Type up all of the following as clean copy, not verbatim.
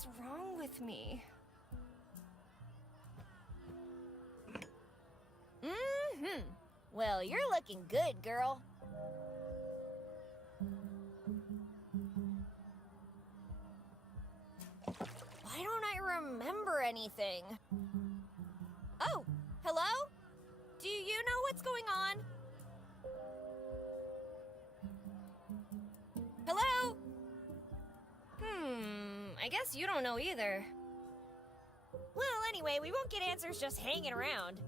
What's wrong with me? Well, you're looking good, girl. Why don't I remember anything? Oh, hello? Do you know what's going on? Hello? I guess you don't know either. Well, anyway, we won't get answers just hanging around.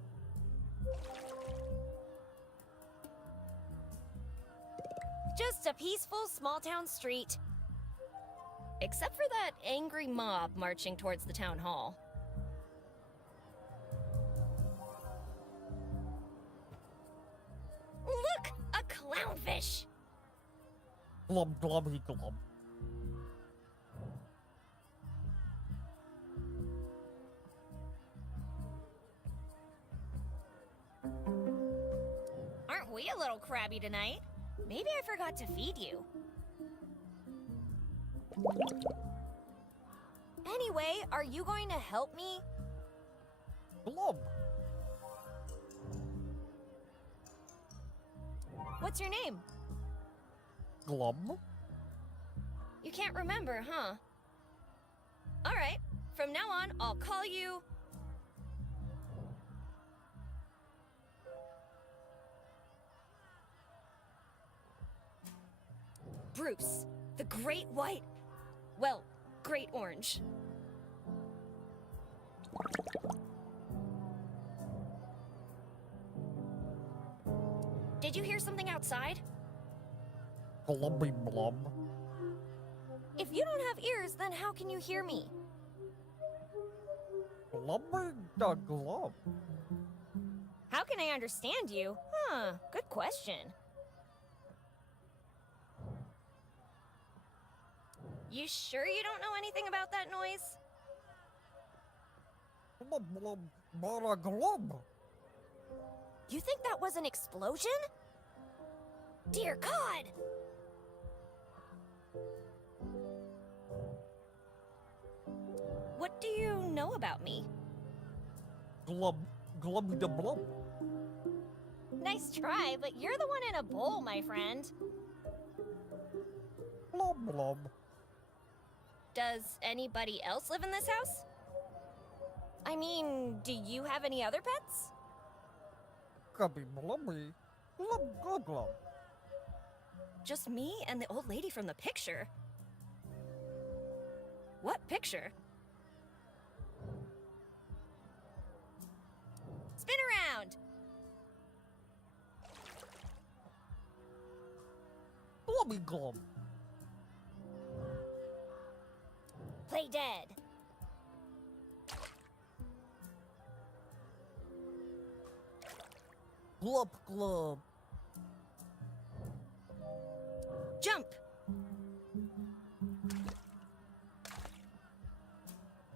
Just a peaceful small-town street. Except for that angry mob marching towards the town hall. Look! A clownfish! Glub glubby glub. Aren't we a little crabby tonight? Maybe I forgot to feed you. Anyway, are you going to help me? Glub. What's your name? Glub. You can't remember, huh? All right, from now on, I'll call you... Bruce, the Great White... Well, Great Orange. Did you hear something outside? Glubby blub. If you don't have ears, then how can you hear me? Glubby da glub. How can I understand you? Good question. You sure you don't know anything about that noise? Glub glub bara glub. You think that was an explosion? Dear God! What do you know about me? Glub glubby da blub. Nice try, but you're the one in a bowl, my friend. Blub blub. Does anybody else live in this house? I mean, do you have any other pets? Gubby blubby. Glub glub glub. Just me and the old lady from the picture. What picture? Spin around! Glubby glub. Play dead. Glub glub. Jump!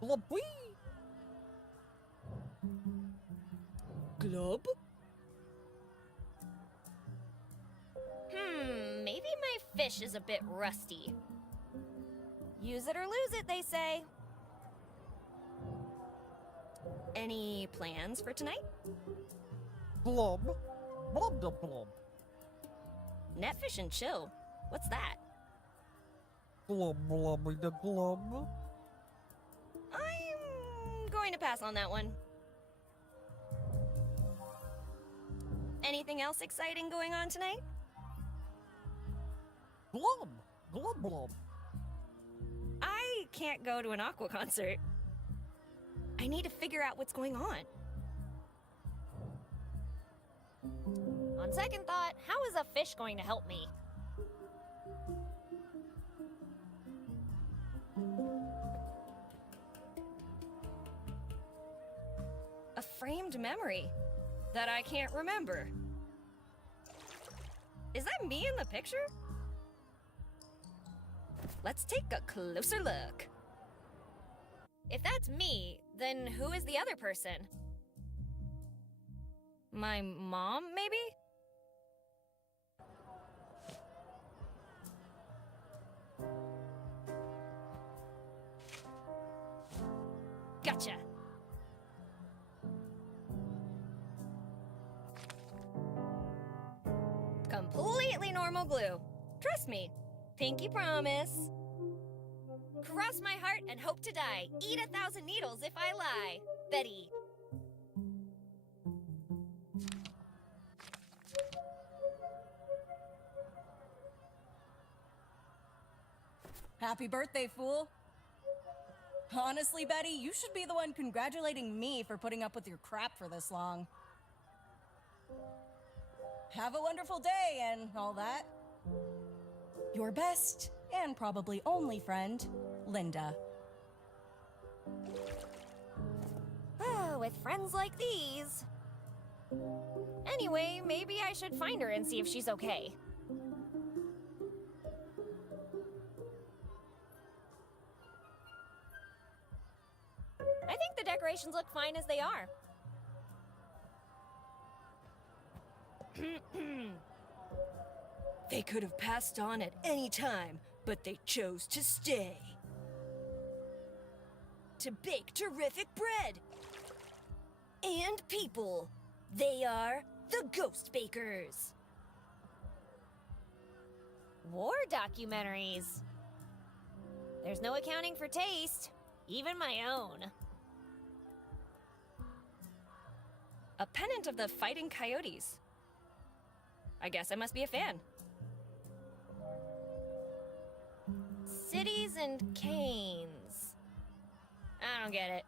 Glubby. Glub? Maybe my fish is a bit rusty. Use it or lose it, they say. Any plans for tonight? Blub. Blub da blub. Netfish and chill. What's that? Glub blubby da glub. I'm going to pass on that one. Anything else exciting going on tonight? Glub. Glub blub. I can't go to an Aqua concert. I need to figure out what's going on. On second thought, how is a fish going to help me? A framed memory that I can't remember. Is that me in the picture? Let's take a closer look. If that's me, then who is the other person? My mom, maybe? Gotcha. Completely normal glue. Trust me. Pinky promise. Cross my heart and hope to die. Eat 1,000 needles if I lie. Betty. Happy birthday, fool. Honestly, Betty, you should be the one congratulating me for putting up with your crap for this long. Have a wonderful day and all that. Your best and probably only friend, Linda. With friends like these. Anyway, maybe I should find her and see if she's okay. I think the decorations look fine as they are. They could have passed on at any time, but they chose to stay. To bake terrific bread. And people. They are the Ghost Bakers. War documentaries. There's no accounting for taste, even my own. A pennant of the Fighting Coyotes. I guess I must be a fan. Cities and canes. I don't get it.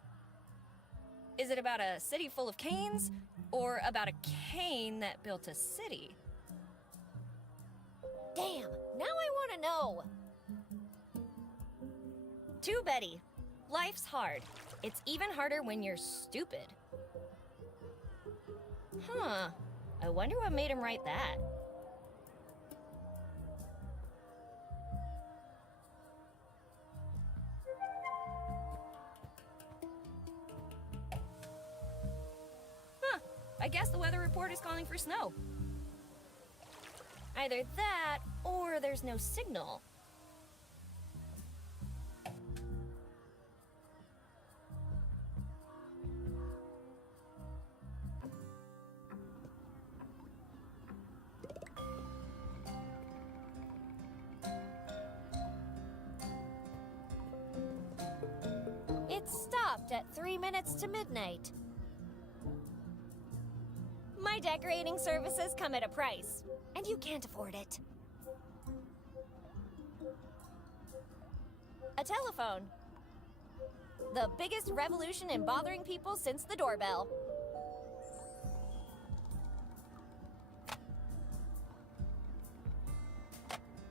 Is it about a city full of canes, or about a cane that built a city? Damn, now I want to know. To Betty, life's hard. It's even harder when you're stupid. Huh. I wonder what made him write that. Huh. I guess the weather report is calling for snow. Either that, or there's no signal. It stopped at 3 minutes to midnight. My decorating services come at a price, and you can't afford it. A telephone. The biggest revolution in bothering people since the doorbell.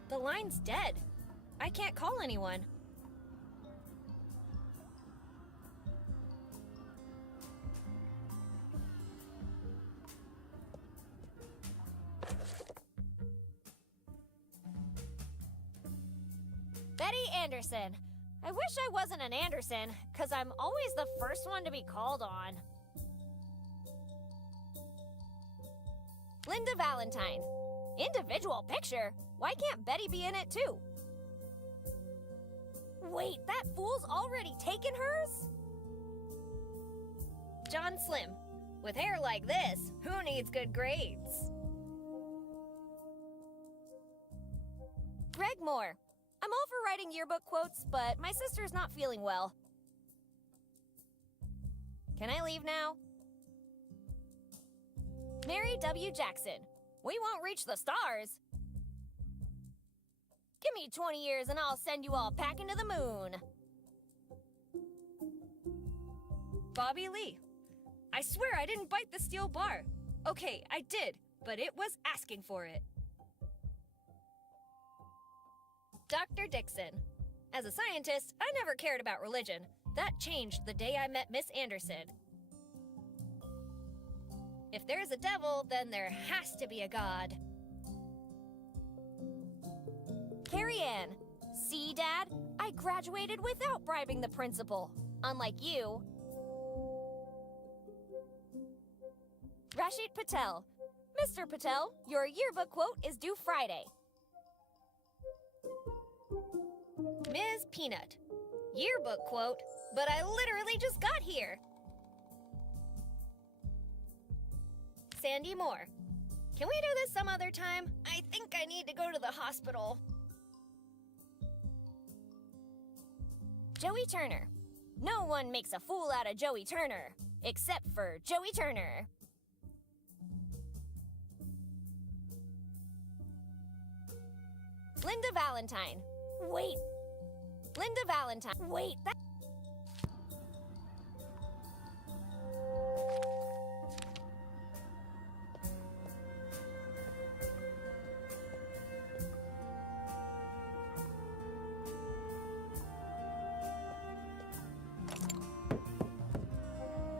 The line's dead. I can't call anyone. Betty Anderson. I wish I wasn't an Anderson, because I'm always the first one to be called on. Linda Valentine. Individual picture? Why can't Betty be in it too? Wait, that fool's already taken hers? John Slim. With hair like this, who needs good grades? Greg Moore. I'm all for writing yearbook quotes, but my sister's not feeling well. Can I leave now? Mary W. Jackson. We won't reach the stars. Give me 20 years and I'll send you all packing to the moon. Bobby Lee. I swear I didn't bite the steel bar. Okay, I did, but it was asking for it. Dr. Dixon. As a scientist, I never cared about religion. That changed the day I met Miss Anderson. If there's a devil, then there has to be a god. Carrie Ann. See, Dad? I graduated without bribing the principal. Unlike you. Rashid Patel. Mr. Patel, your yearbook quote is due Friday. Ms. Peanut. Yearbook quote, But I literally just got here. Sandy Moore. Can we do this some other time? I think I need to go to the hospital. Joey Turner. No one makes a fool out of Joey Turner, except for Joey Turner. Linda Valentine. Wait. Linda Valentine. Wait, that...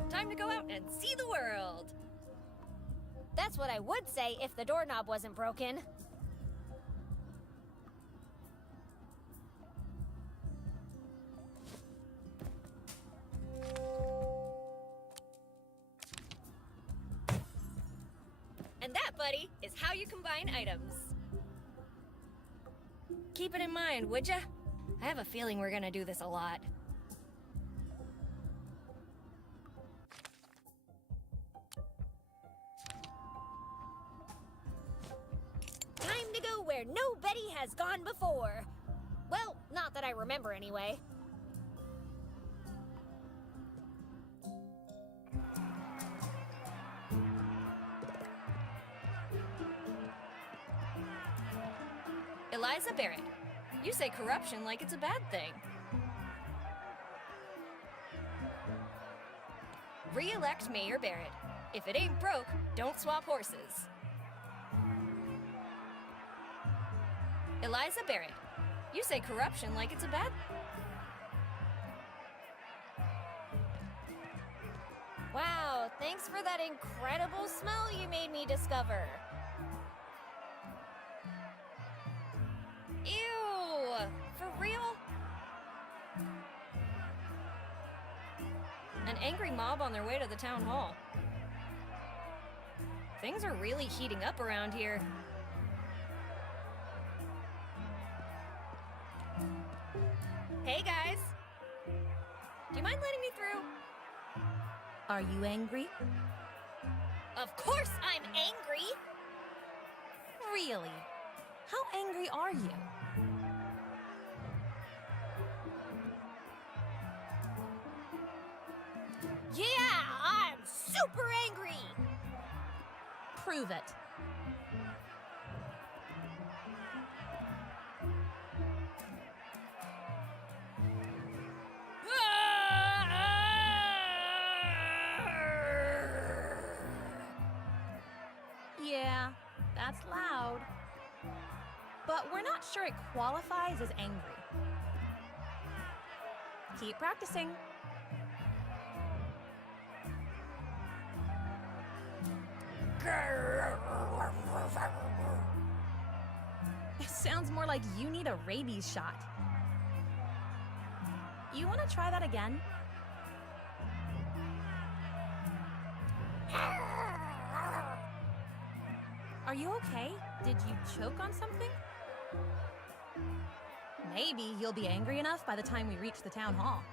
Time to go out and see the world. That's what I would say if the doorknob wasn't broken. And that, buddy, is how you combine items. Keep it in mind, would ya? I have a feeling we're gonna do this a lot. Time to go where no Betty has gone before. Well, not that I remember anyway. Eliza Barrett. You say corruption like it's a bad thing. Re-elect Mayor Barrett. If it ain't broke, don't swap horses. Eliza Barrett. You say corruption like it's a bad... Wow, thanks for that incredible smell you made me discover. Ew! For real? An angry mob on their way to the town hall. Things are really heating up around here. Hey guys! Do you mind letting me through? Are you angry? Of course I'm angry! Really? How angry are you? Yeah, I'm super angry! Prove it. Yeah, that's loud. But we're not sure it qualifies as angry. Keep practicing. It sounds more like you need a rabies shot. You want to try that again? Are you okay? Did you choke on something? Maybe you'll be angry enough by the time we reach the town hall.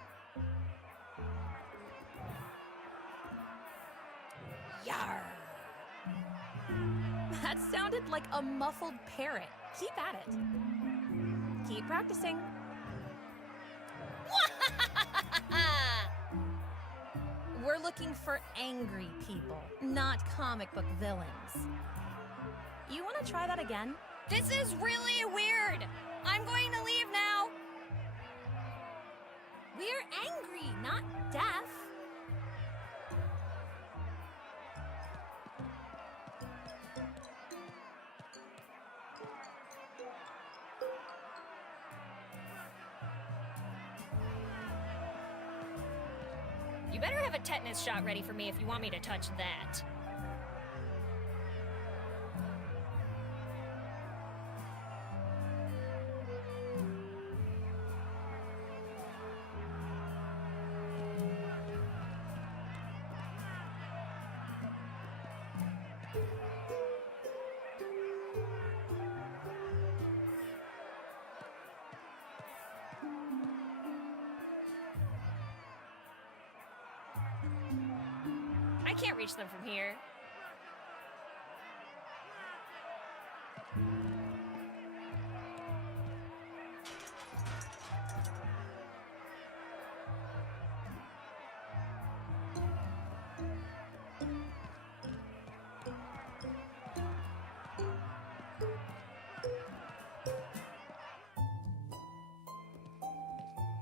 Yarr! That sounded like a muffled parrot. Keep at it. Keep practicing. We're looking for angry people, not comic book villains. You want to try that again? This is really weird! I'm going to leave now! We're angry, not deaf. You better have a tetanus shot ready for me if you want me to touch that. I can't reach them from here.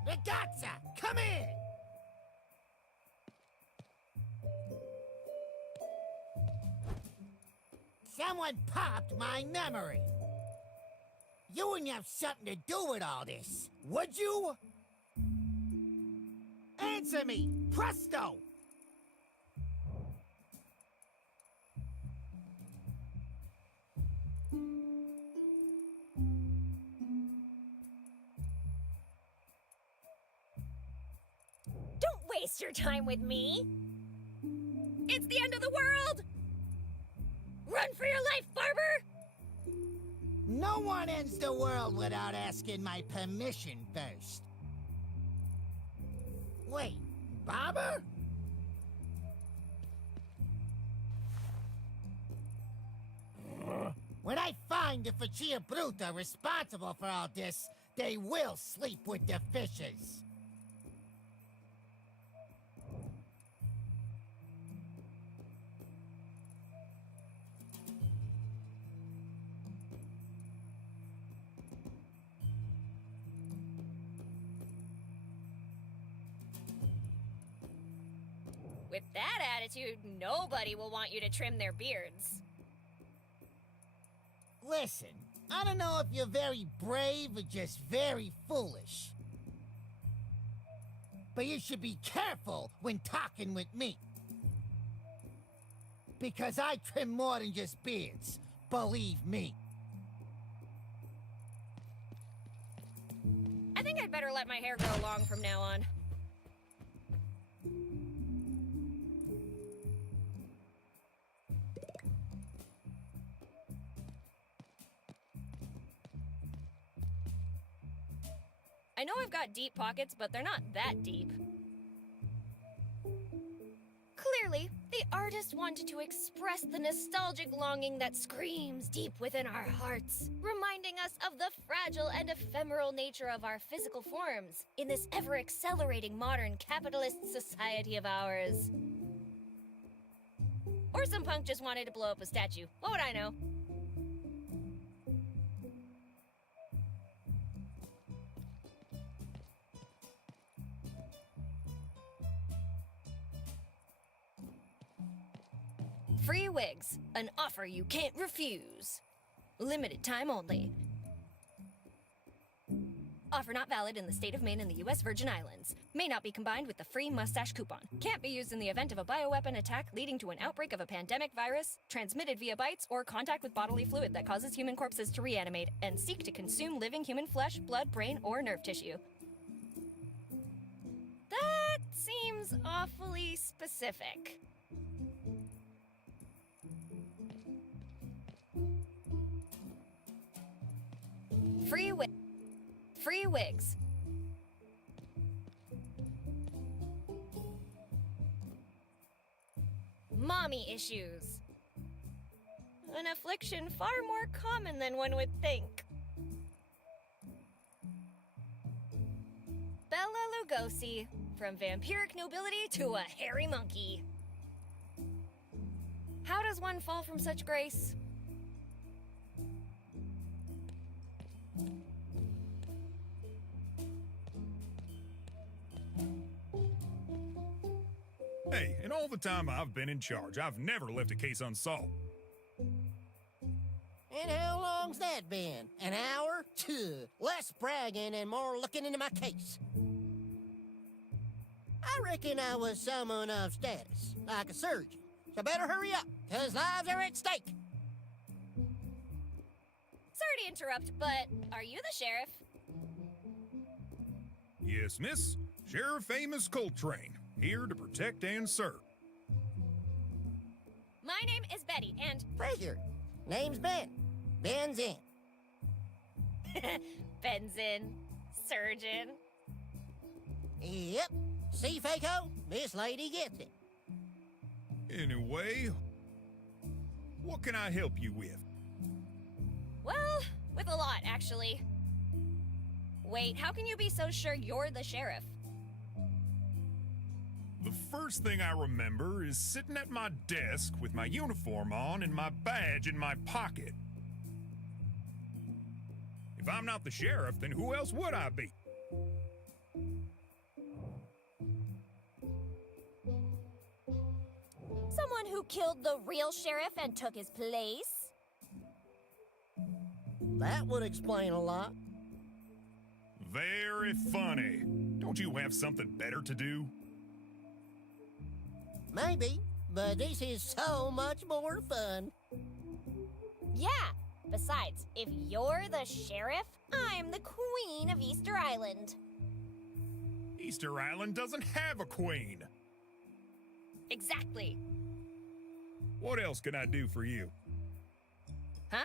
Ragazza, come in! Someone popped my memory. You wouldn't have something to do with all this, would you? Answer me, presto! Don't waste your time with me! It's the end of the world! Run for your life, Barber! No one ends the world without asking my permission first. Wait, Barber? When I find the Faccia Bruta responsible for all this, they will sleep with the fishes. With that attitude, nobody will want you to trim their beards. Listen, I don't know if you're very brave or just very foolish. But you should be careful when talking with me. Because I trim more than just beards, believe me. I think I'd better let my hair grow long from now on. I know I've got deep pockets, but they're not that deep. Clearly, the artist wanted to express the nostalgic longing that screams deep within our hearts, reminding us of the fragile and ephemeral nature of our physical forms in this ever-accelerating modern capitalist society of ours. Or some punk just wanted to blow up a statue. What would I know? Free wigs, an offer you can't refuse. Limited time only. Offer not valid in the state of Maine and the U.S. Virgin Islands. May not be combined with the free mustache coupon. Can't be used in the event of a bioweapon attack leading to an outbreak of a pandemic virus, transmitted via bites, or contact with bodily fluid that causes human corpses to reanimate, and seek to consume living human flesh, blood, brain, or nerve tissue. That seems awfully specific. Free wigs. Mommy issues. An affliction far more common than one would think. Bella Lugosi, from vampiric nobility to a hairy monkey. How does one fall from such grace? Hey, in all the time I've been in charge, I've never left a case unsolved. And how long's that been? An hour? Less bragging and more looking into my case. I reckon I was someone of status, like a surgeon. So better hurry up, 'cause lives are at stake. Sorry to interrupt, but are you the sheriff? Yes, miss. Sheriff Amos Coltrane, here to protect and serve. My name is Betty, and Frazier. Name's Ben. Ben's in. Benzin, surgeon. Yep. See, Faco? This lady gets it. Anyway, what can I help you with? Well, with a lot, actually. Wait, how can you be so sure you're the sheriff? The first thing I remember is sitting at my desk with my uniform on and my badge in my pocket. If I'm not the sheriff, then who else would I be? Someone who killed the real sheriff and took his place? That would explain a lot. Very funny. Don't you have something better to do? Maybe, but this is so much more fun. Yeah. Besides, if you're the sheriff, I'm the queen of Easter Island. Easter Island doesn't have a queen. Exactly. What else can I do for you? Huh?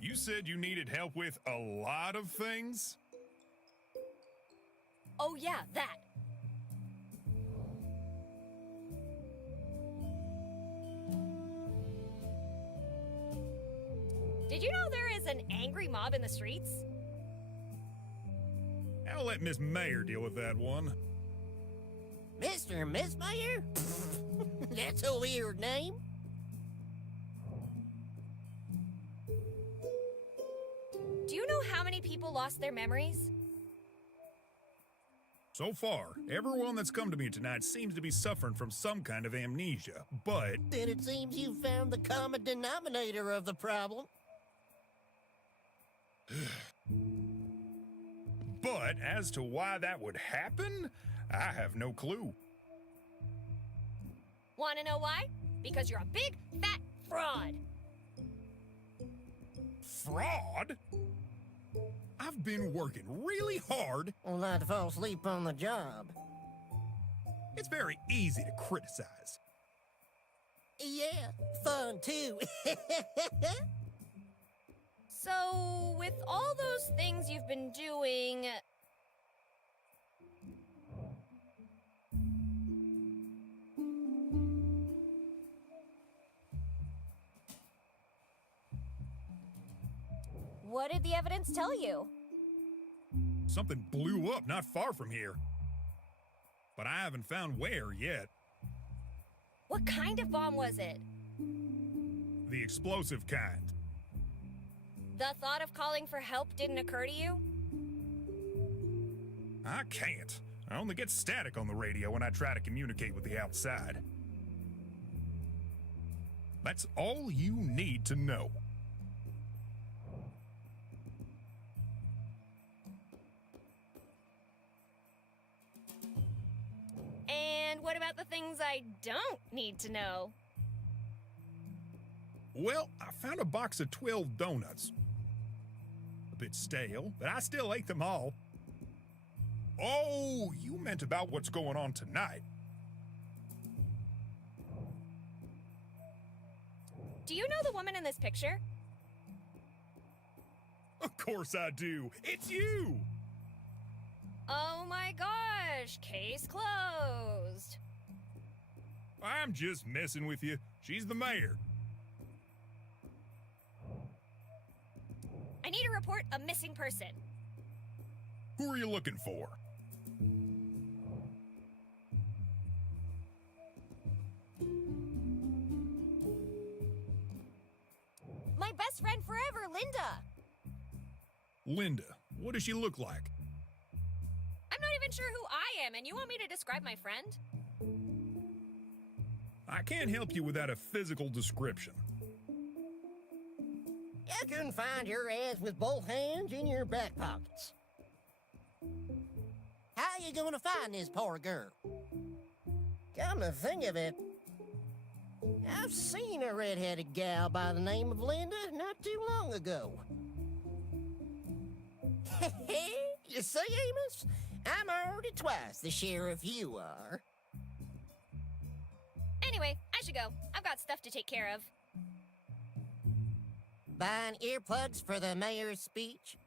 You said you needed help with a lot of things? Oh yeah, that. Did you know there is an angry mob in the streets? I'll let Miss Mayor deal with that one. Mr. and Miss Mayor? That's a weird name. Do you know how many people lost their memories? So far, everyone that's come to me tonight seems to be suffering from some kind of amnesia, but Then it seems you found the common denominator of the problem. as to why that would happen, I have no clue. Want to know why? Because you're a big, fat fraud. Fraud? I've been working really hard. Well, not to fall asleep on the job. It's very easy to criticize. Yeah, fun too. So, with all those things you've been doing... What did the evidence tell you? Something blew up not far from here. But I haven't found where yet. What kind of bomb was it? The explosive kind. The thought of calling for help didn't occur to you? I can't. I only get static on the radio when I try to communicate with the outside. That's all you need to know. And what about the things I don't need to know? Well, I found a box of 12 donuts. A bit stale, but I still ate them all. Oh, you meant about what's going on tonight. Do you know the woman in this picture? Of course I do. It's you! Oh my gosh, case closed. I'm just messing with you. She's the mayor. I need to report a missing person. Who are you looking for? My best friend forever, Linda. Linda. What does she look like? I'm not even sure who I am, and you want me to describe my friend? I can't help you without a physical description. You can find your ass with both hands in your back pockets. How you gonna find this poor girl? Come to think of it, I've seen a red-headed gal by the name of Linda not too long ago. You see, Amos? I'm already twice the sheriff you are. Anyway, I should go. I've got stuff to take care of. Buying earplugs for the mayor's speech?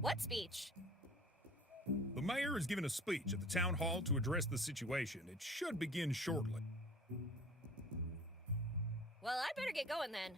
What speech? The mayor is giving a speech at the town hall to address the situation. It should begin shortly. Well, I better get going then.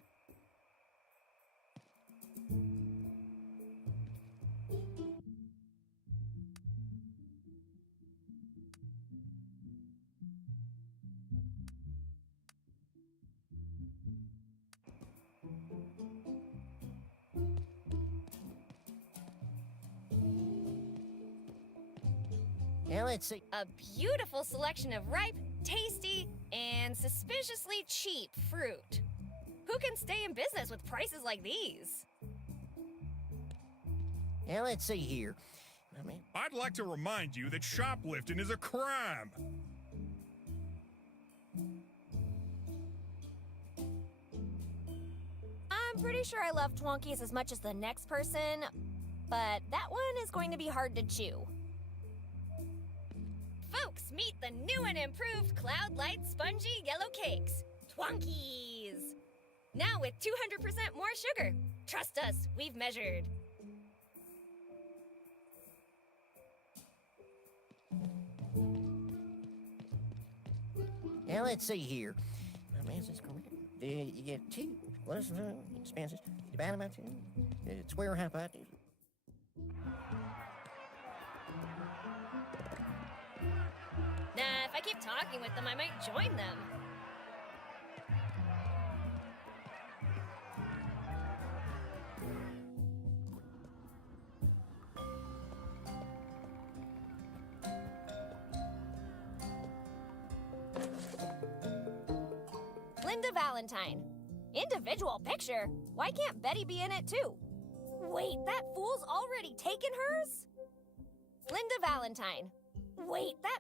Now let's see. A beautiful selection of ripe, tasty, and suspiciously cheap fruit. Who can stay in business with prices like these? Now let's see here. I'd like to remind you that shoplifting is a crime. I'm pretty sure I love Twonkies as much as the next person, but that one is going to be hard to chew. Folks, meet the new and improved Cloud Light Spongy Yellow Cakes. Twonkies! Now with 200% more sugar. Trust us, we've measured. Now let's see here. My math is correct. You get 2 plus expenses divided by 2. Square hypotenuse. Nah, if I keep talking with them, I might join them. Linda Valentine. Individual picture? Why can't Betty be in it too? Wait, that fool's already taken hers? Linda Valentine. Wait, that...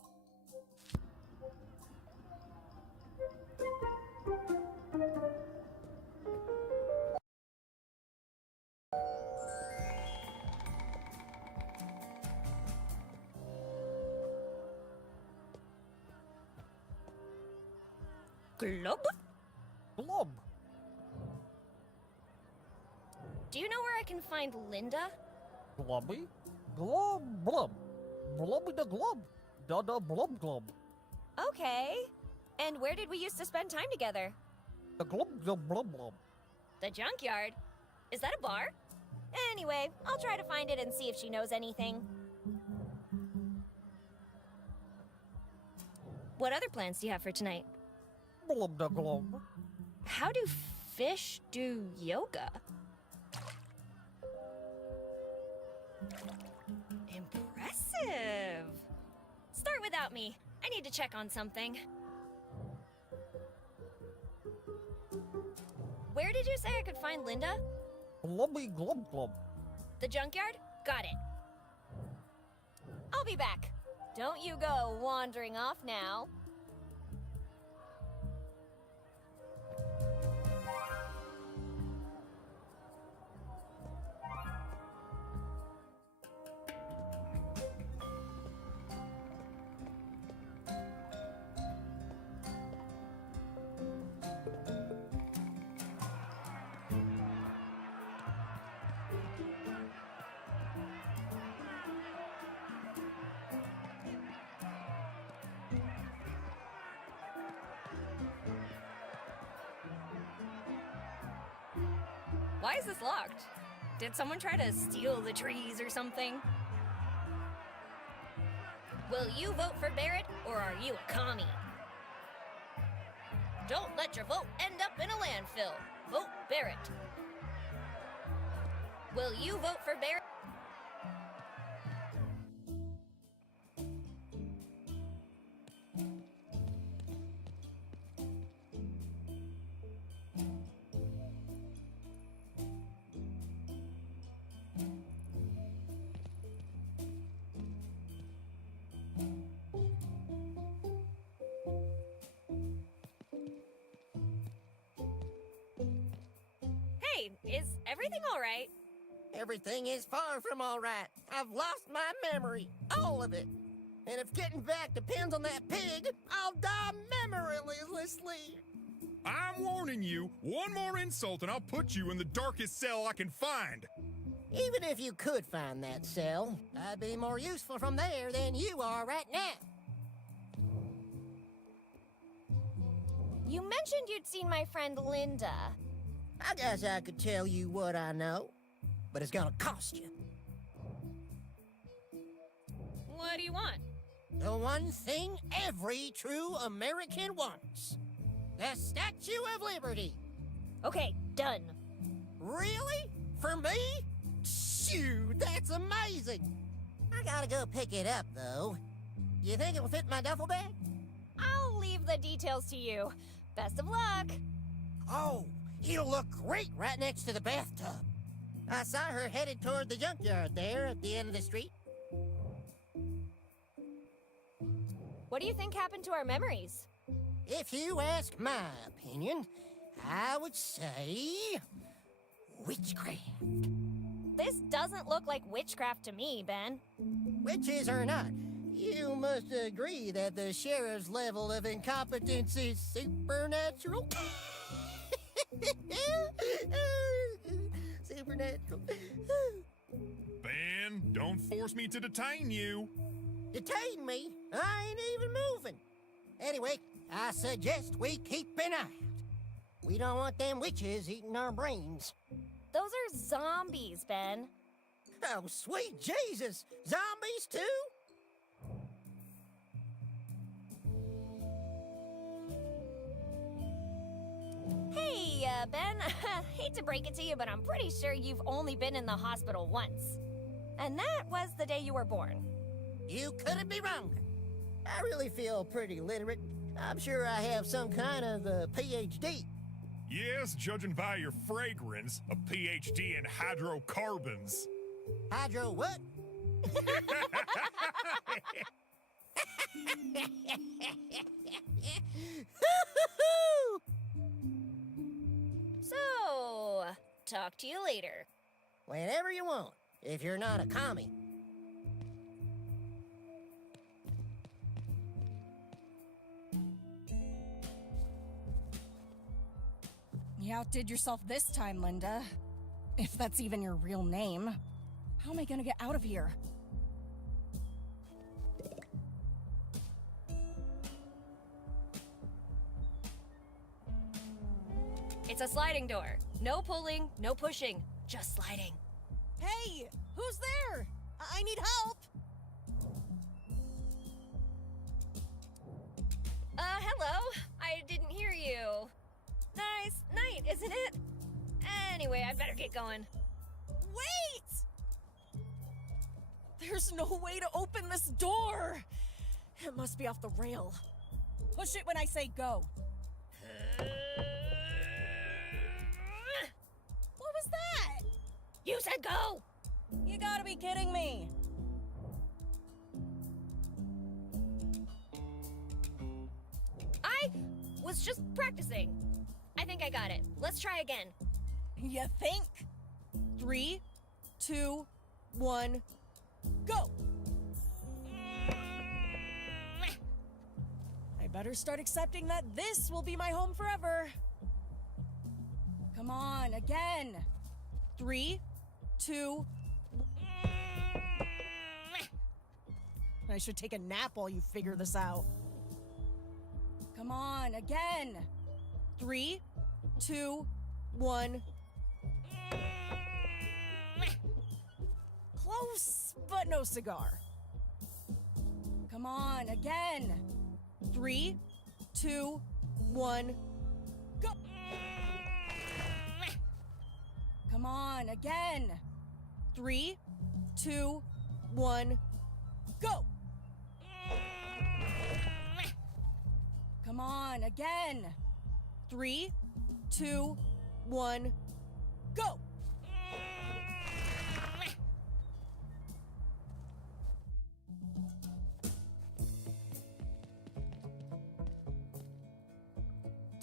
Glub? Glub. Do you know where I can find Linda? Glubby. Glub blub. Blubby the glub. Da da blub glub. Okay. And where did we used to spend time together? The glub the blub blub. The junkyard? Is that a bar? Anyway, I'll try to find it and see if she knows anything. What other plans do you have for tonight? Blub the glub. How do fish do yoga? Impressive! Start without me. I need to check on something. Where did you say I could find Linda? Blubby glub glub. The junkyard? Got it. I'll be back. Don't you go wandering off now. Why is this locked? Did someone try to steal the trees or something? Will you vote for Barrett, or are you a commie? Don't let your vote end up in a landfill. Vote Barrett. Will you vote for Barrett? Hey, is everything all right? Everything is far from all right. I've lost my memory. All of it. And if getting back depends on that pig, I'll die memorylessly. I'm warning you, one more insult and I'll put you in the darkest cell I can find. Even if you could find that cell, I'd be more useful from there than you are right now. You mentioned you'd seen my friend Linda. I guess I could tell you what I know, but it's gonna cost you. What do you want? The one thing every true American wants. The Statue of Liberty. Okay, done. Really? For me? Shoot, that's amazing. I gotta go pick it up, though. You think it'll fit in my duffel bag? I'll leave the details to you. Best of luck. Oh, it'll look great right next to the bathtub. I saw her headed toward the junkyard there at the end of the street. What do you think happened to our memories? If you ask my opinion, I would say witchcraft. This doesn't look like witchcraft to me, Ben. Witches or not, you must agree that the sheriff's level of incompetence is supernatural. Supernatural. Ben, don't force me to detain you. Detain me? I ain't even moving. Anyway, I suggest we keep an eye out. We don't want them witches eating our brains. Those are zombies, Ben. Oh, sweet Jesus! Zombies too? Hey, Ben, hate to break it to you, but I'm pretty sure you've only been in the hospital once. And that was the day you were born. You couldn't be wronger. I really feel pretty literate. I'm sure I have some kind of PhD. Yes, judging by your fragrance, a PhD in hydrocarbons. Hydro what? So, talk to you later. Whenever you want, if you're not a commie. You outdid yourself this time, Linda. If that's even your real name. How am I gonna get out of here? It's a sliding door. No pulling, no pushing, just sliding. Hey! Who's there? I need help! Hello? I didn't hear you. Nice night, isn't it? Anyway, I better get going. Wait! There's no way to open this door! It must be off the rail. Push it when I say go. What was that? You said go! You gotta be kidding me. I was just practicing. I think I got it. Let's try again. You think? 3, 2, 1, go! I better start accepting that this will be my home forever. Come on, again. 3, 2. I should take a nap while you figure this out. Come on, again. 3, 2, 1. Close, but no cigar. Come on, again. 3, 2, 1, go. Come on, again. 3, 2, 1, go. Come on, again. 3, 2, 1, go.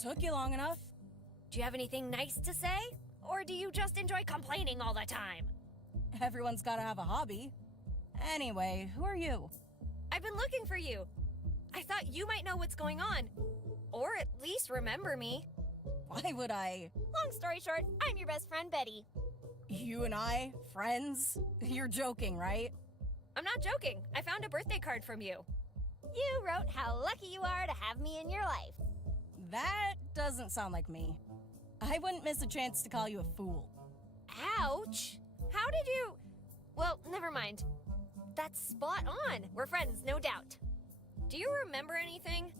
Took you long enough. Do you have anything nice to say? Or do you just enjoy complaining all the time? Everyone's gotta have a hobby. Anyway, who are you? I've been looking for you. I thought you might know what's going on. Or at least remember me. Why would I? Long story short, I'm your best friend, Betty. You and I, friends? You're joking, right? I'm not joking. I found a birthday card from you. You wrote how lucky you are to have me in your life. That doesn't sound like me. I wouldn't miss a chance to call you a fool. Ouch! How did you... Well, never mind. That's spot on. We're friends, no doubt. Do you remember anything?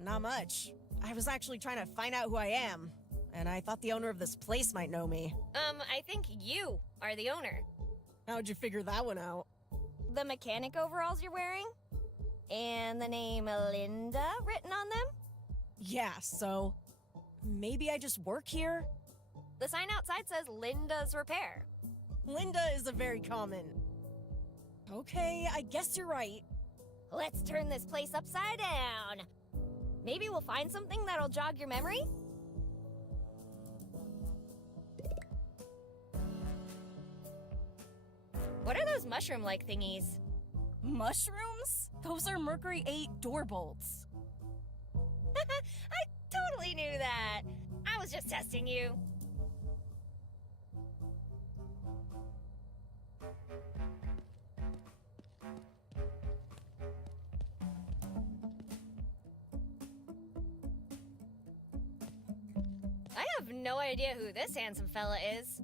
Not much. I was actually trying to find out who I am, and I thought the owner of this place might know me. I think you are the owner. How'd you figure that one out? The mechanic overalls you're wearing? And the name Linda written on them? Yeah, so maybe I just work here? The sign outside says Linda's Repair. Linda is a very common. Okay, I guess you're right. Let's turn this place upside down. Maybe we'll find something that'll jog your memory? What are those mushroom-like thingies? Mushrooms? Those are Mercury 8 door bolts. I totally knew that. I was just testing you. I have no idea who this handsome fella is.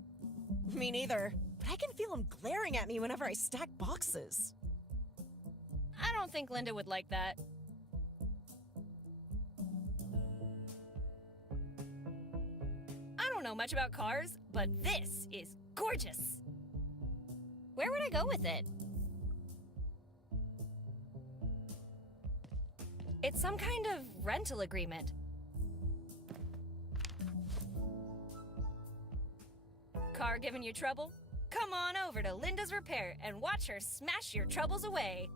Me neither, but I can feel him glaring at me whenever I stack boxes. I don't think Linda would like that. I don't know much about cars, but this is gorgeous. Where would I go with it? It's some kind of rental agreement. Car giving you trouble? Come on over to Linda's Repair and watch her smash your troubles away.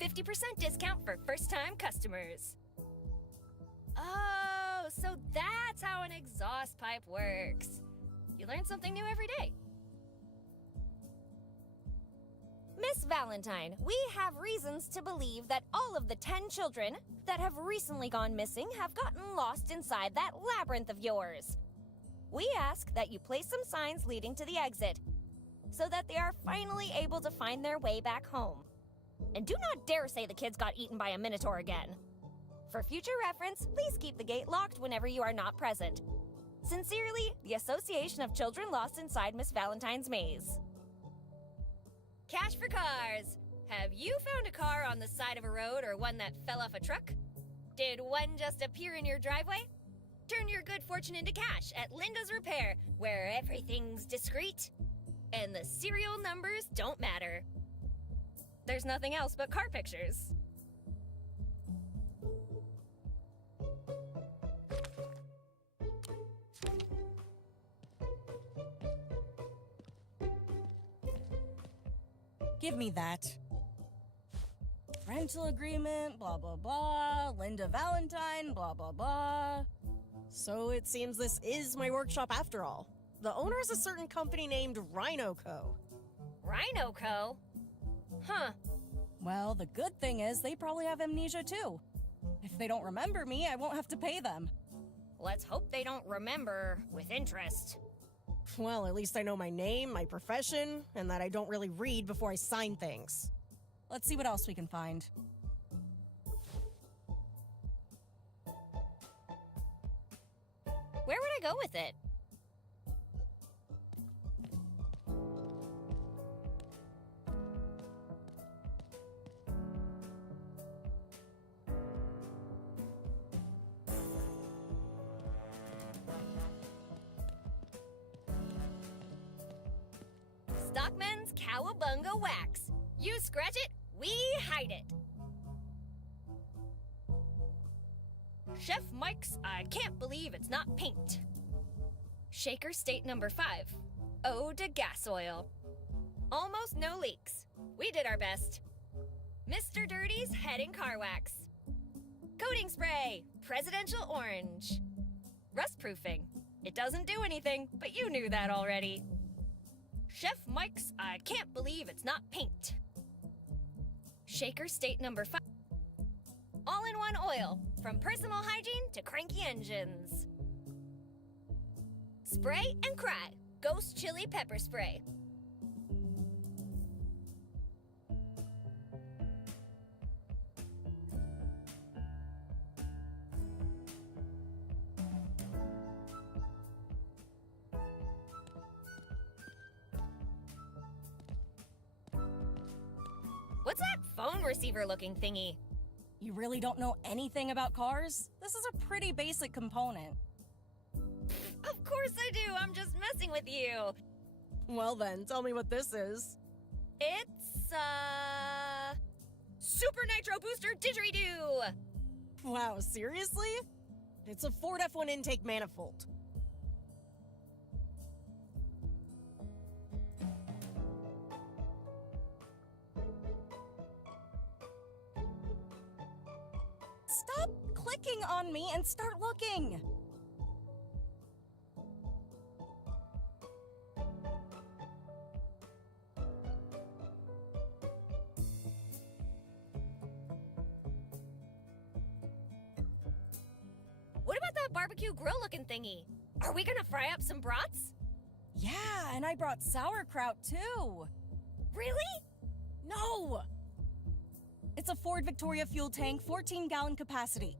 50% discount for first-time customers. Oh, so that's how an exhaust pipe works. You learn something new every day. Miss Valentine, we have reasons to believe that all of the 10 children that have recently gone missing have gotten lost inside that labyrinth of yours. We ask that you place some signs leading to the exit so that they are finally able to find their way back home. And do not dare say the kids got eaten by a minotaur again. For future reference, please keep the gate locked whenever you are not present. Sincerely, the Association of Children Lost Inside Miss Valentine's Maze. Cash for cars. Have you found a car on the side of a road or one that fell off a truck? Did one just appear in your driveway? Turn your good fortune into cash at Linda's Repair, where everything's discreet and the serial numbers don't matter. There's nothing else but car pictures. Give me that. Rental agreement, blah, blah, blah. Linda Valentine, blah, blah, blah. So it seems this is my workshop after all. The owner is a certain company named Rhino Co. Rhino Co? Huh. Well, the good thing is they probably have amnesia too. If they don't remember me, I won't have to pay them. Let's hope they don't remember with interest. Well, at least I know my name, my profession, and that I don't really read before I sign things. Let's see what else we can find. Where would I go with it? Stockman's Cowabunga Wax. You scratch it, we hide it. Chef Mike's I Can't Believe It's Not Paint. Shaker State number 5. Ode to Gas Oil. Almost no leaks. We did our best. Mr. Dirty's Head and Car Wax. Coating Spray. Presidential Orange. Rust Proofing. It doesn't do anything, but you knew that already. Chef Mike's I Can't Believe It's Not Paint. Shaker State number 5. All-in-one oil, from personal hygiene to cranky engines. Spray and cry. ghost chili pepper spray. What's that phone receiver looking thingy? You really don't know anything about cars? This is a pretty basic component. Of course I do, I'm just messing with you. Well then, tell me what this is. It's, Super Nitro Booster Didgeridoo! Wow, seriously? It's a Ford F1 intake manifold. Stop clicking on me and start looking! What about that barbecue grill looking thingy? Are we gonna fry up some brats? Yeah, and I brought sauerkraut too. Really? No! It's a Ford Victoria fuel tank, 14-gallon capacity.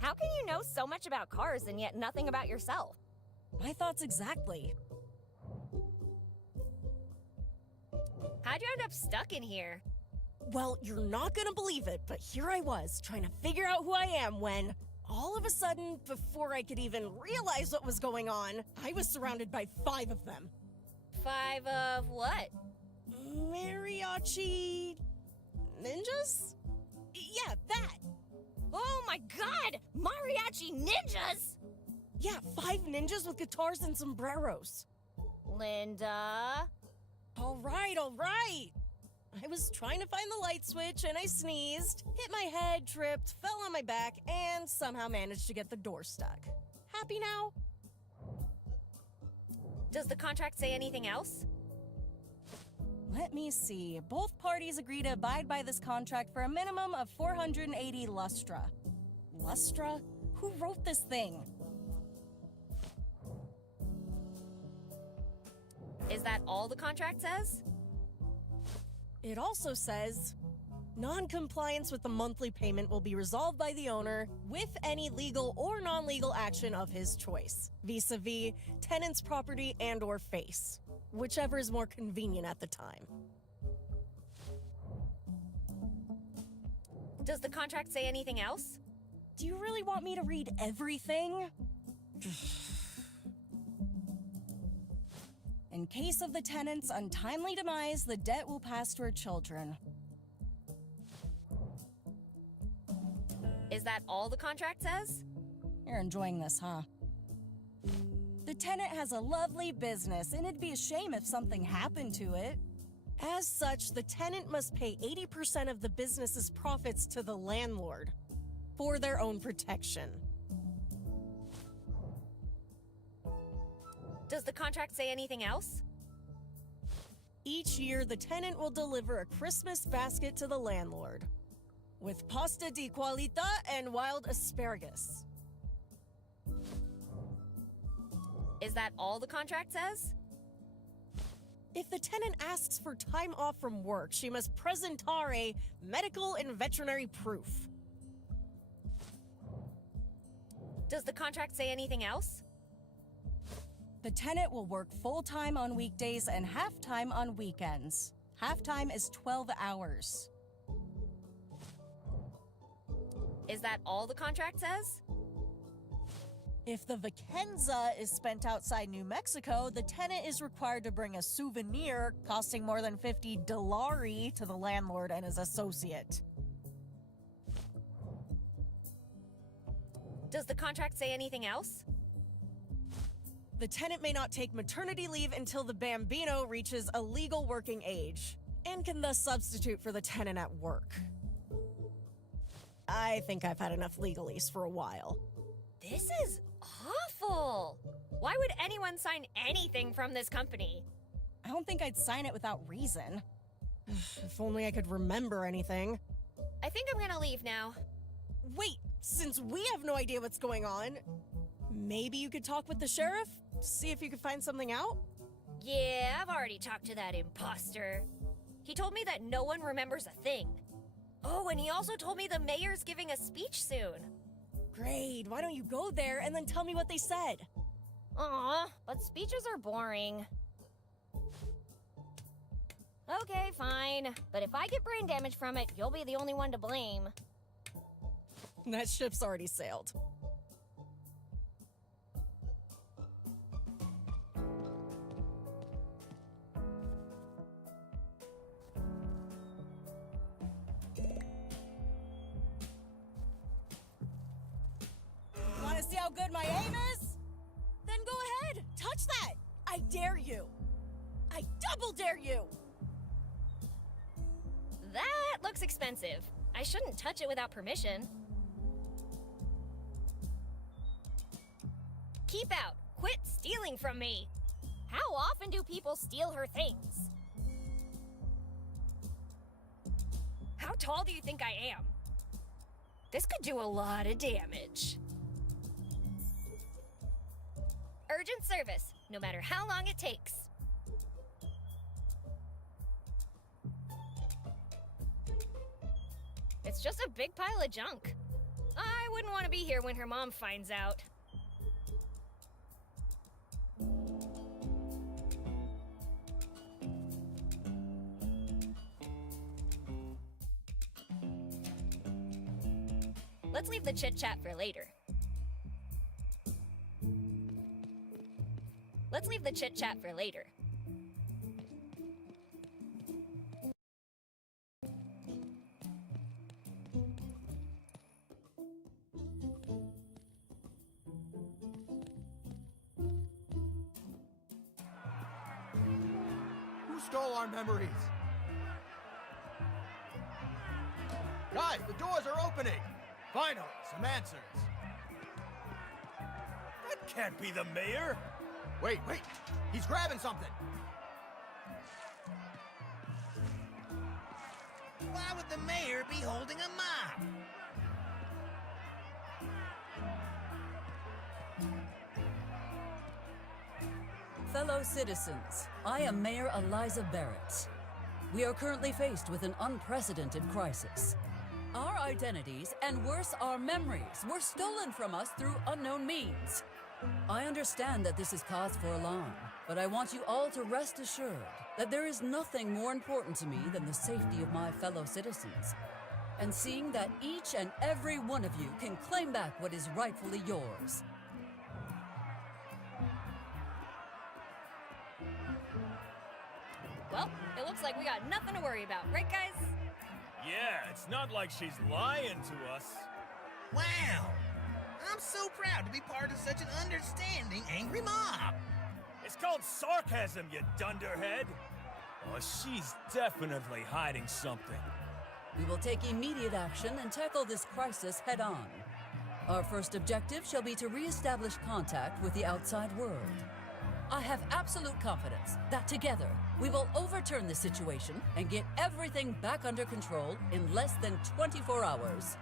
How can you know so much about cars and yet nothing about yourself? My thoughts exactly. How'd you end up stuck in here? Well, you're not gonna believe it, but here I was, trying to figure out who I am when, all of a sudden, before I could even realize what was going on, I was surrounded by 5 of them. 5 of what? Mariachi... ninjas? Yeah, that! Oh my god! Mariachi ninjas! Yeah, 5 ninjas with guitars and sombreros. Linda? All right. I was trying to find the light switch and I sneezed, hit my head, tripped, fell on my back, and somehow managed to get the door stuck. Happy now? Does the contract say anything else? Let me see. Both parties agree to abide by this contract for a minimum of 480 lustra. Lustra? Who wrote this thing? Is that all the contract says? It also says, non-compliance with the monthly payment will be resolved by the owner with any legal or non-legal action of his choice, vis-a-vis tenant's property and or face, whichever is more convenient at the time. Does the contract say anything else? Do you really want me to read everything? In case of the tenant's untimely demise, the debt will pass to her children. Is that all the contract says? You're enjoying this, huh? The tenant has a lovely business, and it'd be a shame if something happened to it. As such, the tenant must pay 80% of the business's profits to the landlord for their own protection. Does the contract say anything else? Each year, the tenant will deliver a Christmas basket to the landlord with pasta di qualità and wild asparagus. Is that all the contract says? If the tenant asks for time off from work, she must presentare medical and veterinary proof. Does the contract say anything else? The tenant will work full-time on weekdays and half-time on weekends. Half-time is 12 hours. Is that all the contract says? If the vacanza is spent outside New Mexico, the tenant is required to bring a souvenir costing more than $50 to the landlord and his associate. Does the contract say anything else? The tenant may not take maternity leave until the bambino reaches a legal working age, and can thus substitute for the tenant at work. I think I've had enough legalese for a while. This is awful! Why would anyone sign anything from this company? I don't think I'd sign it without reason. If only I could remember anything. I think I'm gonna leave now. Wait, since we have no idea what's going on, maybe you could talk with the sheriff? See if you could find something out? Yeah, I've already talked to that imposter. He told me that no one remembers a thing. Oh, and he also told me the mayor's giving a speech soon. Great, why don't you go there and then tell me what they said? Aw, but speeches are boring. Okay, fine. But if I get brain damage from it, you'll be the only one to blame. That ship's already sailed. Want to see how good my aim is? Then go ahead, touch that! I dare you! I double dare you! That looks expensive. I shouldn't touch it without permission. Keep out! Quit stealing from me! How often do people steal her things? How tall do you think I am? This could do a lot of damage. Urgent service, no matter how long it takes. It's just a big pile of junk. I wouldn't want to be here when her mom finds out. Let's leave the chit-chat for later. Let's leave the chit-chat for later. Who stole our memories? Guys, the doors are opening! Finally, some answers. That can't be the mayor! Wait, he's grabbing something! Why would the mayor be holding a mop? Fellow citizens, I am Mayor Eliza Barrett. We are currently faced with an unprecedented crisis. Our identities, and worse, our memories, were stolen from us through unknown means. I understand that this is cause for alarm, but I want you all to rest assured that there is nothing more important to me than the safety of my fellow citizens, and seeing that each and every one of you can claim back what is rightfully yours. Well, it looks like we got nothing to worry about, right guys? Yeah, it's not like she's lying to us. Wow! I'm so proud to be part of such an understanding, angry mob! It's called sarcasm, you dunderhead. Oh, she's definitely hiding something. We will take immediate action and tackle this crisis head-on. Our first objective shall be to re-establish contact with the outside world. I have absolute confidence that together we will overturn the situation and get everything back under control in less than 24 hours.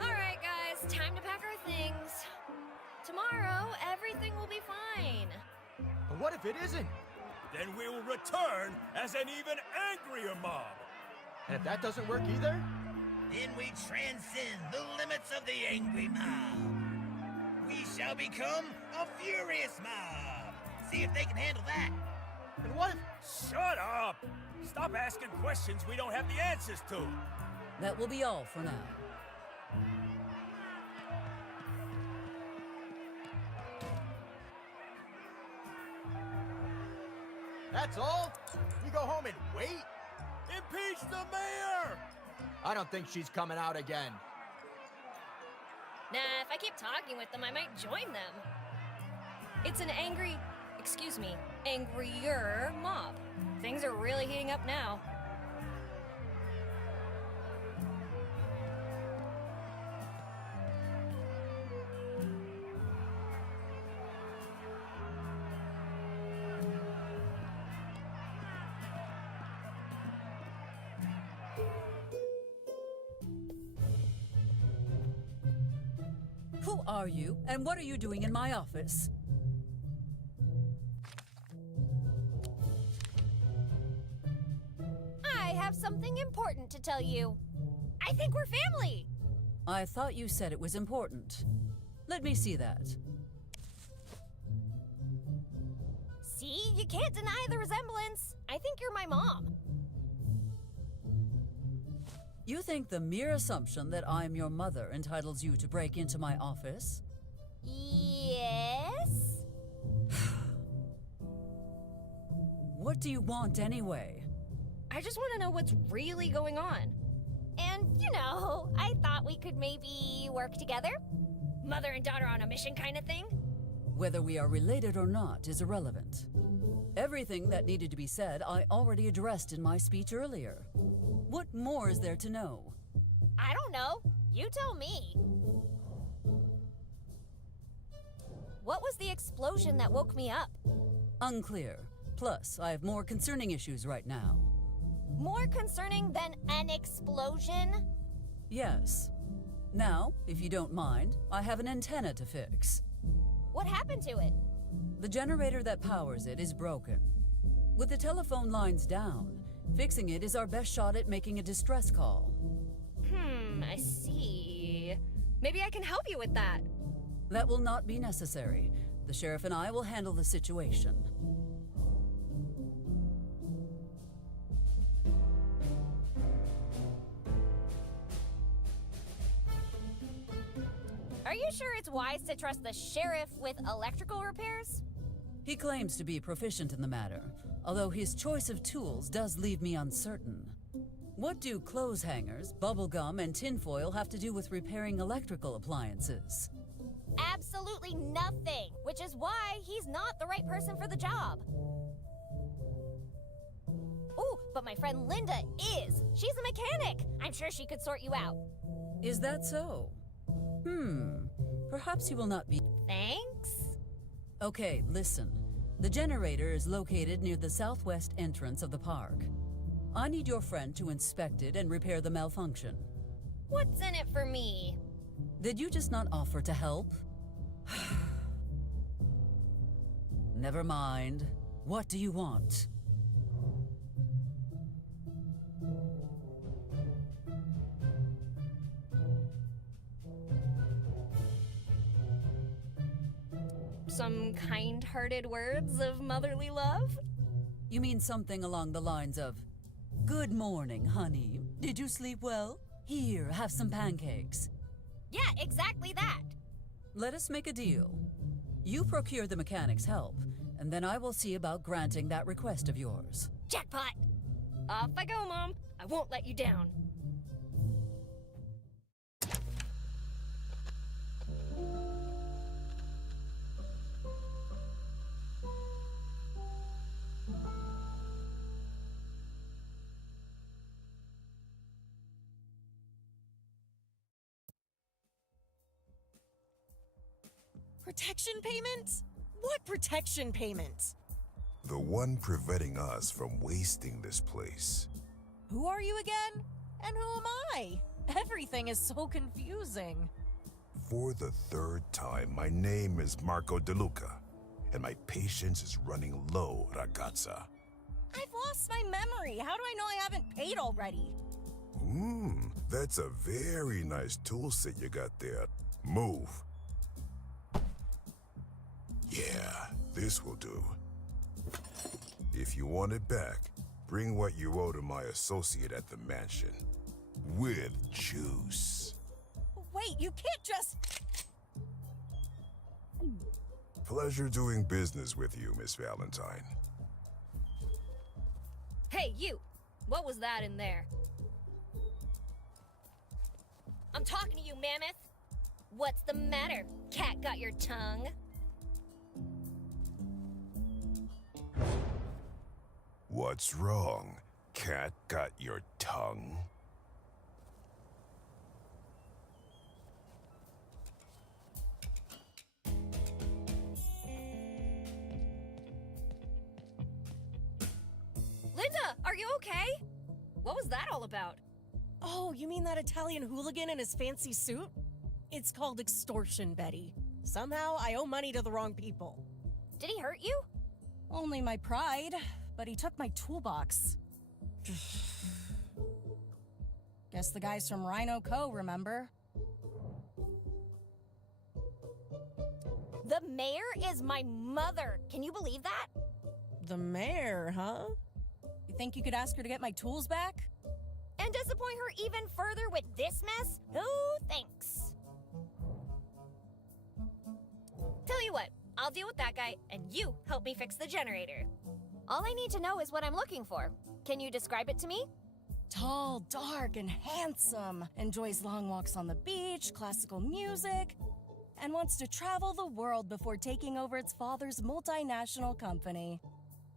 All right, guys, time to pack our things. Tomorrow, everything will be fine. But what if it isn't? Then we will return as an even angrier mob. And if that doesn't work either? Then we transcend the limits of the angry mob. We shall become a furious mob. See if they can handle that. And what if... Shut up! Stop asking questions we don't have the answers to. That will be all for now. That's all? We go home and wait? Impeach the mayor! I don't think she's coming out again. Nah, if I keep talking with them, I might join them. It's an angrier mob. Things are really heating up now. Who are you, and what are you doing in my office? I have something important to tell you. I think we're family. I thought you said it was important. Let me see that. See, you can't deny the resemblance. I think you're my mom. You think the mere assumption that I'm your mother entitles you to break into my office? Yes? What do you want anyway? I just want to know what's really going on. And, I thought we could maybe work together. Mother and daughter on a mission kind of thing? Whether we are related or not is irrelevant. Everything that needed to be said I already addressed in my speech earlier. What more is there to know? I don't know. You tell me. What was the explosion that woke me up? Unclear. Plus, I have more concerning issues right now. More concerning than an explosion? Yes. Now, if you don't mind, I have an antenna to fix. What happened to it? The generator that powers it is broken. With the telephone lines down, fixing it is our best shot at making a distress call. I see. Maybe I can help you with that. That will not be necessary. The sheriff and I will handle the situation. Are you sure it's wise to trust the sheriff with electrical repairs? He claims to be proficient in the matter, although his choice of tools does leave me uncertain. What do clothes hangers, bubblegum, and tinfoil have to do with repairing electrical appliances? Absolutely nothing, which is why he's not the right person for the job. Ooh, but my friend Linda is. She's a mechanic. I'm sure she could sort you out. Is that so? Perhaps you will not be... Thanks? Okay, listen. The generator is located near the southwest entrance of the park. I need your friend to inspect it and repair the malfunction. What's in it for me? Did you just not offer to help? Never mind. What do you want? Some kind-hearted words of motherly love? You mean something along the lines of, "Good morning, honey. Did you sleep well? Here, have some pancakes." Yeah, exactly that. Let us make a deal. You procure the mechanic's help, and then I will see about granting that request of yours. Jackpot! Off I go, Mom. I won't let you down. Protection payment? What protection payment? The one preventing us from wasting this place. Who are you again? And who am I? Everything is so confusing. For the third time, my name is Marco DeLuca, and my patience is running low, ragazza. I've lost my memory. How do I know I haven't paid already? That's a very nice tool set you got there. Move. Yeah, this will do. If you want it back, bring what you owe to my associate at the mansion. With juice. Wait, you can't just... Pleasure doing business with you, Miss Valentine. Hey, you! What was that in there? I'm talking to you, Mammoth! What's the matter? Cat got your tongue? What's wrong? Cat got your tongue? Linda, are you okay? What was that all about? Oh, you mean that Italian hooligan in his fancy suit? It's called extortion, Betty. Somehow I owe money to the wrong people. Did he hurt you? Only my pride, but he took my toolbox. Guess the guys from Rhino Co., remember? The mayor is my mother. Can you believe that? The mayor, huh? You think you could ask her to get my tools back? And disappoint her even further with this mess? No thanks. Tell you what, I'll deal with that guy, and you help me fix the generator. All I need to know is what I'm looking for. Can you describe it to me? Tall, dark, and handsome. Enjoys long walks on the beach, classical music, and wants to travel the world before taking over its father's multinational company.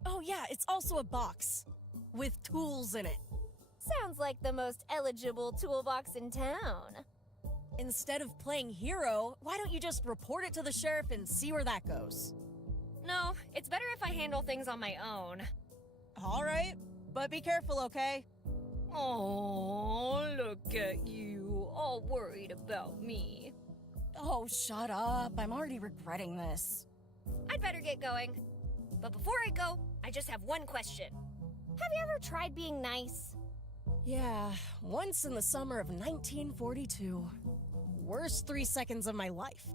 Oh yeah, it's also a box with tools in it. Sounds like the most eligible toolbox in town. Instead of playing hero, why don't you just report it to the sheriff and see where that goes? No, it's better if I handle things on my own. All right, but be careful, okay? Oh, look at you, all worried about me. Oh, shut up. I'm already regretting this. I'd better get going. But before I go, I just have one question. Have you ever tried being nice? Yeah, once in the summer of 1942. Worst 3 seconds of my life.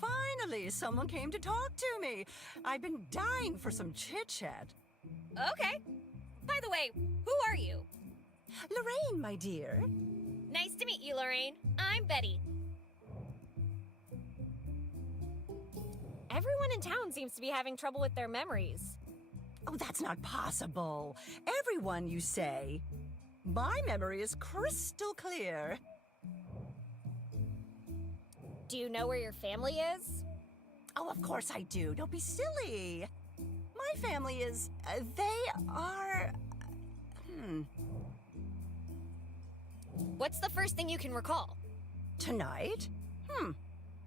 Finally, someone came to talk to me. I've been dying for some chit-chat. Okay. By the way, who are you? Lorraine, my dear. Nice to meet you, Lorraine. I'm Betty. Everyone in town seems to be having trouble with their memories. Oh, that's not possible. Everyone, you say. My memory is crystal clear. Do you know where your family is? Oh, of course I do. Don't be silly. My family is... they are... What's the first thing you can recall? Tonight?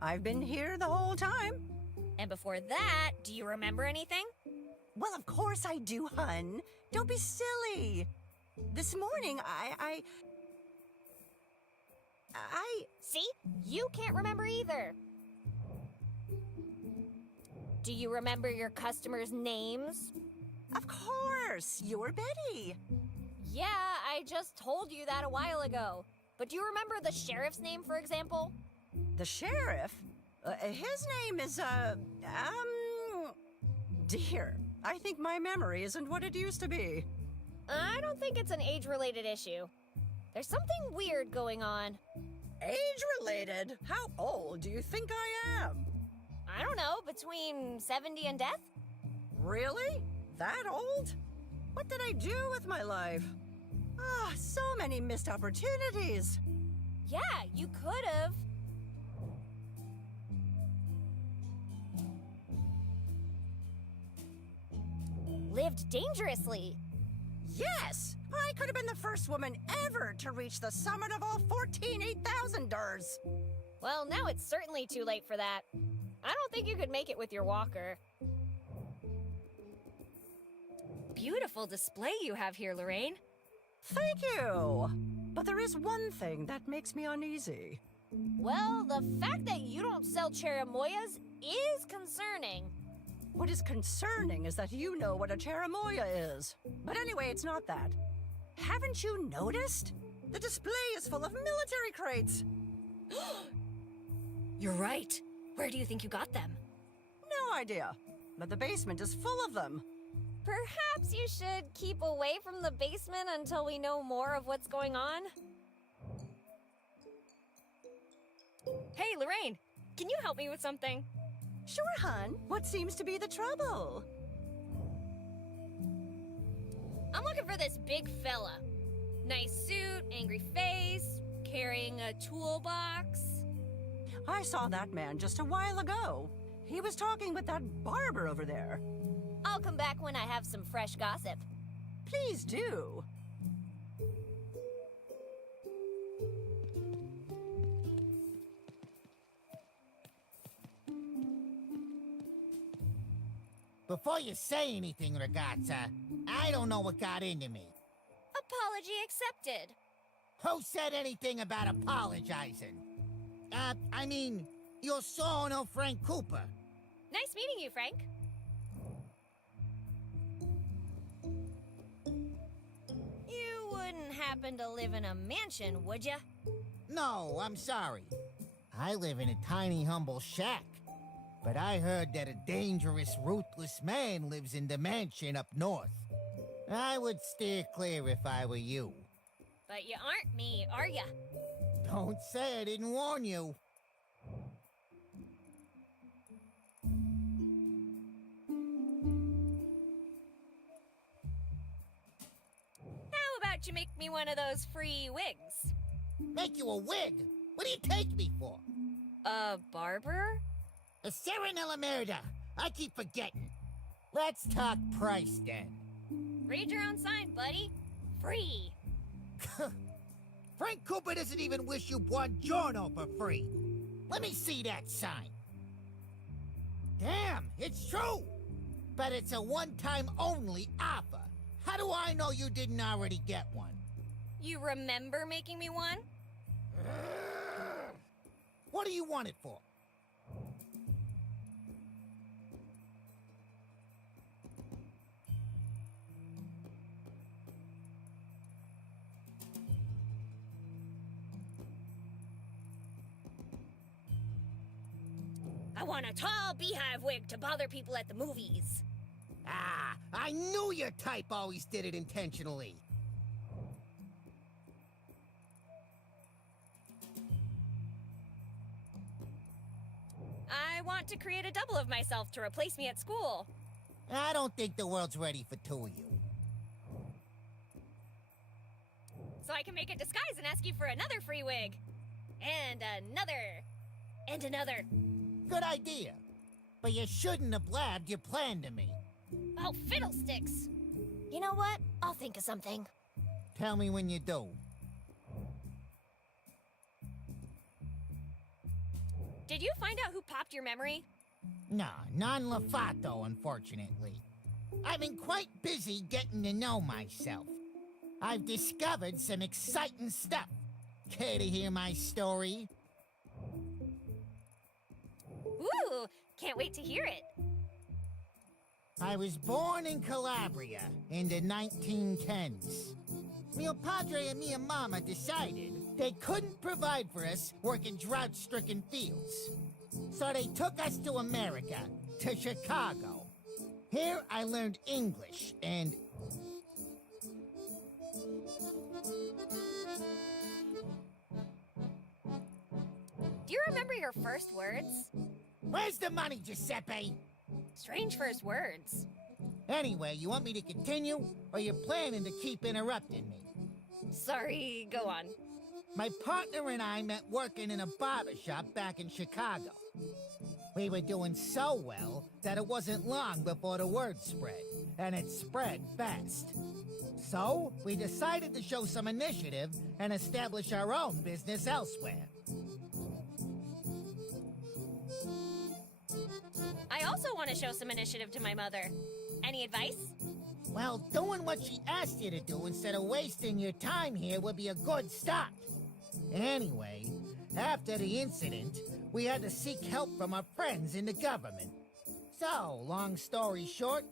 I've been here the whole time. And before that, do you remember anything? Well, of course I do, hun. Don't be silly. This morning, I... See? You can't remember either. Do you remember your customers' names? Of course! You're Betty. Yeah, I just told you that a while ago. But do you remember the sheriff's name, for example? The sheriff? His name is, Dear, I think my memory isn't what it used to be. I don't think it's an age-related issue. There's something weird going on. Age-related? How old do you think I am? I don't know, between 70 and death? Really? That old? What did I do with my life? Ah, so many missed opportunities. Yeah, you could have. Lived dangerously. Yes! I could have been the first woman ever to reach the summit of all 14 8,000ers. Well, now it's certainly too late for that. I don't think you could make it with your walker. Beautiful display you have here, Lorraine. Thank you. But there is one thing that makes me uneasy. Well, the fact that you don't sell cherimoyas is concerning. What is concerning is that you know what a cherimoya is. But anyway, it's not that. Haven't you noticed? The display is full of military crates. You're right. Where do you think you got them? No idea. But the basement is full of them. Perhaps you should keep away from the basement until we know more of what's going on. Hey, Lorraine, can you help me with something? Sure, hon. What seems to be the trouble? I'm looking for this big fella. Nice suit, angry face, carrying a toolbox. I saw that man just a while ago. He was talking with that barber over there. I'll come back when I have some fresh gossip. Please do. Before you say anything, ragazza, I don't know what got into me. Apology accepted. Who said anything about apologizing? I mean, io sono Frank Cooper. Nice meeting you, Frank. You wouldn't happen to live in a mansion, would ya? No, I'm sorry. I live in a tiny, humble shack. But I heard that a dangerous, ruthless man lives in the mansion up north. I would steer clear if I were you. But you aren't me, are ya? Don't say I didn't warn you. How about you make me one of those free wigs? Make you a wig? What do you take me for? A barber? A Serenella Merida. I keep forgetting. Let's talk price then. Read your own sign, buddy. Free. Frank Cooper doesn't even wish you buongiorno for free. Let me see that sign. Damn, it's true. But it's a one-time only offer. How do I know you didn't already get one? You remember making me one? What do you want it for? I want a tall beehive wig to bother people at the movies. Ah, I knew your type always did it intentionally. I want to create a double of myself to replace me at school. I don't think the world's ready for two of you. So I can make a disguise and ask you for another free wig. And another. And another. Good idea. But you shouldn't have blabbed your plan to me. Oh, fiddlesticks. You know what? I'll think of something. Tell me when you do. Did you find out who popped your memory? Nah, non-Lafato, unfortunately. I've been quite busy getting to know myself. I've discovered some exciting stuff. Care to hear my story? Ooh, can't wait to hear it. I was born in Calabria in the 1910s. Mio padre and mia mama decided they couldn't provide for us working drought-stricken fields. So they took us to America, to Chicago. Here I learned English and... Do you remember your first words? Where's the money, Giuseppe? Strange first words. Anyway, you want me to continue, or you're planning to keep interrupting me? Sorry, go on. My partner and I met working in a barber shop back in Chicago. We were doing so well that it wasn't long before the word spread, and it spread fast. So, we decided to show some initiative and establish our own business elsewhere. I also want to show some initiative to my mother. Any advice? Well, doing what she asked you to do instead of wasting your time here would be a good start. Anyway, after the incident, we had to seek help from our friends in the government. So, long story short,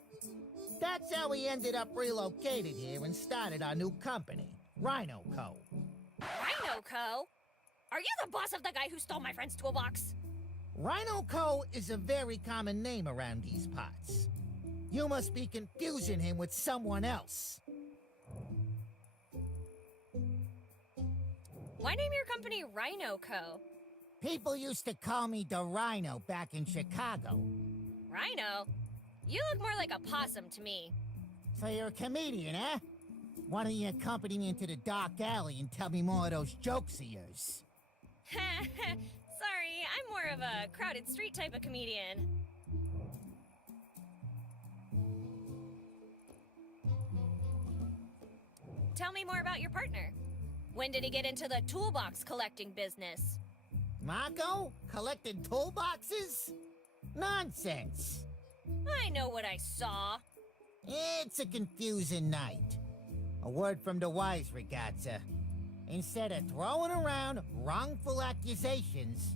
that's how we ended up relocated here and started our new company, Rhino Co. Rhino Co? Are you the boss of the guy who stole my friend's toolbox? Rhino Co. is a very common name around these parts. You must be confusing him with someone else. Why name your company Rhino Co? People used to call me the Rhino back in Chicago. Rhino? You look more like a possum to me. So you're a comedian, eh? Why don't you accompany me into the dark alley and tell me more of those jokes of yours? Sorry, I'm more of a crowded street type of comedian. Tell me more about your partner. When did he get into the toolbox collecting business? Marco? Collecting toolboxes? Nonsense. I know what I saw. It's a confusing night. A word from the wise, ragazza. Instead of throwing around wrongful accusations,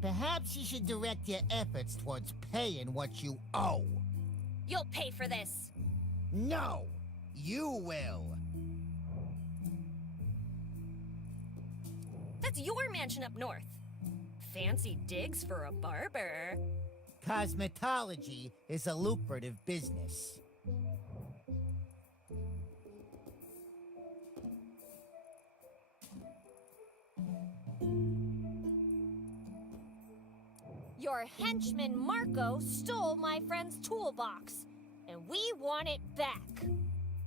perhaps you should direct your efforts towards paying what you owe. You'll pay for this. No, you will. That's your mansion up north. Fancy digs for a barber. Cosmetology is a lucrative business. Your henchman Marco stole my friend's toolbox, and we want it back.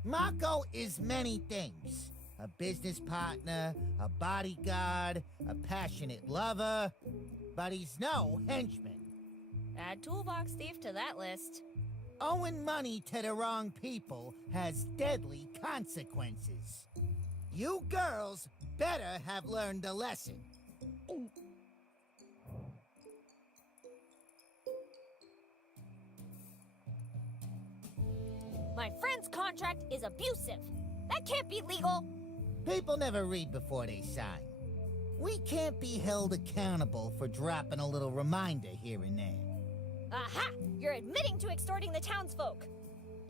Marco is many things. A business partner, a bodyguard, a passionate lover, but he's no henchman. Add toolbox thief to that list. Owing money to the wrong people has deadly consequences. You girls better have learned a lesson. My friend's contract is abusive. That can't be legal. People never read before they sign. We can't be held accountable for dropping a little reminder here and there. Aha! You're admitting to extorting the townsfolk.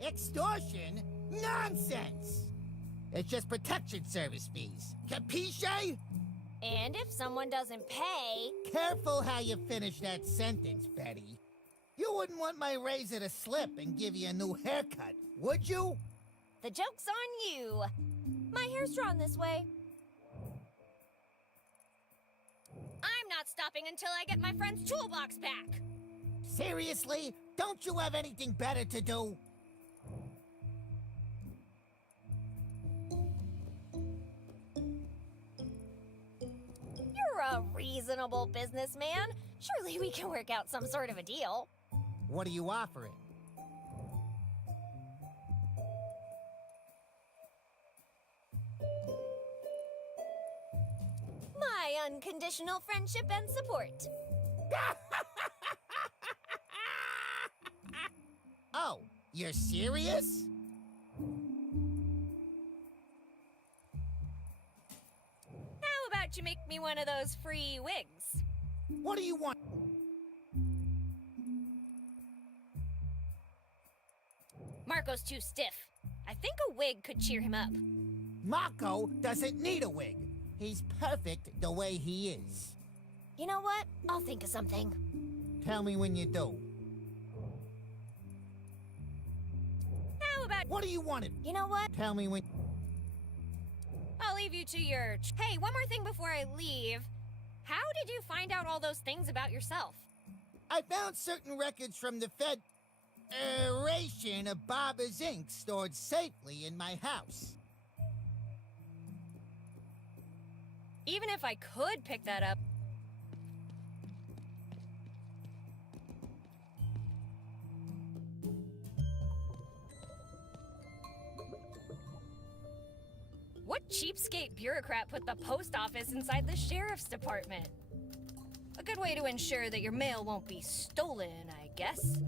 Extortion? Nonsense! It's just protection service fees. Capisce? And if someone doesn't pay... Careful how you finish that sentence, Betty. You wouldn't want my razor to slip and give you a new haircut, would you? The joke's on you. My hair's drawn this way. I'm not stopping until I get my friend's toolbox back. Seriously? Don't you have anything better to do? You're a reasonable businessman. Surely we can work out some sort of a deal. What are you offering? My unconditional friendship and support. Oh, you're serious? How about you make me one of those free wigs? What do you want? Marco's too stiff. I think a wig could cheer him up. Marco doesn't need a wig. He's perfect the way he is. You know what? I'll think of something. Tell me when you do. How about... What do you want? You know what? Tell me when... I'll leave you to your... Hey, one more thing before I leave. How did you find out all those things about yourself? I found certain records from the Federation of Barbers Inc. stored safely in my house. Even if I could pick that up... What cheapskate bureaucrat put the post office inside the sheriff's department? A good way to ensure that your mail won't be stolen, I guess.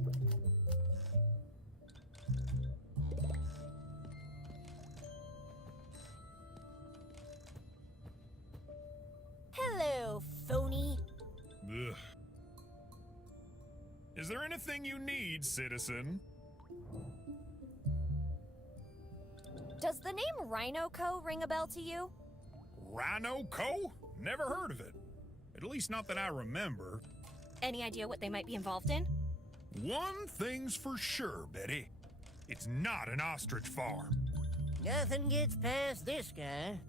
Hello, phony. Ugh. Is there anything you need, citizen? Does the name Rhino Co. ring a bell to you? Rhino Co? Never heard of it. At least not that I remember. Any idea what they might be involved in? One thing's for sure, Betty. It's not an ostrich farm. Nothing gets past this guy.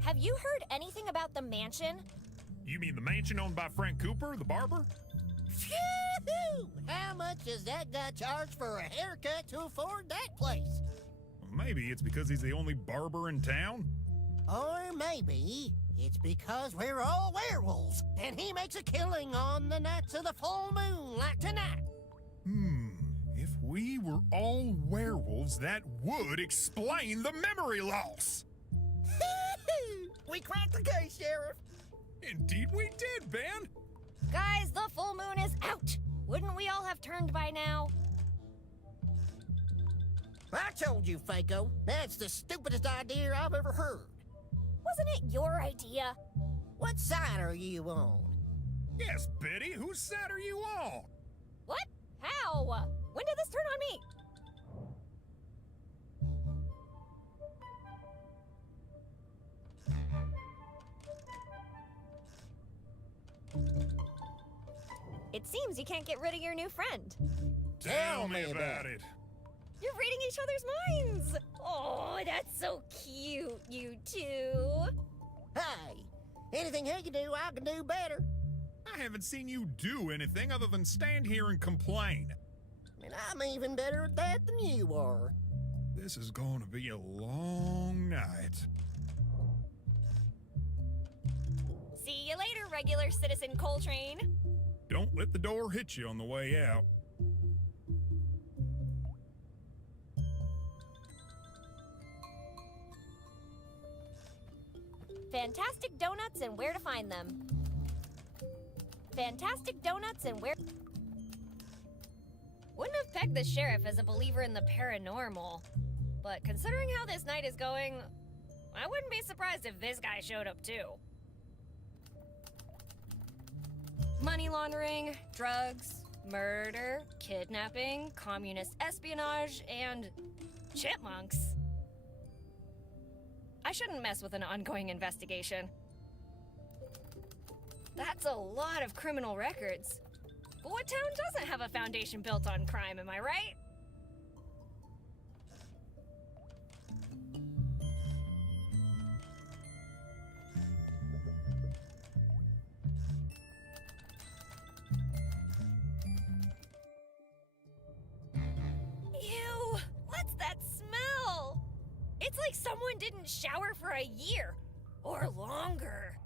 Have you heard anything about the mansion? You mean the mansion owned by Frank Cooper, the barber? Phew! How much does that guy charge for a haircut to afford that place? Maybe it's because he's the only barber in town. Or maybe It's because we're all werewolves, and he makes a killing on the nights of the full moon, like tonight. If we were all werewolves, that would explain the memory loss. We cracked the case, Sheriff. Indeed we did, Ben. Guys, the full moon is out! Wouldn't we all have turned by now? I told you, Faco. That's the stupidest idea I've ever heard. Wasn't it your idea? What side are you on? Yes, Betty, whose side are you on? What? How? When did this turn on me? It seems you can't get rid of your new friend. Tell me about it. You're reading each other's minds! Oh, that's so cute, you two. Hey, anything he can do, I can do better. I haven't seen you do anything other than stand here and complain. And I'm even better at that than you are. This is going to be a long night. See you later, regular citizen Coltrane. Don't let the door hit you on the way out. Fantastic donuts and where to find them. Fantastic donuts and where... Wouldn't have pegged the sheriff as a believer in the paranormal. But considering how this night is going, I wouldn't be surprised if this guy showed up too. Money laundering, drugs, murder, kidnapping, communist espionage, and chipmunks. I shouldn't mess with an ongoing investigation. That's a lot of criminal records. But what town doesn't have a foundation built on crime, am I right? Ew! What's that smell? It's like someone didn't shower for a year. Or longer.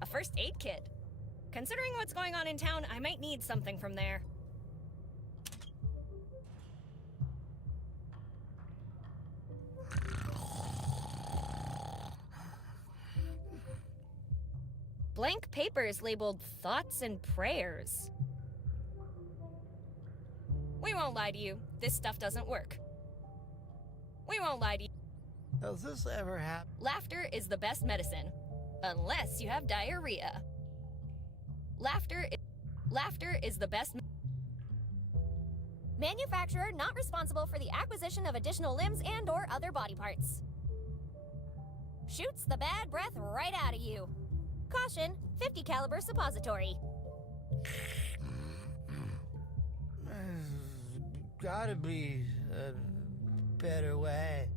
A first aid kit. Considering what's going on in town, I might need something from there. Blank papers labeled thoughts and prayers. We won't lie to you. This stuff doesn't work. We won't lie to you. Has this ever happened? Laughter is the best medicine. Unless you have diarrhea. Laughter is the best. Manufacturer not responsible for the acquisition of additional limbs and or other body parts. Shoots the bad breath right out of you. Caution, 50 caliber suppository. Gotta be a better way.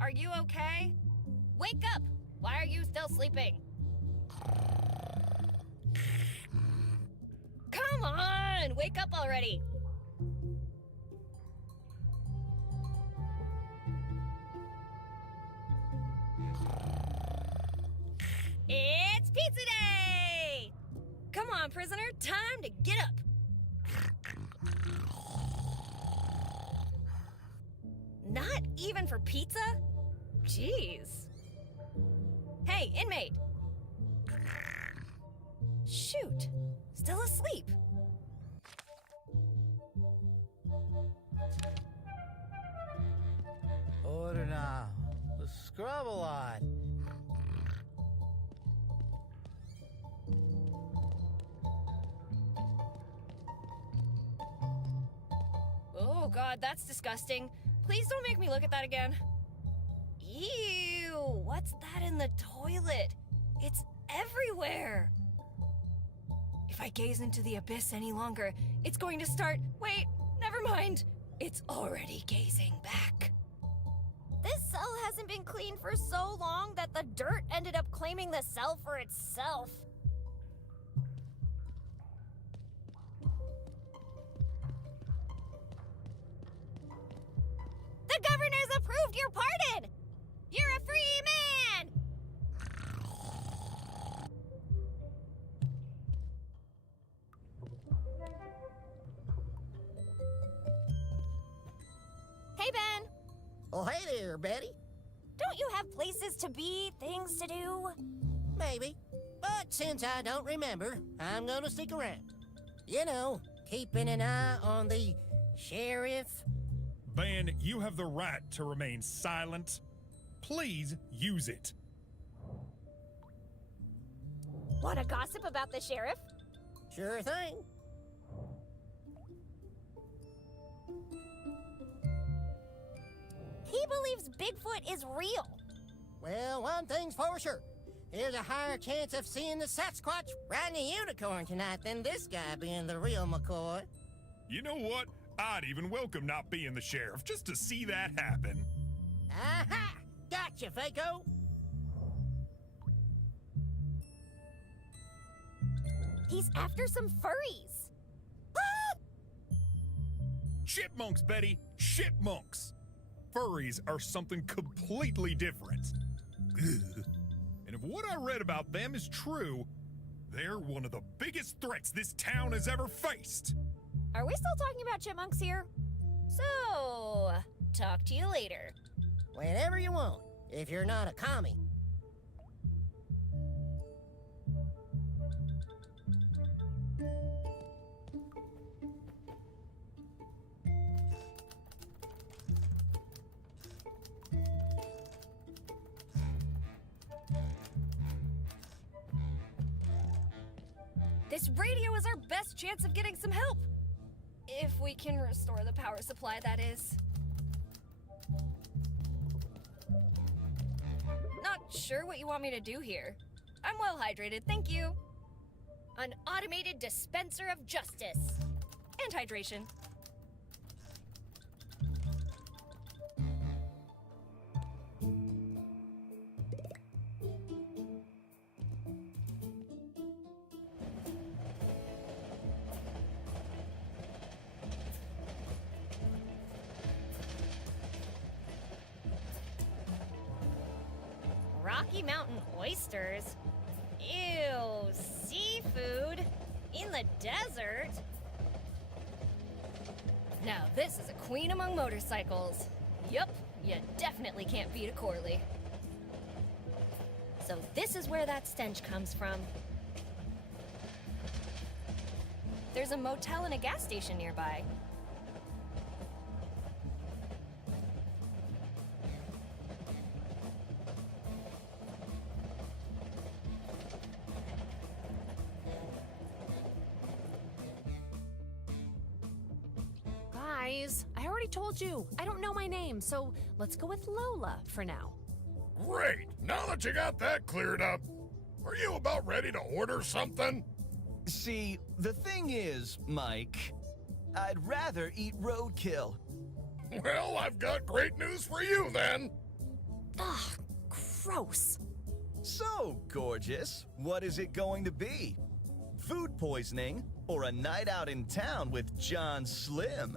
Are you okay? Wake up! Why are you still sleeping? Come on! Wake up already! It's pizza day! Come on, prisoner, time to get up! Not even for pizza? Jeez. Hey, inmate! Shoot, still asleep. Order now. The scrub a lot. Oh god, that's disgusting. Please don't make me look at that again. Ew, what's that in the toilet? It's everywhere. If I gaze into the abyss any longer, it's going to start... Wait, never mind. It's already gazing back. This cell hasn't been cleaned for so long that the dirt ended up claiming the cell for itself. The The governor's approved your pardon! You're a free man! Hey, Ben. Oh, hey there, Betty. Don't you have places to be, things to do? Maybe. But since I don't remember, I'm gonna stick around. You know, keeping an eye on the sheriff. Ben, you have the right to remain silent. Please use it. Want to gossip about the sheriff? Sure thing. He believes Bigfoot is real. Well, one thing's for sure. There's a higher chance of seeing the Sasquatch riding a unicorn tonight than this guy being the real McCoy. You know what? I'd even welcome not being the sheriff just to see that happen. Aha! Gotcha, Faco! He's after some furries. Chipmunks, Betty! Chipmunks! Furries are something completely different. And if what I read about them is true, they're one of the biggest threats this town has ever faced. Are we still talking about chipmunks here? So, talk to you later. Whenever you want, if you're not a commie. This radio is our best chance of getting some help. If we can restore the power supply, that is. Not sure what you want me to do here. I'm well hydrated, thank you. An automated dispenser of justice. And hydration. Rocky Mountain oysters? Ew, seafood? In the desert? Now this is a queen among motorcycles. Yup, you definitely can't beat a Corley. So this is where that stench comes from. There's a motel and a gas station nearby. Guys, I already told you, I don't know my name, so let's go with Lola for now. Great! Now that you got that cleared up, are you about ready to order something? See, the thing is, Mike, I'd rather eat roadkill. Well, I've got great news for you then. Ugh, gross. So, gorgeous, what is it going to be? Food poisoning or a night out in town with John Slim?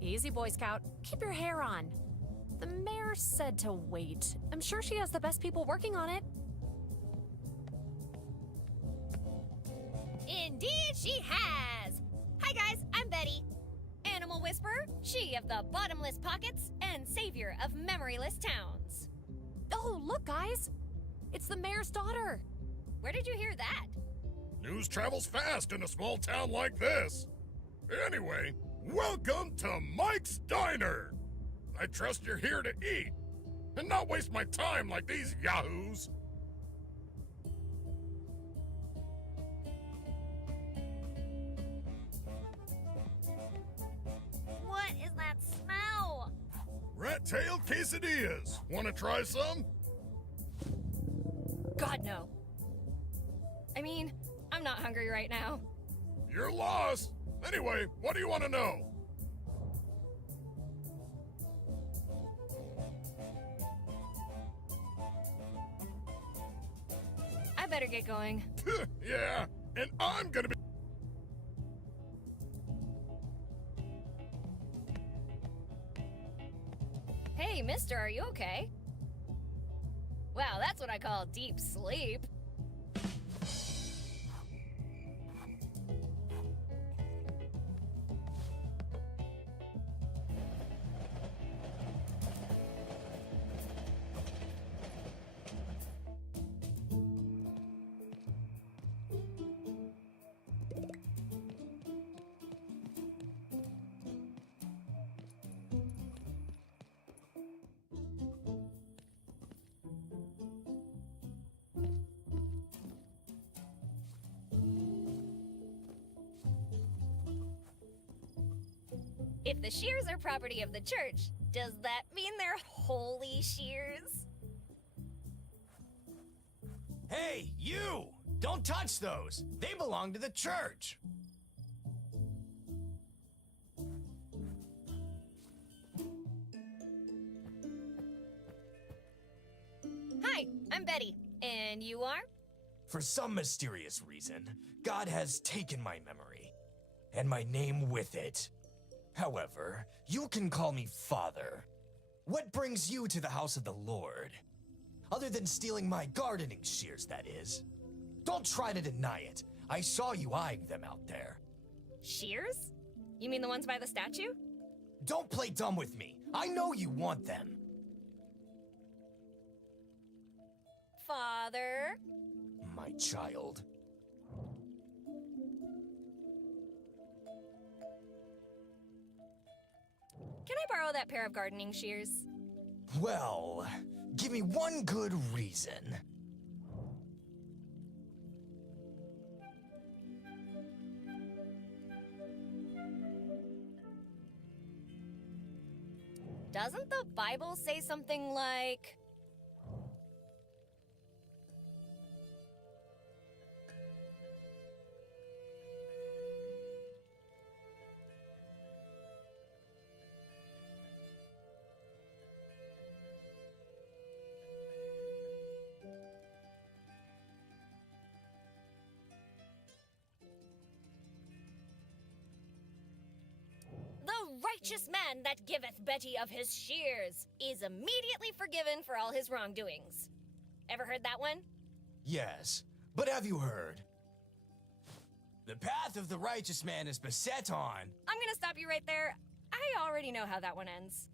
Easy, Boy Scout. Keep your hair on. The mayor said to wait. I'm sure she has the best people working on it. Indeed she has! Hi guys, I'm Betty. Animal Whisperer, she of the bottomless pockets, and savior of memoryless towns. Oh, look, guys. It's the mayor's daughter. Where did you hear that? News travels fast in a small town like this. Anyway, welcome to Mike's Diner. I trust you're here to eat and not waste my time like these yahoos. What is that smell? Rat-tailed quesadillas. Want to try some? God, no. I mean, I'm not hungry right now. You're lost. Anyway, what do you want to know? I better get going. Yeah, and I'm gonna be... mister, are you okay? Wow, that's what I call deep sleep. If the shears are property of the church, does that mean they're holy shears? Hey, you! Don't touch those! They belong to the church! Hi, I'm Betty. And you are? For some mysterious reason, God has taken my memory, and my name with it. However, you can call me Father. What brings you to the house of the Lord? Other than stealing my gardening shears, that is. Don't try to deny it. I saw you eyeing them out there. Shears? You mean the ones by the statue? Don't play dumb with me. I know you want them. Father? My child. Can I borrow that pair of gardening shears? Well, give me one good reason. Doesn't the Bible say something like... The righteous man that giveth Betty of his shears is immediately forgiven for all his wrongdoings. Ever heard that one? Yes, but have you heard? The path of the righteous man is beset on. I'm gonna stop you right there. I already know how that one ends.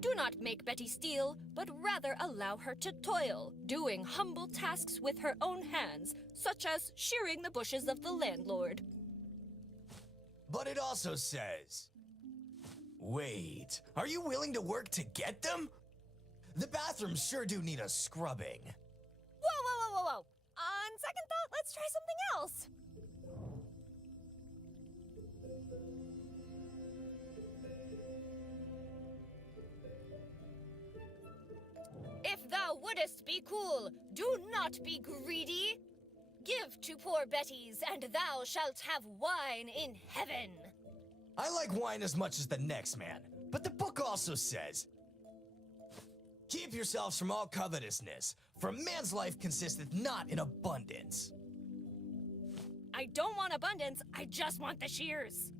Do not make Betty steal, but rather allow her to toil, doing humble tasks with her own hands, such as shearing the bushes of the landlord. But it also says... Wait, are you willing to work to get them? The bathrooms sure do need a scrubbing. Whoa. On second thought, let's try something else. If thou wouldest be cool, do not be greedy. Give to poor Betty's, and thou shalt have wine in heaven. I like wine as much as the next man, but the book also says, keep yourselves from all covetousness, for man's life consisteth not in abundance. I don't want abundance, I just want the shears.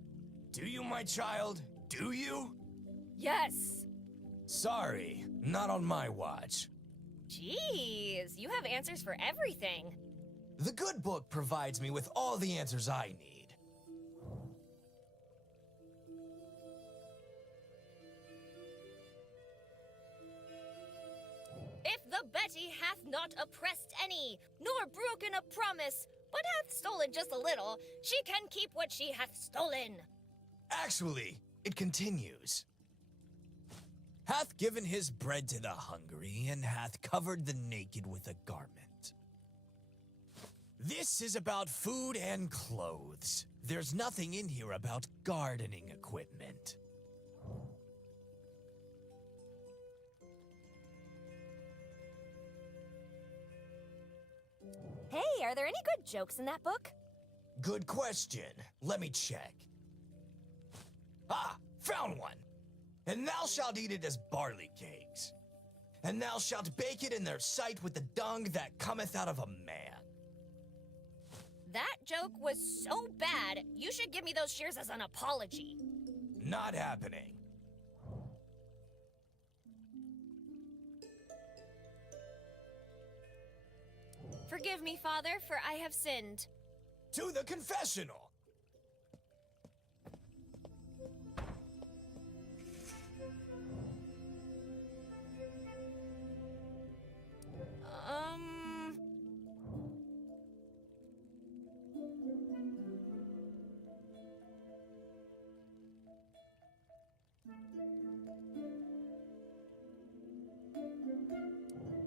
Do you, my child? Do you? Yes. Sorry, not on my watch. Jeez, you have answers for everything. The good book provides me with all the answers I need. If the Betty hath not oppressed any, nor broken a promise, but hath stolen just a little, she can keep what she hath stolen. Actually, it continues. Hath given his bread to the hungry, and hath covered the naked with a garment. This is about food and clothes. There's nothing in here about gardening equipment. Hey, are there any good jokes in that book? Good question. Let me check. Ah, found one. And thou shalt eat it as barley cakes. and thou shalt bake it in their sight with the dung that cometh out of a man. That joke was so bad, you should give me those shears as an apology. Not happening. Forgive me, Father, for I have sinned. To the confessional.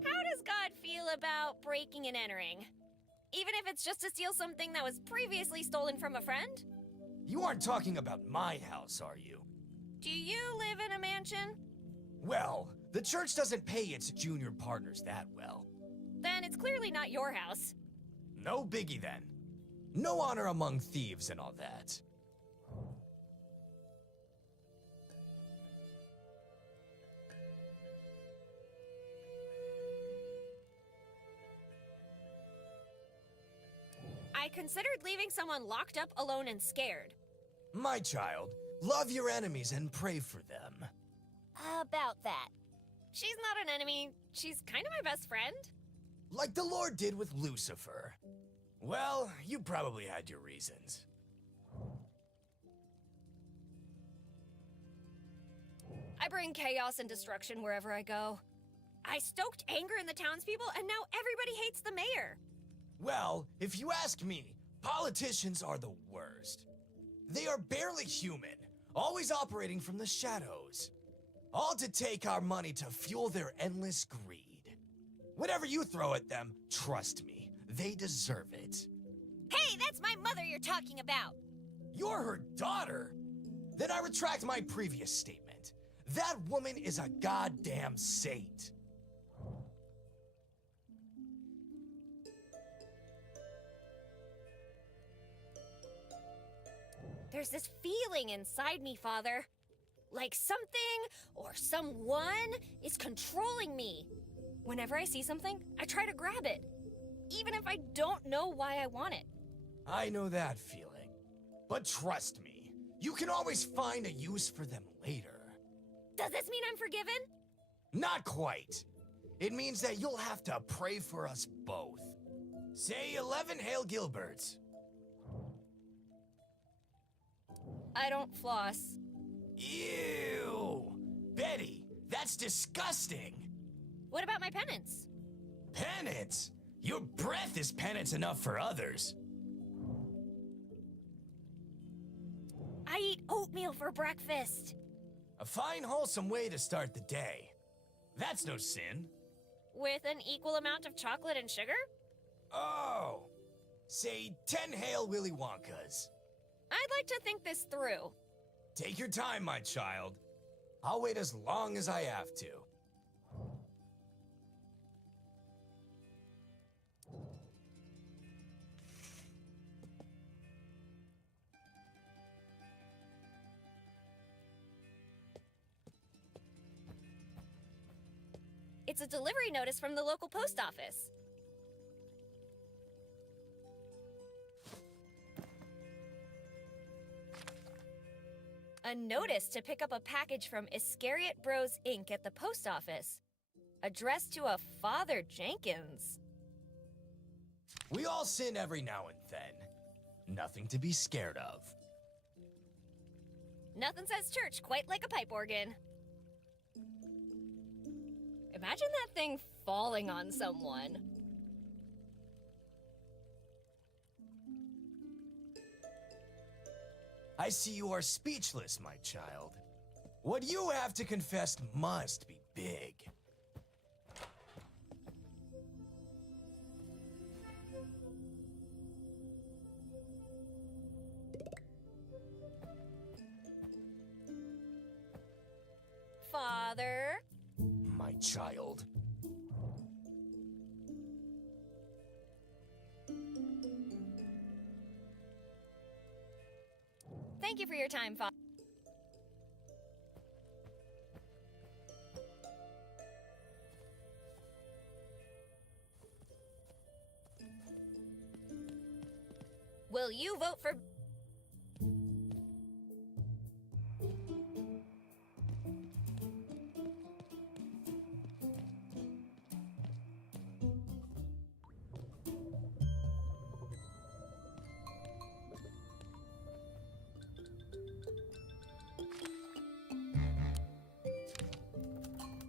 How does God feel about breaking and entering? Even if it's just to steal something that was previously stolen from a friend? You aren't talking about my house, are you? Do you live in a mansion? Well, the church doesn't pay its junior partners that well. Then it's clearly not your house. No biggie then. No honor among thieves and all that. I considered leaving someone locked up, alone, and scared. My child, love your enemies and pray for them. About that. She's not an enemy. She's kind of my best friend. Like the Lord did with Lucifer. Well, you probably had your reasons. I bring chaos and destruction wherever I go. I stoked anger in the townspeople, and now everybody hates the mayor. Well, if you ask me, politicians are the worst. They are barely human, always operating from the shadows. All to take our money to fuel their endless greed. Whatever you throw at them, trust me, they deserve it. Hey, that's my mother you're talking about! You're her daughter? Then I retract my previous statement. That woman is a goddamn saint. There's this feeling inside me, Father. Like something or someone is controlling me. Whenever I see something, I try to grab it, even if I don't know why I want it. I know that feeling. But trust me, you can always find a use for them later. Does this mean I'm forgiven? Not quite. It means that you'll have to pray for us both. Say 11 Hail Gilberts. I don't floss. Ew! Betty, that's disgusting! What about my penance? Penance? Your breath is penance enough for others. I eat oatmeal for breakfast. A fine, wholesome way to start the day. That's no sin. With an equal amount of chocolate and sugar? Oh! Say 10 Hail Willy Wonkas. I'd like to think this through. Take your time, my child. I'll wait as long as I have to. It's a delivery notice from the local post office. A notice to pick up a package from Iscariot Bros Inc. at the post office. Addressed to a Father Jenkins. We all sin every now and then. Nothing to be scared of. Nothing says church quite like a pipe organ. Imagine that thing falling on someone. I see you are speechless, my child. What you have to confess must be big. Father? My child. Thank you for your time, Father. Will you vote for...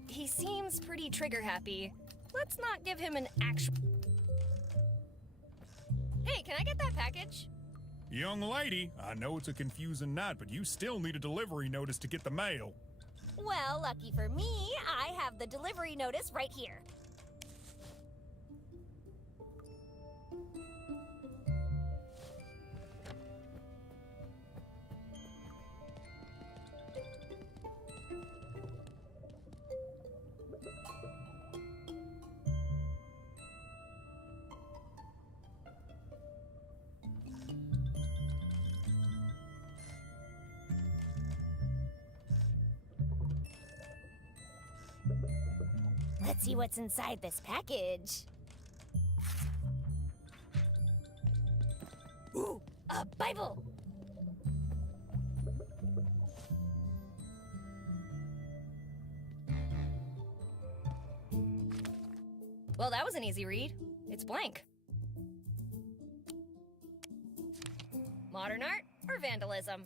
He seems pretty trigger-happy. Let's not give him an actual... Hey, can I get that package? Young lady, I know it's a confusing night, but you still need a delivery notice to get the mail. Well, lucky for me, I have the delivery notice right here. Let's see what's inside this package. Ooh, a Bible! Well, that was an easy read. It's blank. Modern art or vandalism?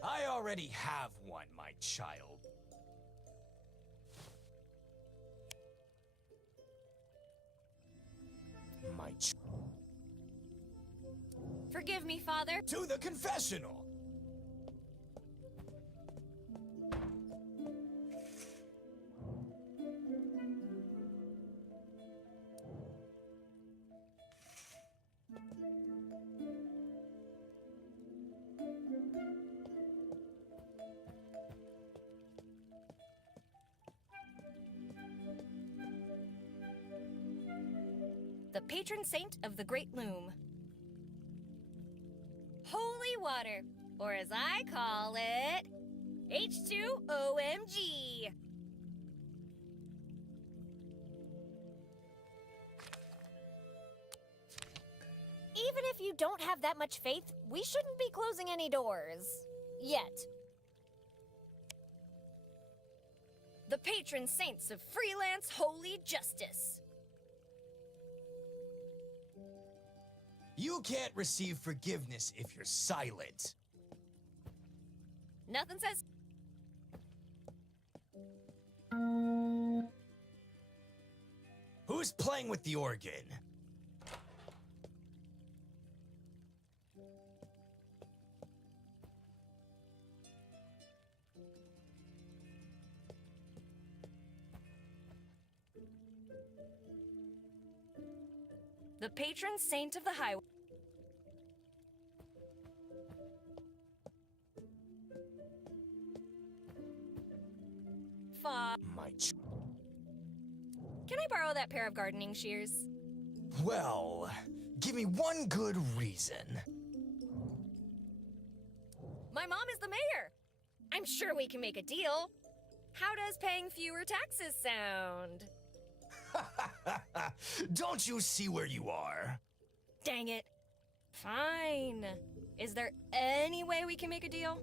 I already have one, my child. Forgive me, Father. To the confessional! The patron saint of the Great Loom. Holy water, or as I call it, H2OMG. Even if you don't have that much faith, we shouldn't be closing any doors. Yet. The patron saints of freelance holy justice. You can't receive forgiveness if you're silent. Nothing says... Who's playing with the organ? The patron saint of the highway. Can I borrow that pair of gardening shears? Well, give me one good reason. My mom is the mayor. I'm sure we can make a deal. How does paying fewer taxes sound? Don't you see where you are? Dang it. Fine. Is there any way we can make a deal?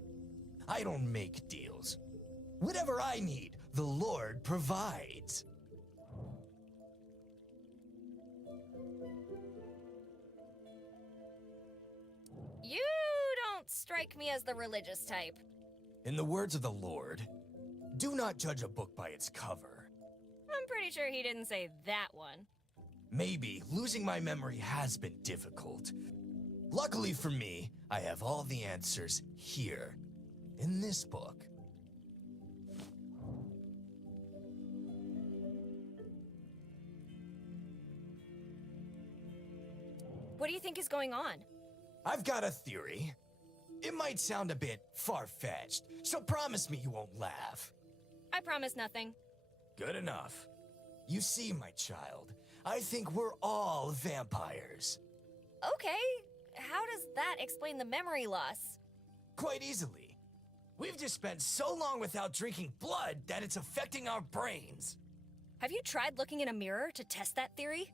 I don't make deals. Whatever I need, the Lord provides. You don't strike me as the religious type. In the words of the Lord, do not judge a book by its cover. I'm pretty sure he didn't say that one. Maybe losing my memory has been difficult. Luckily for me, I have all the answers here, in this book. What do you think is going on? I've got a theory. It might sound a bit far-fetched, so promise me you won't laugh. I promise nothing. Good enough. You see, my child, I think we're all vampires. Okay, how does that explain the memory loss? Quite easily. We've just spent so long without drinking blood that it's affecting our brains. Have you tried looking in a mirror to test that theory?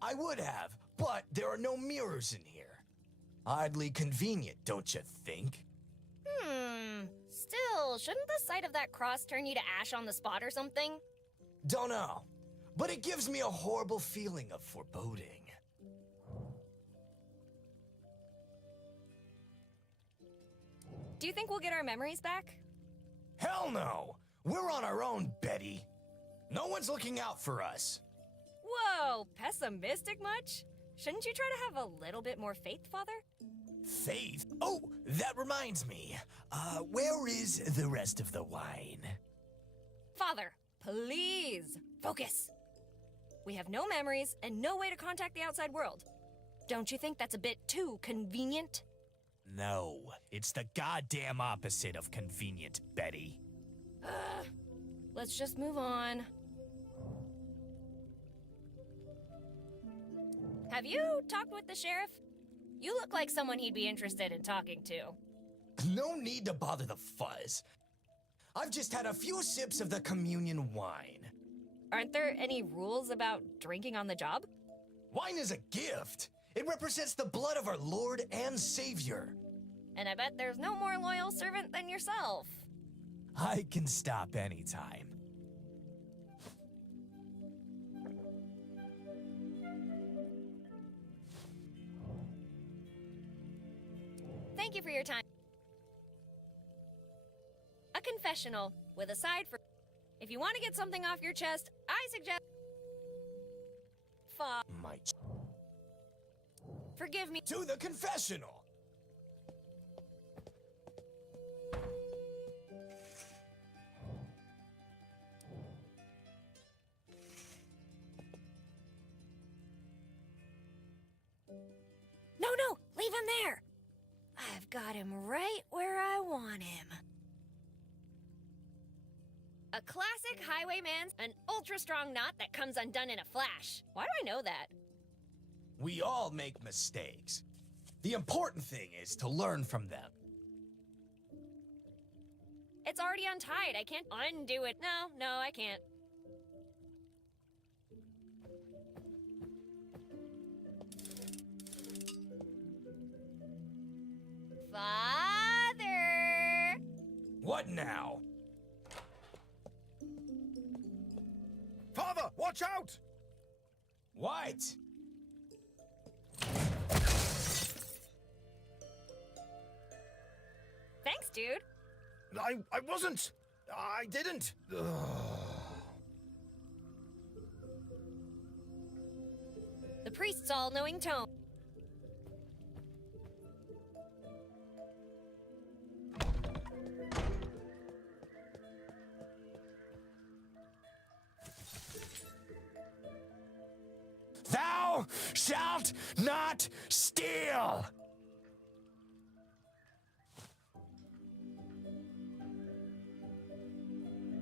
I would have, but there are no mirrors in here. Oddly convenient, don't you think? Still, shouldn't the sight of that cross turn you to ash on the spot or something? Don't know, but it gives me a horrible feeling of foreboding. Do you think we'll get our memories back? Hell no! We're on our own, Betty. No one's looking out for us. Whoa, pessimistic much? Shouldn't you try to have a little bit more faith, Father? Faith? Oh, that reminds me. Where is the rest of the wine? Father, please, focus. We have no memories and no way to contact the outside world. Don't you think that's a bit too convenient? No, it's the goddamn opposite of convenient, Betty. Let's just move on. Have you talked with the sheriff? You look like someone he'd be interested in talking to. No need to bother the fuzz. I've just had a few sips of the communion wine. Aren't there any rules about drinking on the job? Wine is a gift. It represents the blood of our Lord and Savior. And I bet there's no more loyal servant than yourself. I can stop anytime. Thank you for your time. A confessional with a side for... If you want to get something off your chest, I suggest... Forgive me. To the confessional! No, leave him there. I've got him right where I want him. A classic highwayman's an ultra-strong knot that comes undone in a flash. Why do I know that? We all make mistakes. The important thing is to learn from them. It's already untied. I can't undo it. No, I can't. Father! What now? Father, watch out! What? Thanks, dude. I wasn't. I didn't. Ugh. The priest's all-knowing tone. Thou shalt not steal!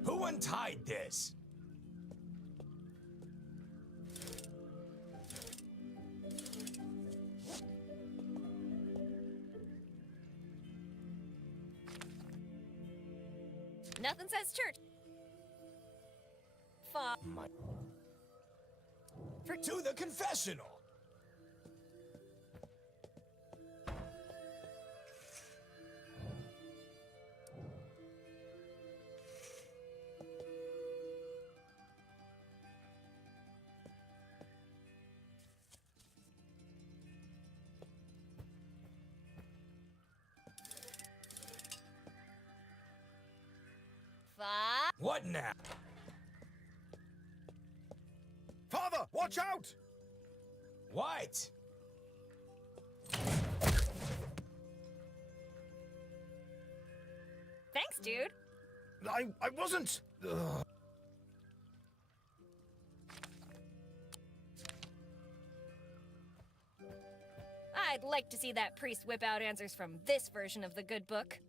Who untied this? Nothing says church. To the confessional! What now? Father, watch out! What? Thanks, dude. I wasn't. Ugh. I'd like to see that priest whip out answers from this version of the good book.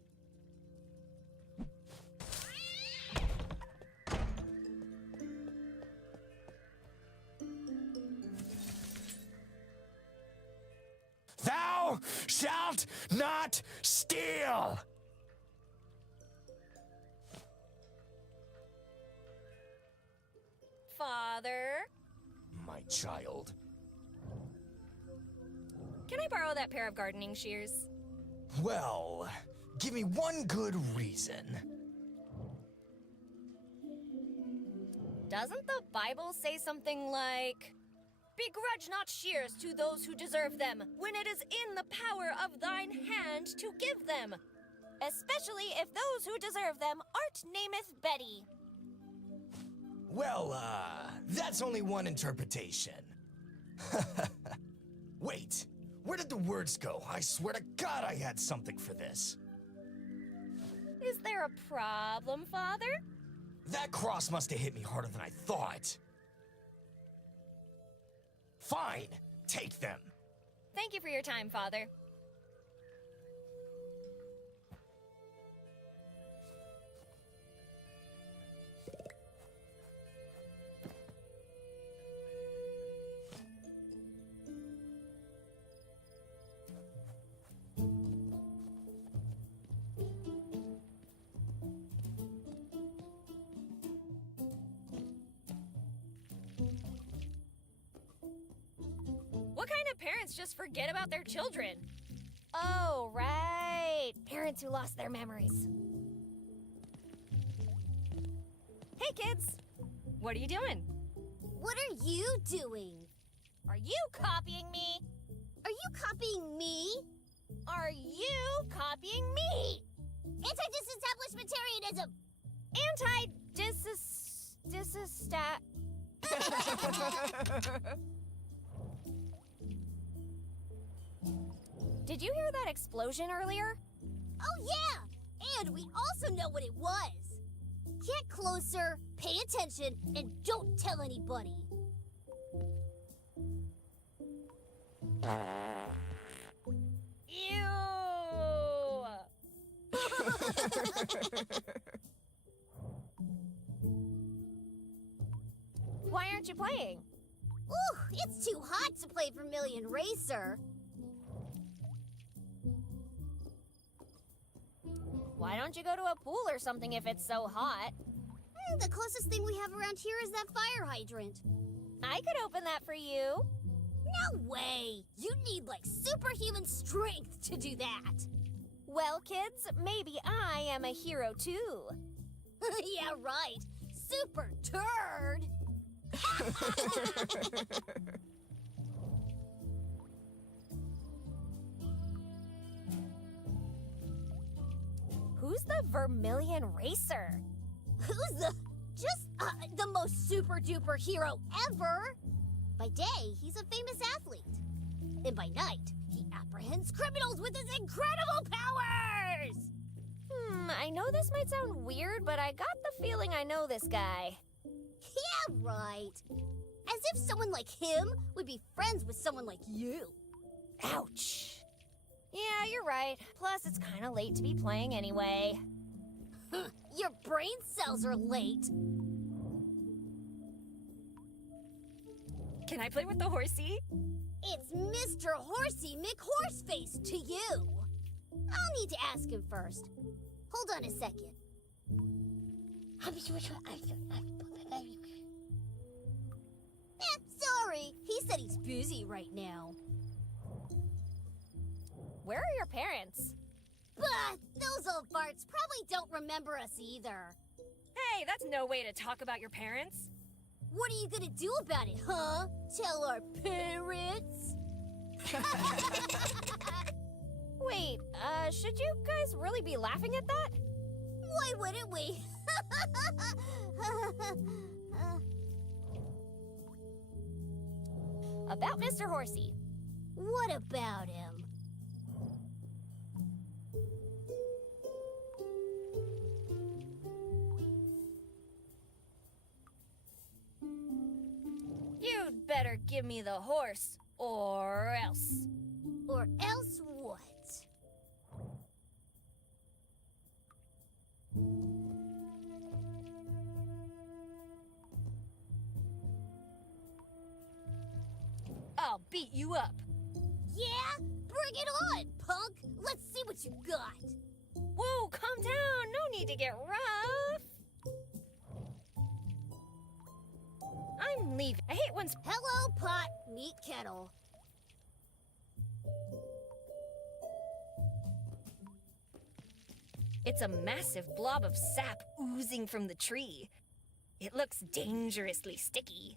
Thou shalt not steal! Father? My child. Can I borrow that pair of gardening shears? Well, give me one good reason. Doesn't the Bible say something like, "Begrudge not shears to those who deserve them, when it is in the power of thine hand to give them"? Especially if those who deserve them art nameth Betty. Well, that's only one interpretation. Wait, where did the words go? I swear to God I had something for this. Is there a problem, Father? That cross must have hit me harder than I thought. Fine, take them. Thank you for your time, Father. What kind of parents just forget about their children? Oh, right. Parents who lost their memories. Hey, kids. What are you doing? What are you doing? Are you copying me? Are you copying me? Are you copying me? Anti-disestablishmentarianism! Anti-disestat... Did you hear that explosion earlier? Oh, yeah! And we also know what it was. Get closer, pay attention, and don't tell anybody. Ew! Why aren't you playing? Ooh, it's too hot to play Vermilion Racer. Why don't you go to a pool or something if it's so hot? The closest thing we have around here is that fire hydrant. I could open that for you. No way! You need, like, superhuman strength to do that. Well, kids, maybe I am a hero too. Yeah, right. Super turd! Who's the Vermilion Racer? Who's the most super duper hero ever? By day, he's a famous athlete. And by night, he apprehends criminals with his incredible powers! I know this might sound weird, but I got the feeling I know this guy. Yeah, right. As if someone like him would be friends with someone like you. Ouch. Yeah, you're right. Plus, it's kind of late to be playing anyway. Your brain cells are late. Can I play with the horsey? It's Mr. Horsey McHorseface to you. I'll need to ask him first. Hold on a second. Sorry. He said he's busy right now. Where are your parents? But those old farts probably don't remember us either. Hey, that's no way to talk about your parents. What are you gonna do about it, huh? Tell our parents? Wait, should you guys really be laughing at that? Why wouldn't we? About Mr. Horsey. What about him? You'd better give me the horse, or else. Or else what? I'll beat you up. Yeah? Bring it on, punk! Let's see what you got! Whoa, calm down. No need to get rough. I'm leaving. I hate when... Hello, pot, meet kettle. It's a massive blob of sap oozing from the tree. It looks dangerously sticky.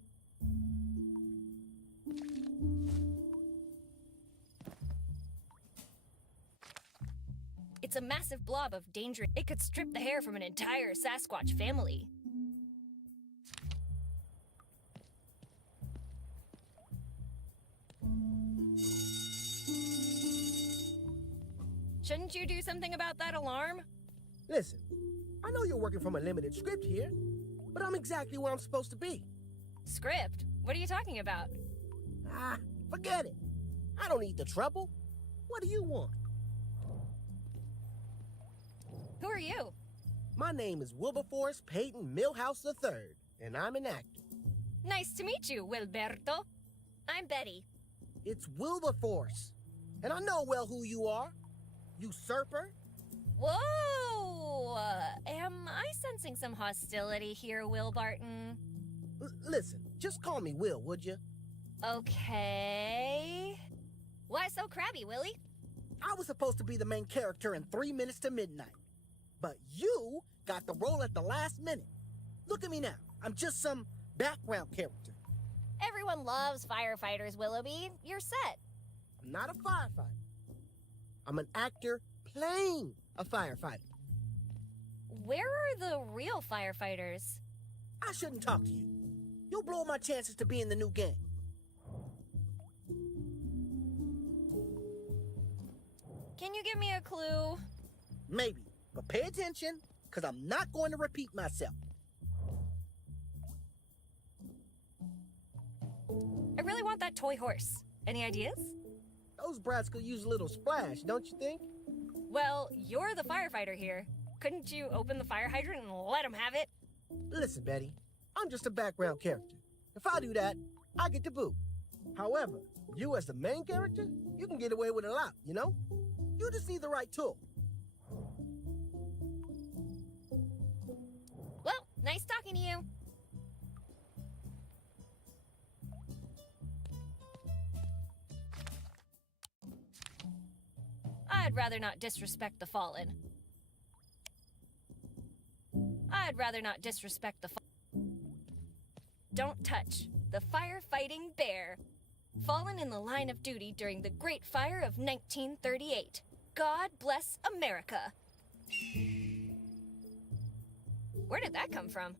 It's a massive blob of danger. It could strip the hair from an entire Sasquatch family. Shouldn't you do something about that alarm? Listen, I know you're working from a limited script here, but I'm exactly where I'm supposed to be. Script? What are you talking about? Ah, forget it. I don't need the trouble. What do you want? Who are you? My name is Wilberforce Peyton Millhouse III, and I'm an actor. Nice to meet you, Wilberto. I'm Betty. It's Wilberforce, and I know well who you are. Usurper? Whoa! Am I sensing some hostility here, Will Barton? Listen, just call me Will, would you? Okay. Why so crabby, Willie? I was supposed to be the main character in 3 Minutes to Midnight, but you got the role at the last minute. Look at me now. I'm just some background character. Everyone loves firefighters, Willoughby. You're set. I'm not a firefighter. I'm an actor playing a firefighter. Where are the real firefighters? I shouldn't talk to you. You'll blow my chances to be in the new game. Can you give me a clue? Maybe, but pay attention, because I'm not going to repeat myself. I really want that toy horse. Any ideas? Those brats could use a little splash, don't you think? Well, you're the firefighter here. Couldn't you open the fire hydrant and let him have it? Listen, Betty, I'm just a background character. If I do that, I get the boot. However, you as the main character, you can get away with a lot, you know? You just need the right tool. Well, nice talking to you. I'd rather not disrespect the fallen. I'd rather not disrespect the Don't touch the firefighting bear. Fallen in the line of duty during the Great Fire of 1938. God bless America. Where did that come from?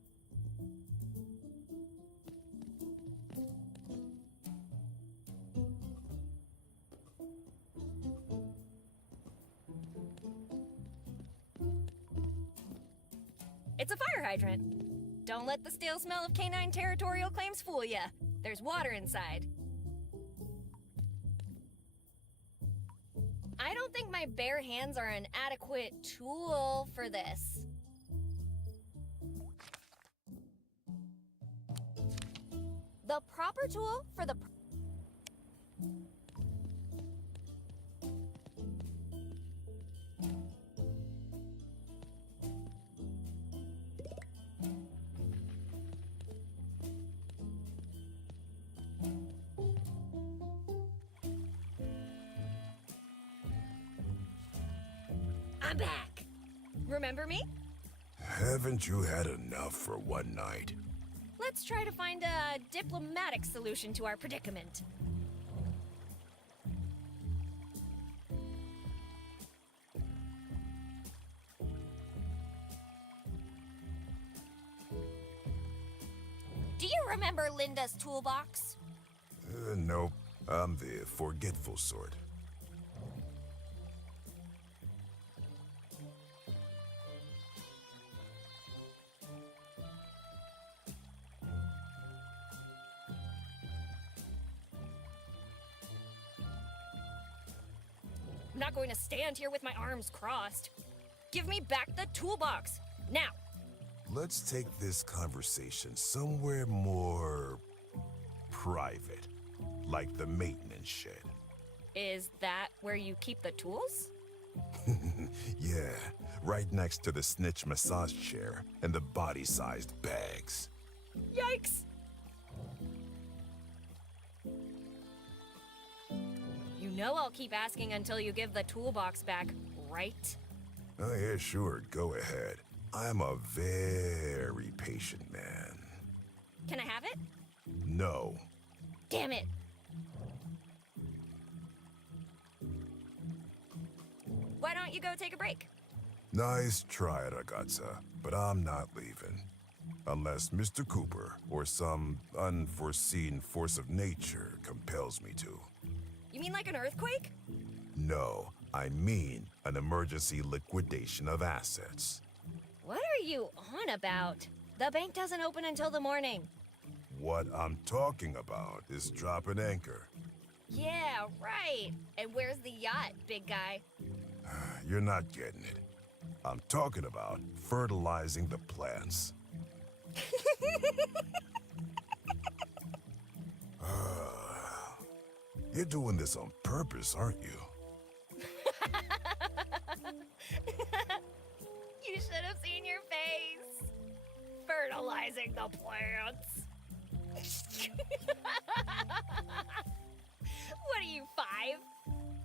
It's a fire hydrant. Don't let the stale smell of canine territorial claims fool ya. There's water inside. I don't think my bare hands are an adequate tool for this. The proper tool for the... I'm back. Remember me? Haven't you had enough for one night? Let's try to find a diplomatic solution to our predicament. Do you remember Linda's toolbox? Nope. I'm the forgetful sort. I'm not going to stand here with my arms crossed. Give me back the toolbox, now. Let's take this conversation somewhere more private, like the maintenance shed. Is that where you keep the tools? Yeah, right next to the snitch massage chair and the body-sized bags. Yikes! You know I'll keep asking until you give the toolbox back, right? Oh yeah, sure, go ahead. I'm a very patient man. Can I have it? No. Damn it! Why don't you go take a break? Nice try, ragazza, but I'm not leaving. Unless Mr. Cooper or some unforeseen force of nature compels me to. You mean like an earthquake? No, I mean an emergency liquidation of assets. What are you on about? The bank doesn't open until the morning. What I'm talking about is dropping anchor. Yeah, right. And where's the yacht, big guy? You're not getting it. I'm talking about fertilizing the plants. You're doing this on purpose, aren't you? You should have seen your face. Fertilizing the plants. What are you, 5?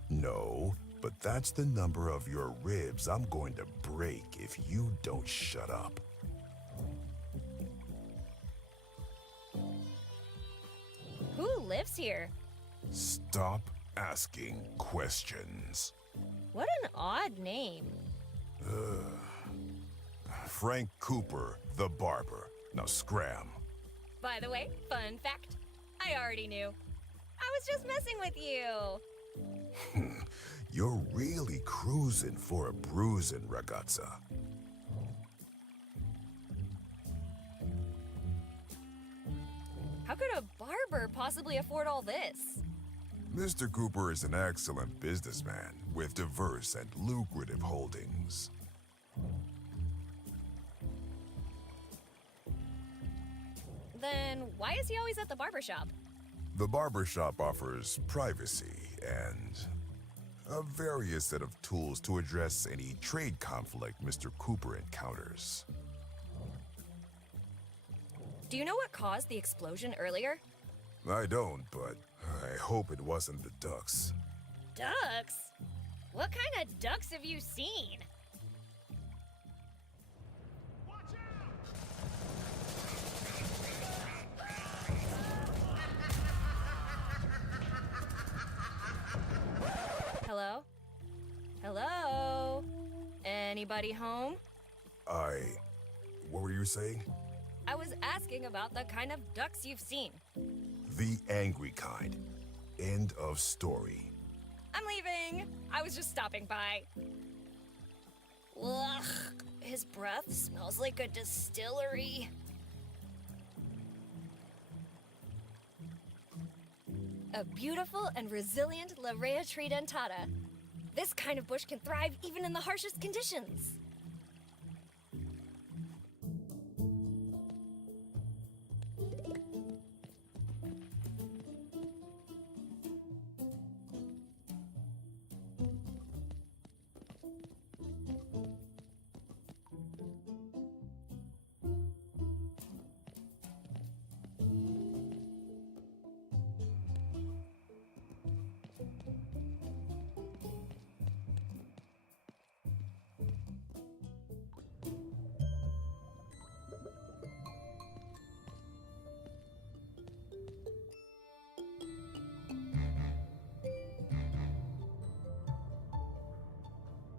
No, but that's the number of your ribs I'm going to break if you don't shut up. Who lives here? Stop asking questions. What an odd name. Frank Cooper, the barber. Now scram. By the way, fun fact, I already knew. I was just messing with you. You're really cruising for a bruising, ragazza. How could a barber possibly afford all this? Mr. Cooper is an excellent businessman with diverse and lucrative holdings. Then why is he always at the barber shop? The barbershop offers privacy and a various set of tools to address any trade conflict Mr. Cooper encounters. Do you know what caused the explosion earlier? I don't, but I hope it wasn't the ducks. Ducks? What kind of ducks have you seen? Hello? Hello? Anybody home? What were you saying? I was asking about the kind of ducks you've seen. The angry kind. End of story. I'm leaving. I was just stopping by. Ugh, his breath smells like a distillery. A beautiful and resilient La Rea tridentata. This kind of bush can thrive even in the harshest conditions.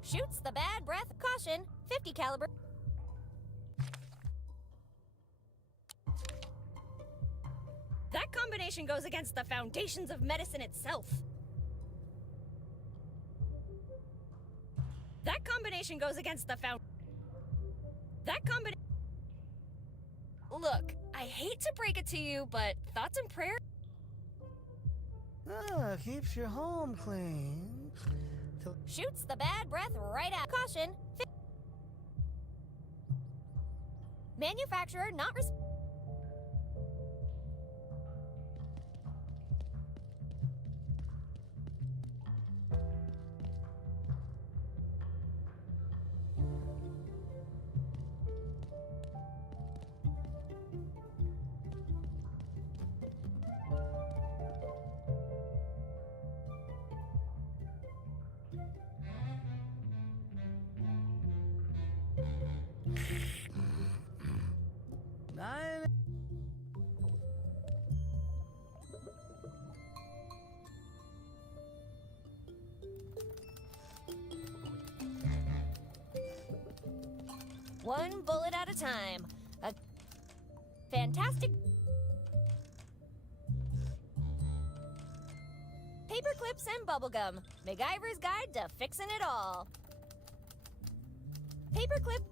Shoots the bad breath. Caution, 50 caliber. That combination goes against the foundations of medicine itself. That combination goes against the Look, I hate to break it to you, but thoughts and prayers? Keeps your home clean. till... Shoots the bad breath right out. Caution. Manufacturer not one bullet at a time. A fantastic paper clips and bubblegum. MacGyver's Guide to Fixing It All. Paperclip.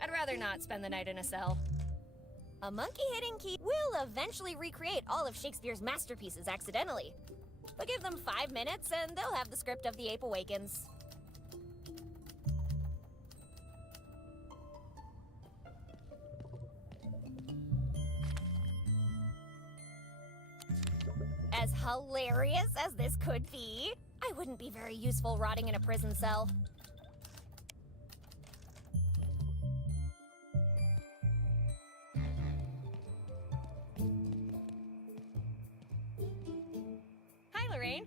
I'd rather not spend the night in a cell. A monkey hitting key will eventually recreate all of Shakespeare's masterpieces accidentally. But give them 5 minutes and they'll have the script of The Ape Awakens. As hilarious as this could be, I wouldn't be very useful rotting in a prison cell. Hi, Lorraine.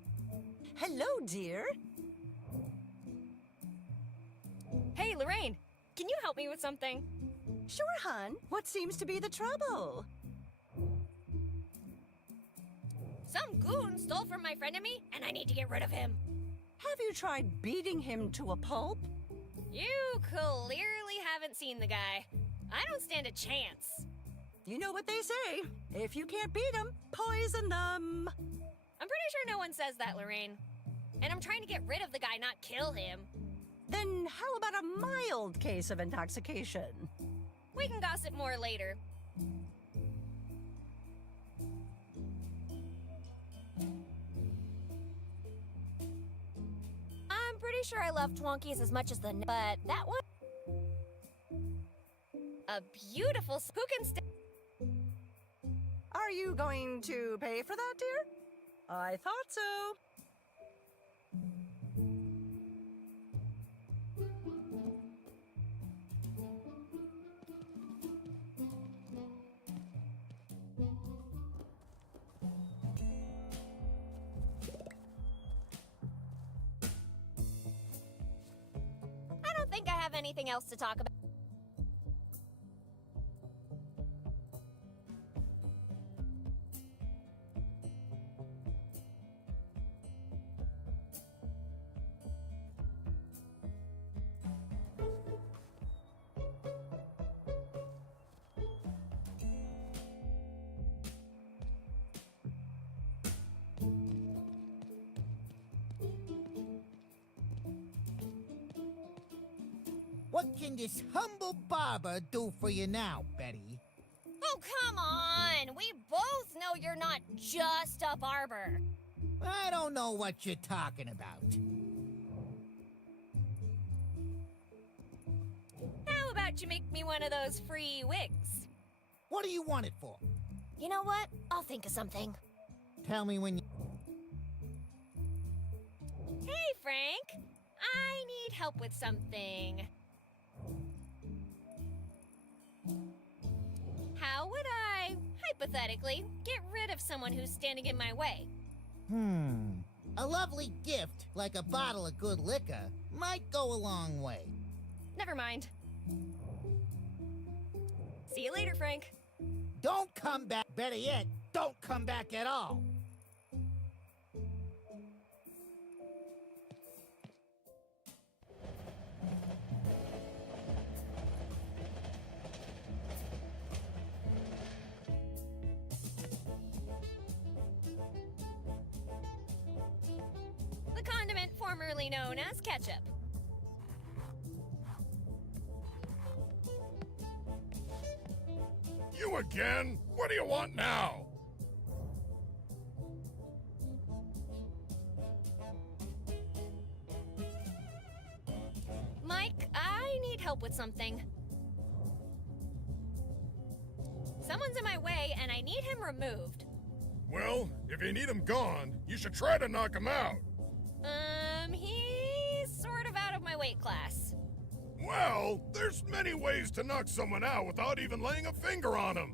Hello, dear. Hey, Lorraine. Can you help me with something? Sure, hon. What seems to be the trouble? Some goon stole from my friend and me, and I need to get rid of him. Have you tried beating him to a pulp? You clearly haven't seen the guy. I don't stand a chance. You know what they say. If you can't beat them, poison them. I'm pretty sure no one says that, Lorraine. And I'm trying to get rid of the guy, not kill him. Then how about a mild case of intoxication? We can gossip more later. I'm pretty sure I love Twonkies as much as but that one... A beautiful... Who can stay... Are you going to pay for that, dear? I thought so. I don't think I have anything else to talk about. What can this humble barber do for you now, Betty? Oh, come on! We both know you're not just a barber. I don't know what you're talking about. How about you make me one of those free wigs? What do you want it for? You know what? I'll think of something. Tell me when you... Hey, Frank. I need help with something. How would I, hypothetically, get rid of someone who's standing in my way? A lovely gift, like a bottle of good liquor, might go a long way. Never mind. See you later, Frank. Don't come back. Better yet, don't come back at all. The condiment formerly known as ketchup. You again? What do you want now? help with something. Someone's in my way, and I need him removed. Well, if you need him gone, you should try to knock him out. He's sort of out of my weight class. Well, there's many ways to knock someone out without even laying a finger on him.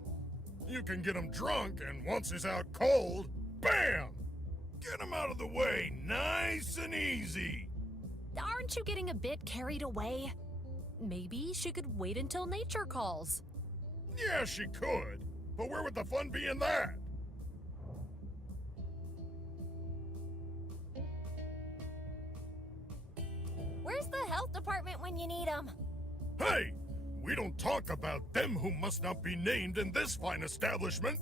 You can get him drunk, and once he's out cold, bam! Get him out of the way, nice and easy. Aren't you getting a bit carried away? Maybe she could wait until nature calls. Yeah, she could, but where would the fun be in that? Where's the health department when you need them? Hey, we don't talk about them who must not be named in this fine establishment.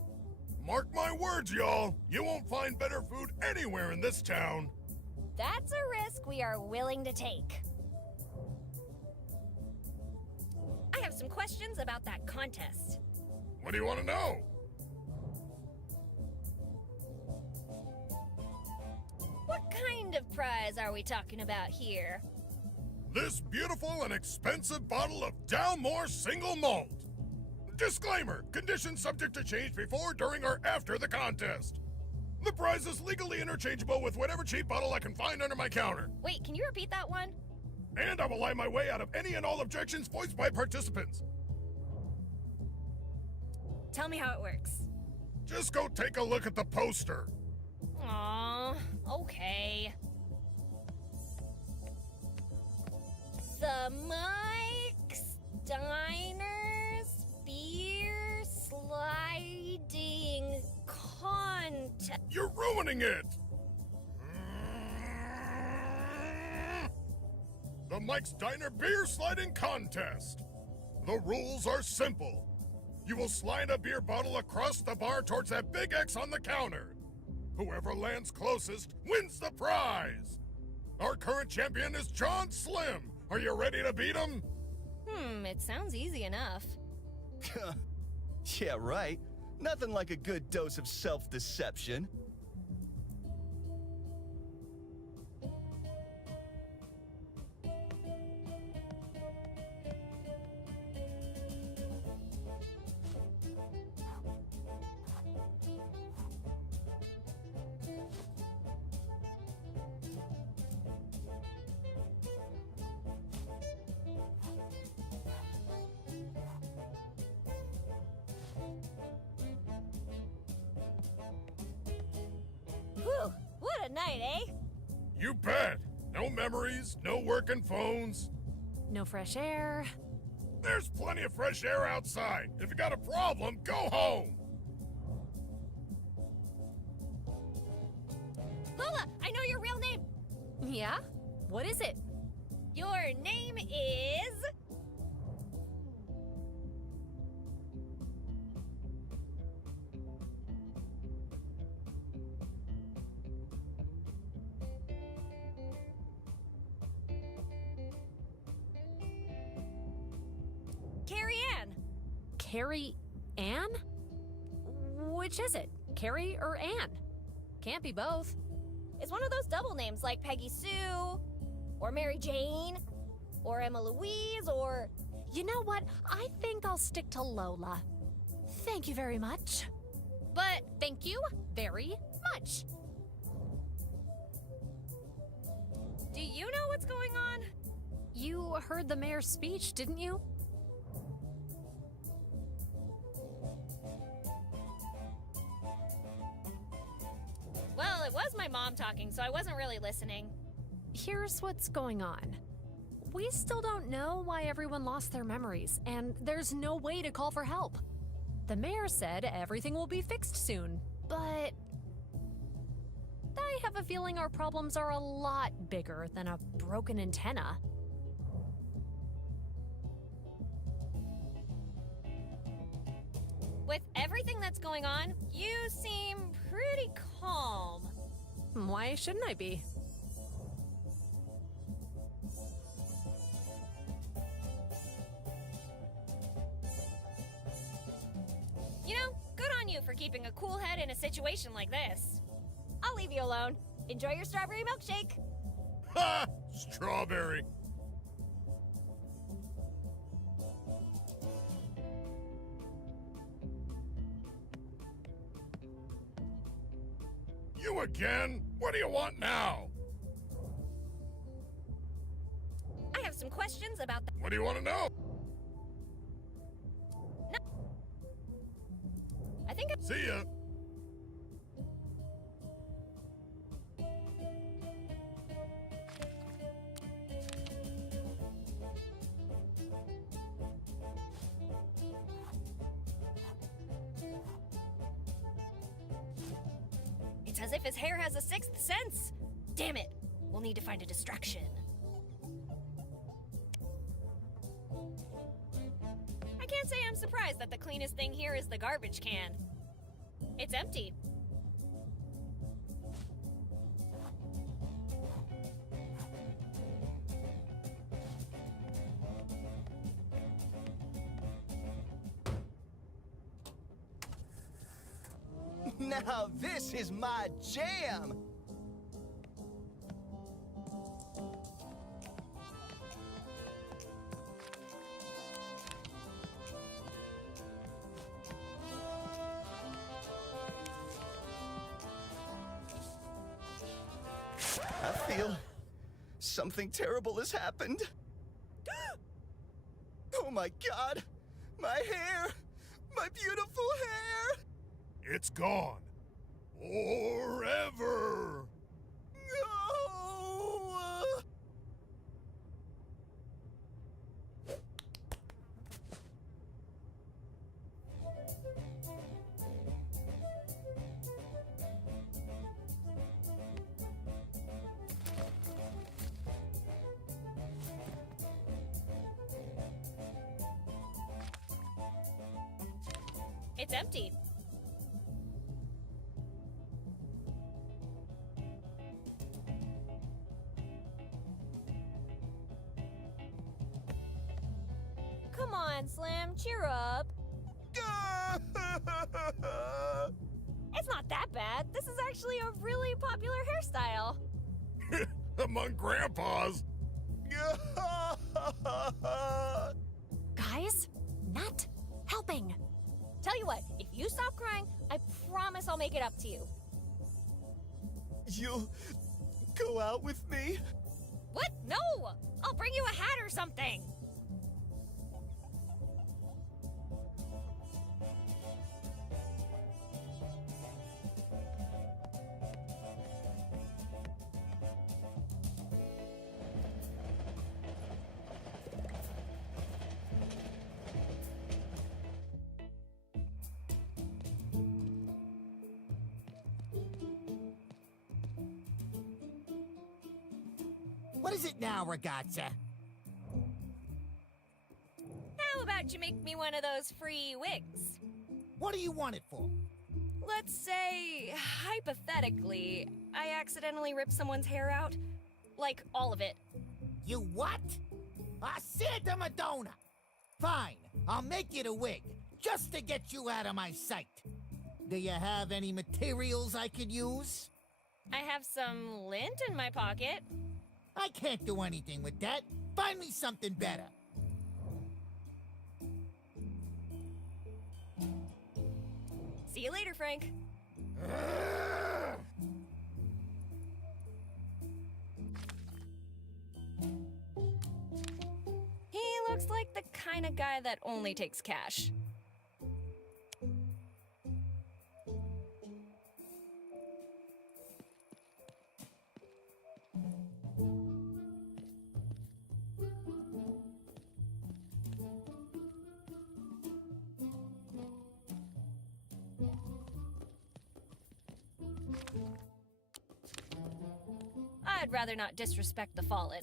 Mark my words, y'all, you won't find better food anywhere in this town. That's a risk we are willing to take. I have some questions about that contest. What do you want to know? What kind of prize are we talking about here? This beautiful and expensive bottle of Dalmore single malt. Disclaimer, conditions subject to change before, during, or after the contest. The prize is legally interchangeable with whatever cheap bottle I can find under my counter. Wait, can you repeat that one? And I will lie my way out of any and all objections voiced by participants. Tell me how it works. Just go take a look at the poster. Aww, okay. The Mike's Diners Beer Sliding Contest. You're ruining it! The Mike's Diner Beer Sliding Contest. The rules are simple. You will slide a beer bottle across the bar towards that big X on the counter. Whoever lands closest wins the prize. Our current champion is John Slim. Are you ready to beat him? It sounds easy enough. Yeah, right. Nothing like a good dose of self-deception. Whew, what a night, eh? You bet. No memories, no working phones. No fresh air. There's plenty of fresh air outside. If you got a problem, go home. Lola, I know your real name. Yeah? What is it? Your name is... Carrie Ann. Carrie Ann? Which is it? Carrie or Ann? Can't be both. It's one of those double names like Peggy Sue, or Mary Jane, or Emma Louise, or... You know what? I think I'll stick to Lola. Thank you very much. But thank you very much. do you know what's going on? You heard the mayor's speech, didn't you? Well, it was my mom talking, so I wasn't really listening. Here's what's going on. We still don't know why everyone lost their memories, and there's no way to call for help. The mayor said everything will be fixed soon, but I have a feeling our problems are a lot bigger than a broken antenna. With everything that's going on, you seem pretty calm. Why shouldn't I be? You know, good on you for keeping a cool head in a situation like this. I'll leave you alone. Enjoy your strawberry milkshake. Ha! Strawberry. You again? What do you want now? I have some questions about the. What do you want to know? No. I think. See ya. It's as if his hair has a sixth sense. Damn it. We'll need to find a distraction. I can't say I'm surprised that the cleanest thing here is the garbage can. It's empty. Now this is my jam! I feel something terrible has happened. Oh my God! My hair! My beautiful hair! It's gone. Forever. No! It's empty. Come on, Slim, cheer up. It's not that bad. This is actually a really popular hairstyle. Among grandpas. Guys, not helping. Tell you what, if you stop crying, I promise I'll make it up to you. You'll go out with me? What? No! I'll bring you a hat or something! What is it now, Ragazza? How about you make me one of those free wigs? What do you want it for? Let's say, hypothetically, I accidentally ripped someone's hair out. Like, all of it. You what? Santa Madonna! Fine, I'll make it a wig, just to get you out of my sight. Do you have any materials I could use? I have some lint in my pocket. I can't do anything with that. Find me something better. See you later, Frank. He looks like the kind of guy that only takes cash. I'd rather not disrespect the fallen.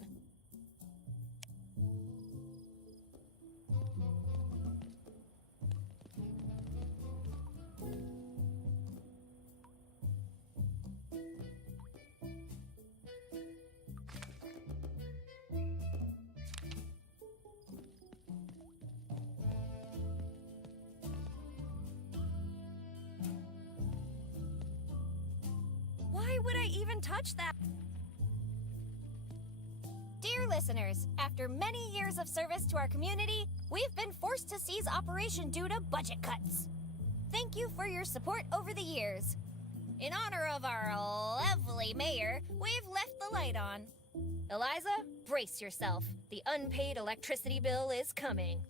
Why would I even touch that? Dear listeners, after many years of service to our community, we've been forced to cease operation due to budget cuts. Thank you for your support over the years. In honor of our lovely mayor, we've left the light on. Eliza, brace yourself. The unpaid electricity bill is coming.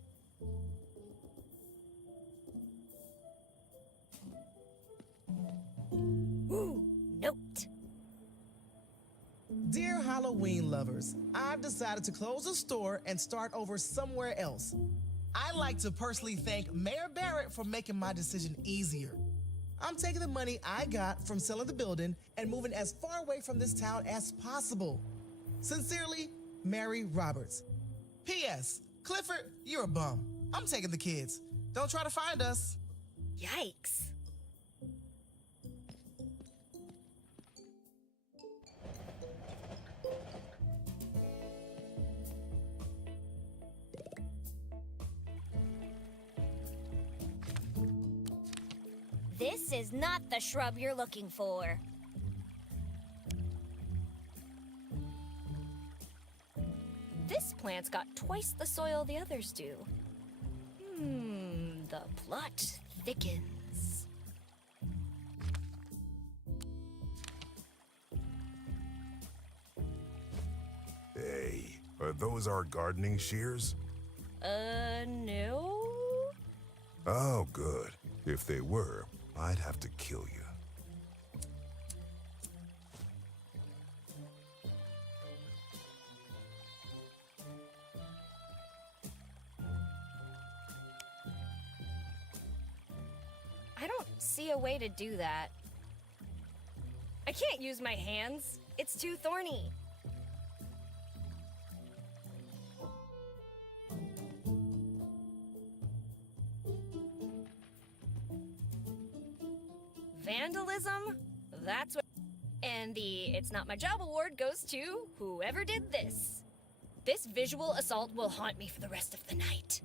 Ooh, note. Dear Halloween lovers, I've decided to close the store and start over somewhere else. I'd like to personally thank Mayor Barrett for making my decision easier. I'm taking the money I got from selling the building and moving as far away from this town as possible. Sincerely, Mary Roberts. P.S. Clifford, you're a bum. I'm taking the kids. Don't try to find us. Yikes. This is not the shrub you're looking for. This plant's got twice the soil the others do. The plot thickens. Hey, are those our gardening shears? No? Oh, good. If they were, I'd have to kill you. I don't see a way to do that. I can't use my hands. It's too thorny. Vandalism? That's what... And the It's Not My Job award goes to whoever did this. This visual assault will haunt me for the rest of the night.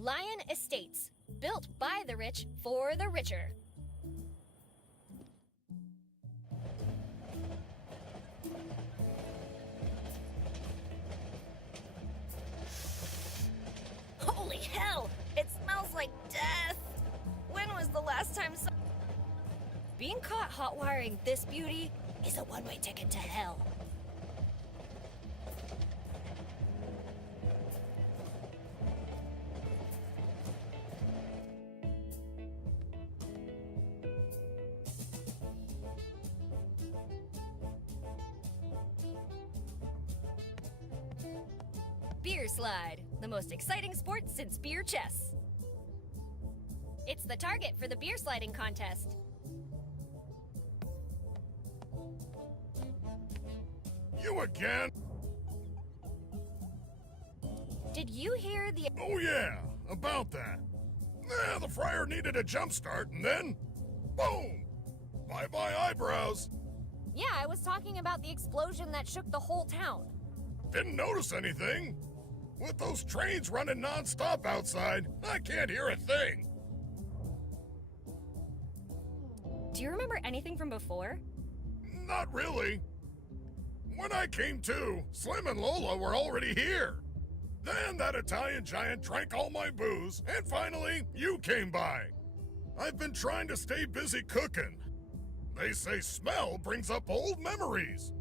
Lion Estates, built by the rich for the richer. Holy hell! It smells like death! When was the last time Being caught hot wiring this beauty is a one-way ticket to hell. Beer slide, the most exciting sport since beer chess. It's the target for the beer sliding contest. You again? Did you hear the... Oh yeah, about that. The fryer needed a jump start and then, boom! Bye-bye eyebrows. Yeah, I was talking about the explosion that shook the whole town. Didn't notice anything. With those trains running non-stop outside, I can't hear a thing. Do you remember anything from before? Not really. When I came to, Slim and Lola were already here. Then that Italian giant drank all my booze, and finally, you came by. I've been trying to stay busy cooking. They say smell brings up old memories.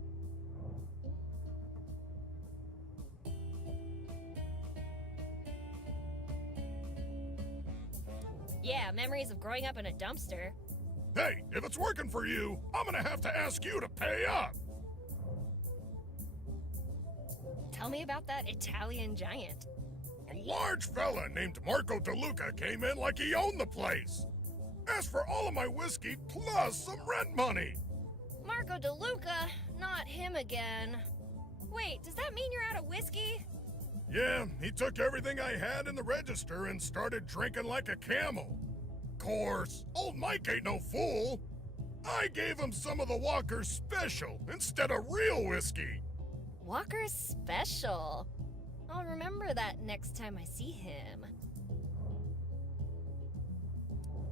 Yeah, memories of growing up in a dumpster. Hey, if it's working for you, I'm gonna have to ask you to pay up. Tell me about that Italian giant. A large fella named Marco DeLuca came in like he owned the place. Asked for all of my whiskey plus some rent money. Marco DeLuca, not him again. Wait, does that mean you're out of whiskey? Yeah, he took everything I had in the register and started drinking like a camel. Course, old Mike ain't no fool. I gave him some of the Walker's Special instead of real whiskey. Walker's Special? I'll remember that next time I see him.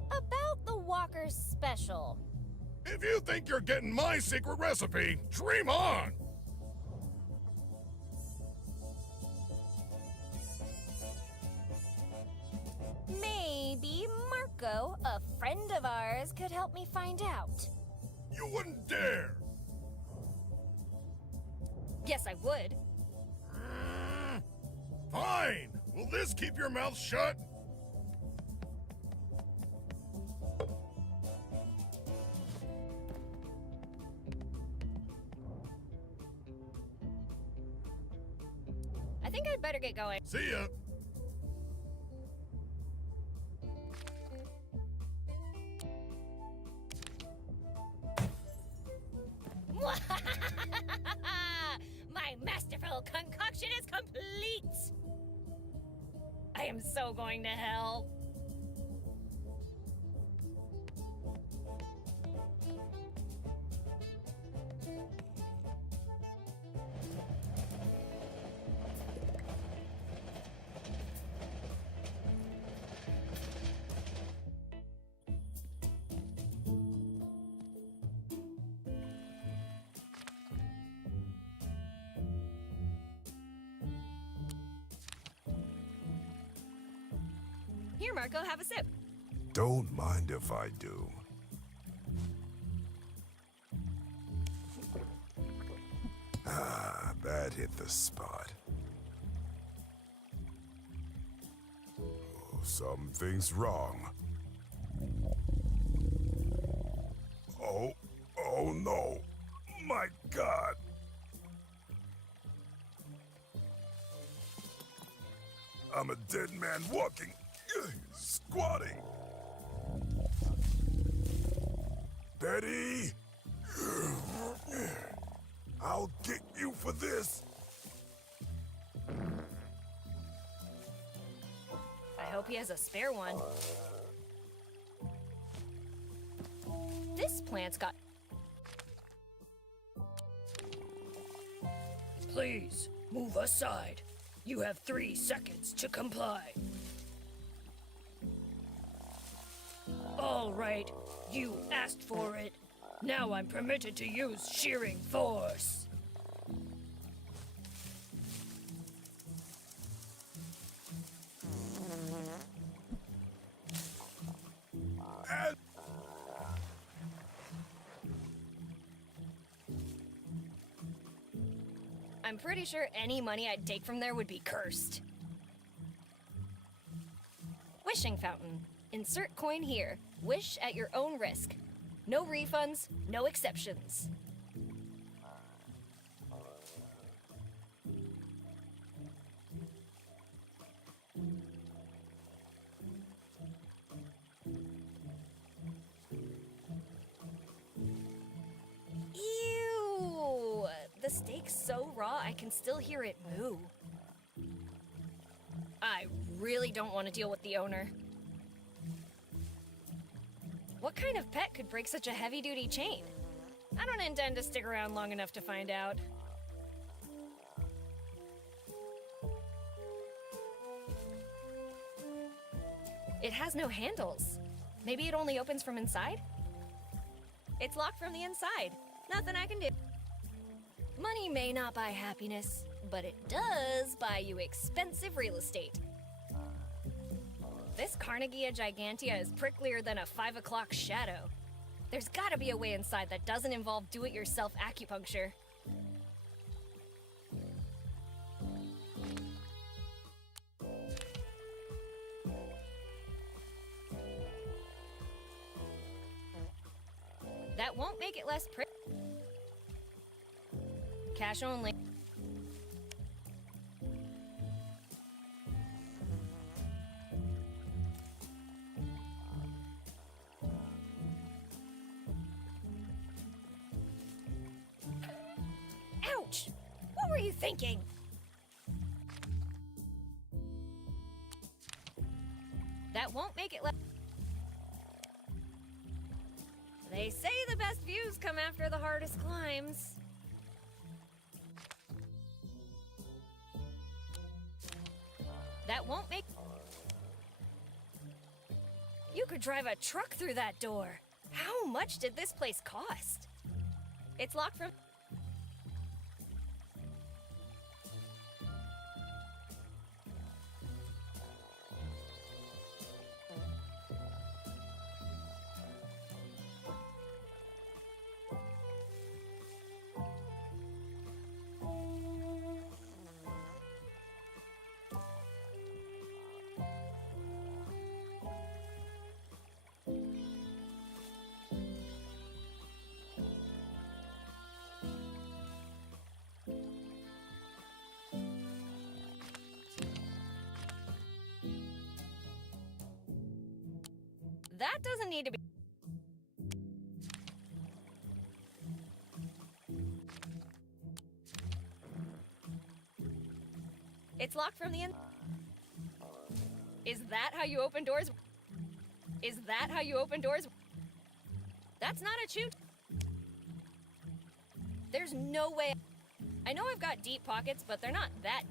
About the Walker's Special. If you think you're getting my secret recipe, dream on! Maybe Marco, a friend of ours, could help me find out. You wouldn't dare! Yes, I would. Fine! Will this keep your mouth shut? I think I'd better get going. See ya! My masterful concoction is complete! I am so going to hell. Here, Marco, have a sip. Don't mind if I do. Ah, that hit the spot. Oh, something's wrong. Oh no. My God. I'm a dead man walking. Squatting. Betty! I'll get you for this. I hope he has a spare one. This plant's got... Please, move aside. You have 3 seconds to comply. All right, you asked for it. Now I'm permitted to use shearing force. I'm pretty sure any money I'd take from there would be cursed. Wishing fountain. Insert coin here. Wish at your own risk. No refunds, no exceptions. Ew! The steak's so raw I can still hear it moo. I really don't want to deal with the owner. What kind of pet could break such a heavy-duty chain? I don't intend to stick around long enough to find out. It has no handles. Maybe it only opens from inside? It's locked from the inside. Nothing I can do. Money may not buy happiness, but it does buy you expensive real estate. This Carnegie Gigantea is pricklier than a 5 o'clock shadow. There's gotta be a way inside that doesn't involve do-it-yourself acupuncture. That won't make it less prick. Cash only. Ouch! What were you thinking? That won't make it less. They say the best views come after the hardest climbs. That won't make... You could drive a truck through that door. How much did this place cost? It's locked from... That doesn't need to be... It's locked from the in... Is that how you open doors? Is that how you open doors? That's not a chew... There's no way... I know I've got deep pockets, but they're not that...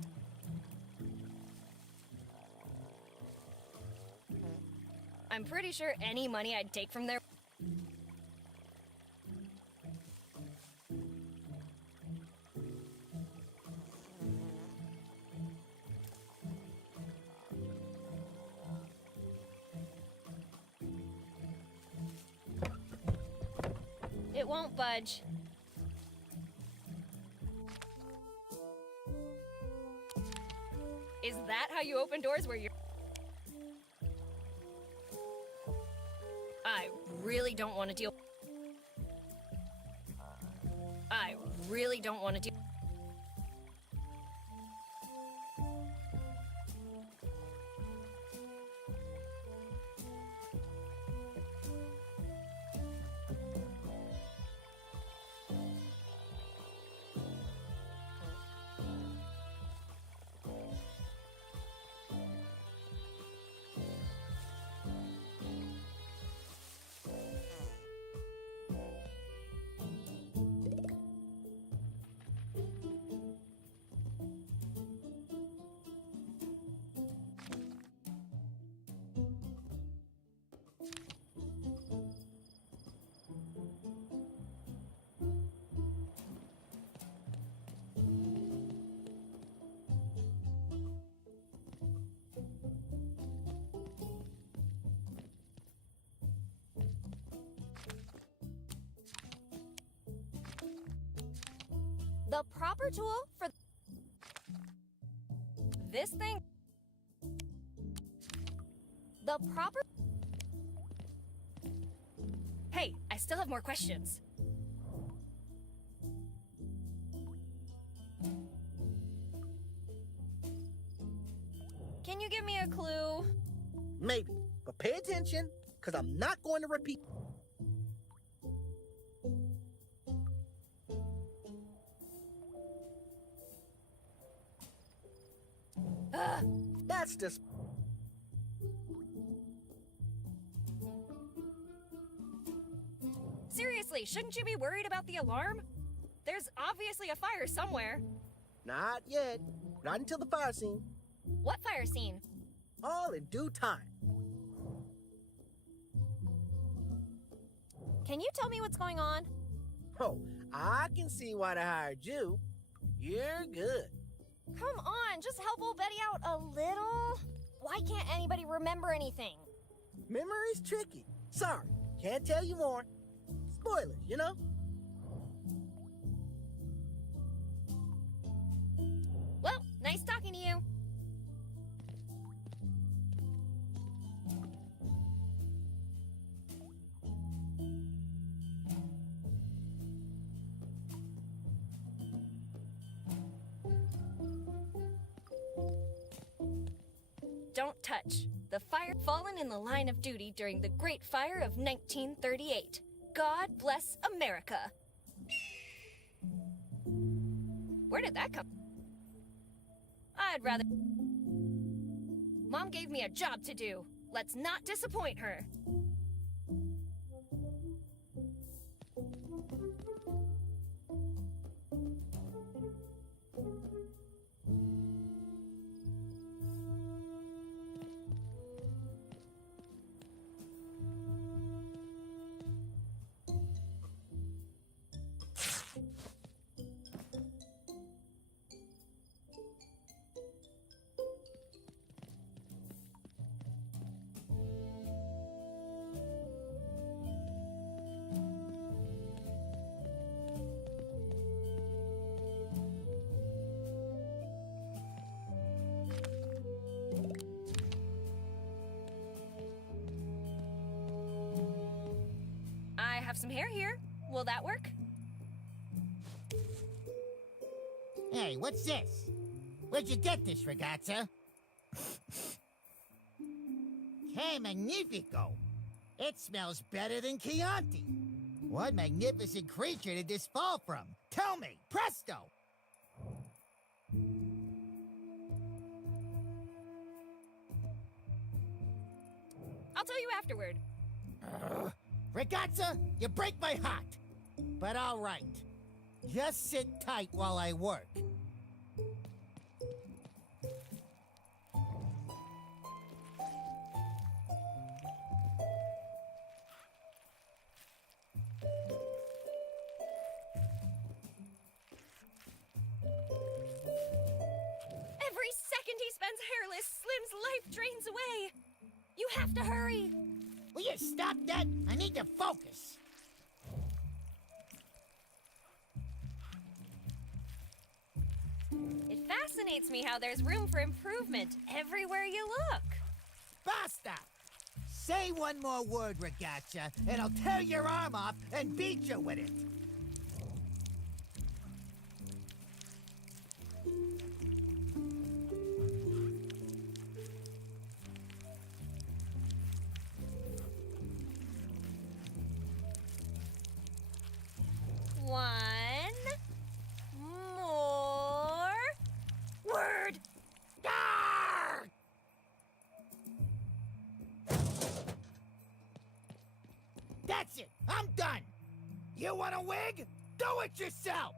I'm pretty sure any money I'd take from there... It won't budge. Is that how you open doors where you're... I really don't want to deal... I really don't want to deal... The proper tool for this thing? The proper... Hey, I still have more questions. Can you give me a clue? Maybe, but pay attention, because I'm not going to repeat. That's just... Seriously, shouldn't you be worried about the alarm? There's obviously a fire somewhere. Not yet. Not until the fire scene. What fire scene? All in due time. Can you tell me what's going on? Oh, I can see why they hired you. You're good. Come on, just help old Betty out a little. Why can't anybody remember anything? Memory's tricky. Sorry, can't tell you more. Spoilers, you know? Well, nice talking to you. Don't touch. The fire fallen in the line of duty during the Great Fire of 1938. God bless America. Where did that come? I'd rather... Mom gave me a job to do. Let's not disappoint her. some hair here. Will that work? Hey, what's this? Where'd you get this, ragazza? Que magnifico! It smells better than Chianti. What magnificent creature did this fall from? Tell me, presto! I'll tell you afterward. Ragazza, you break my heart. But all right. Just sit tight while I work. Every second he spends hairless, Slim's life drains away. You have to hurry. Will you stop that? I need to focus. It fascinates me how there's room for improvement everywhere you look. Basta! Say one more word, ragazza, and I'll tear your arm off and beat you with it. One more word. Arr! That's it. I'm done. You want a wig? Do it yourself.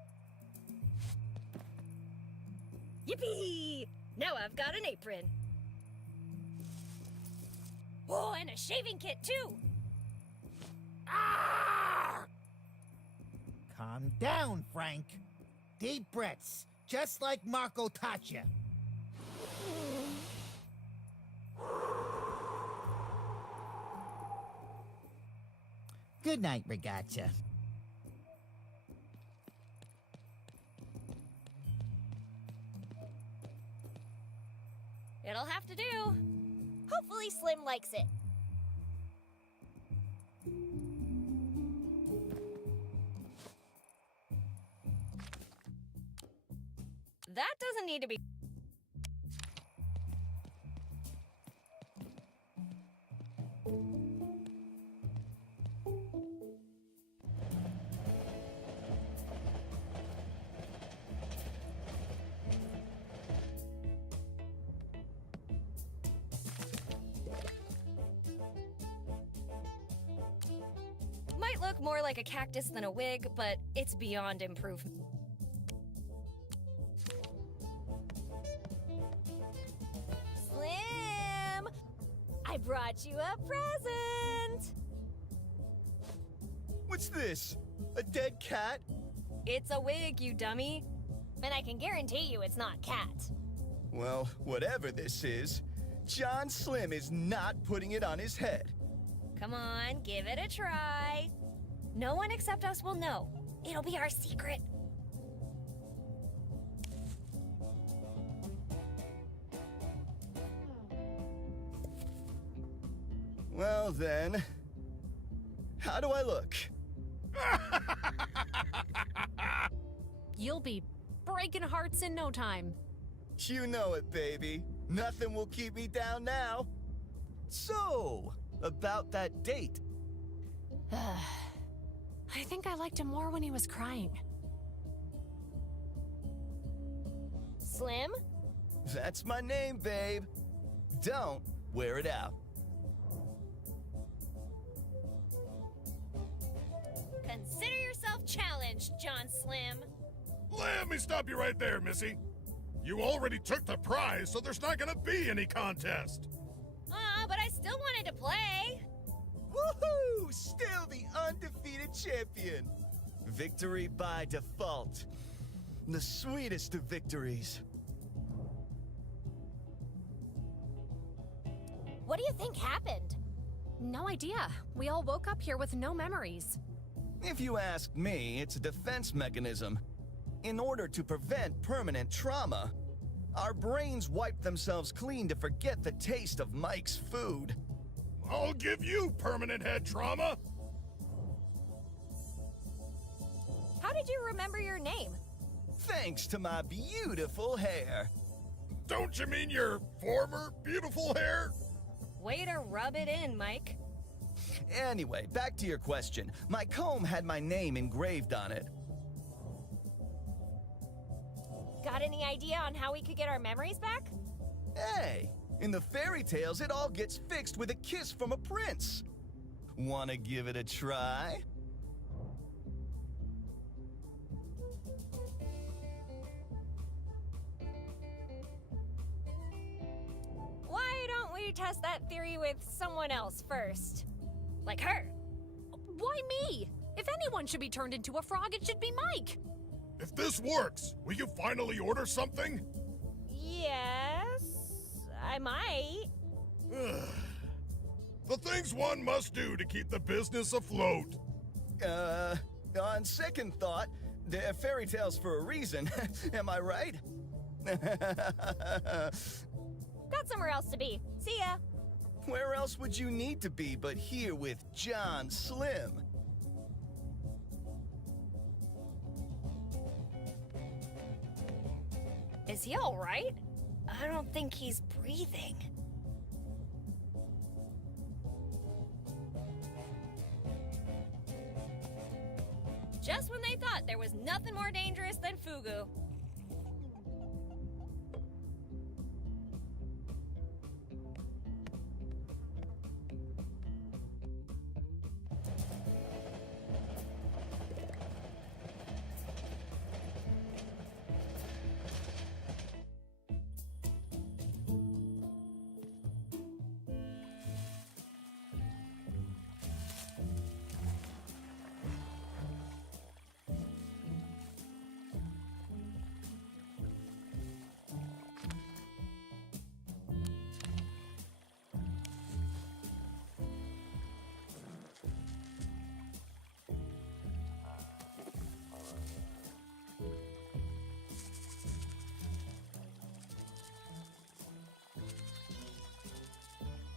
Yippee! Now I've got an apron. Oh, and a shaving kit, too. Arr! Calm down, Frank. Deep breaths, just like Marco taught you. Good night, ragazza. It'll have to do. Hopefully Slim likes it. That doesn't need to be. Might look more like a cactus than a wig, but it's beyond improvement. Slim! I brought you a present! What's this? A dead cat? It's a wig, you dummy. And I can guarantee you it's not cat. Well, whatever this is, John Slim is not putting it on his head. Come on, give it a try. No one except us will know. It'll be our secret. Well then, how do I look? You'll be breaking hearts in no time. You know it, baby. Nothing will keep me down now. So, about that date. I think I liked him more when he was crying. Slim? That's my name, babe. Don't wear it out. Consider yourself challenged, John Slim. Let me stop you right there, Missy. You already took the prize, so there's not gonna be any contest. But I still wanted to play. Woohoo! Still the undefeated champion. Victory by default. The sweetest of victories. What do you think happened? No idea. We all woke up here with no memories. If you ask me, it's a defense mechanism. In order to prevent permanent trauma, our brains wipe themselves clean to forget the taste of Mike's food. I'll give you permanent head trauma. How did you remember your name? Thanks to my beautiful hair. Don't you mean your former beautiful hair? Way to rub it in, Mike. Anyway, back to your question. My comb had my name engraved on it. Got any idea on how we could get our memories back? Hey, in the fairy tales, it all gets fixed with a kiss from a prince. Wanna give it a try? Why don't we test that theory with someone else first? Like her. Why me? If anyone should be turned into a frog, it should be Mike. If this works, will you finally order something? Yes, I might. The things one must do to keep the business afloat. On second thought, they're fairy tales for a reason. Am I right? Got somewhere else to be. See ya. Where else would you need to be but here with John Slim? Is he all right? I don't think he's breathing. Just when they thought there was nothing more dangerous than fugu.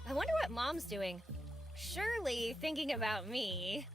I wonder what Mom's doing. Surely thinking about me.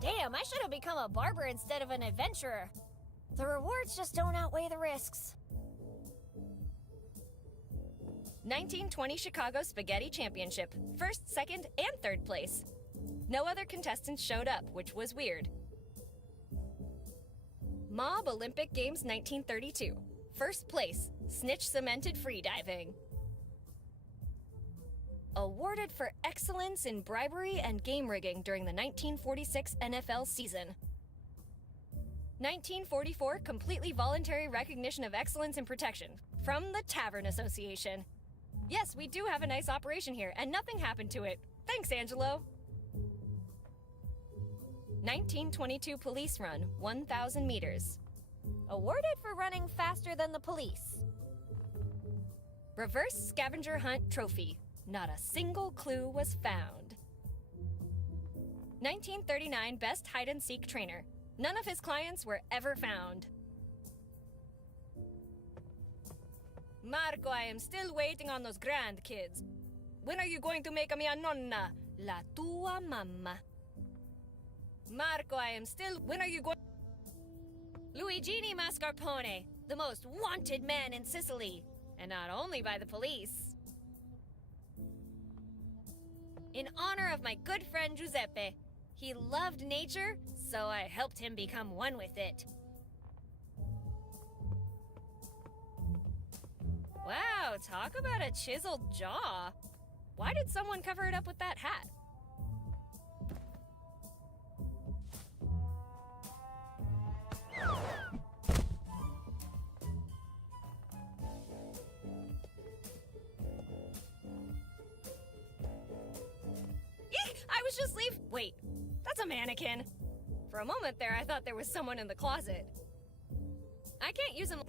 Damn, I should have become a barber instead of an adventurer. The rewards just don't outweigh the risks. 1920 Chicago Spaghetti Championship. First, second, and third place. No other contestants showed up, which was weird. Mob Olympic Games 1932. First place, snitch cemented freediving. Awarded for excellence in bribery and game rigging during the 1946 NFL season. 1944 completely voluntary recognition of excellence and protection from the Tavern Association. Yes, we do have a nice operation here, and nothing happened to it. Thanks, Angelo. 1922 police run, 1,000 meters. Awarded for running faster than the police. Reverse scavenger hunt trophy. Not a single clue was found. 1939 best hide-and-seek trainer. None of his clients were ever found. Marco, I am still waiting on those grandkids. When are you going to make a mia nonna? La tua mamma. Marco, I am still... When are you going... Luigini Mascarpone, the most wanted man in Sicily. And not only by the police. In honor of my good friend Giuseppe. He loved nature, so I helped him become one with it. Wow, talk about a chiseled jaw. Why did someone cover it up with that hat? was just Wait, that's a mannequin. For a moment there, I thought there was someone in the closet. I can't use him.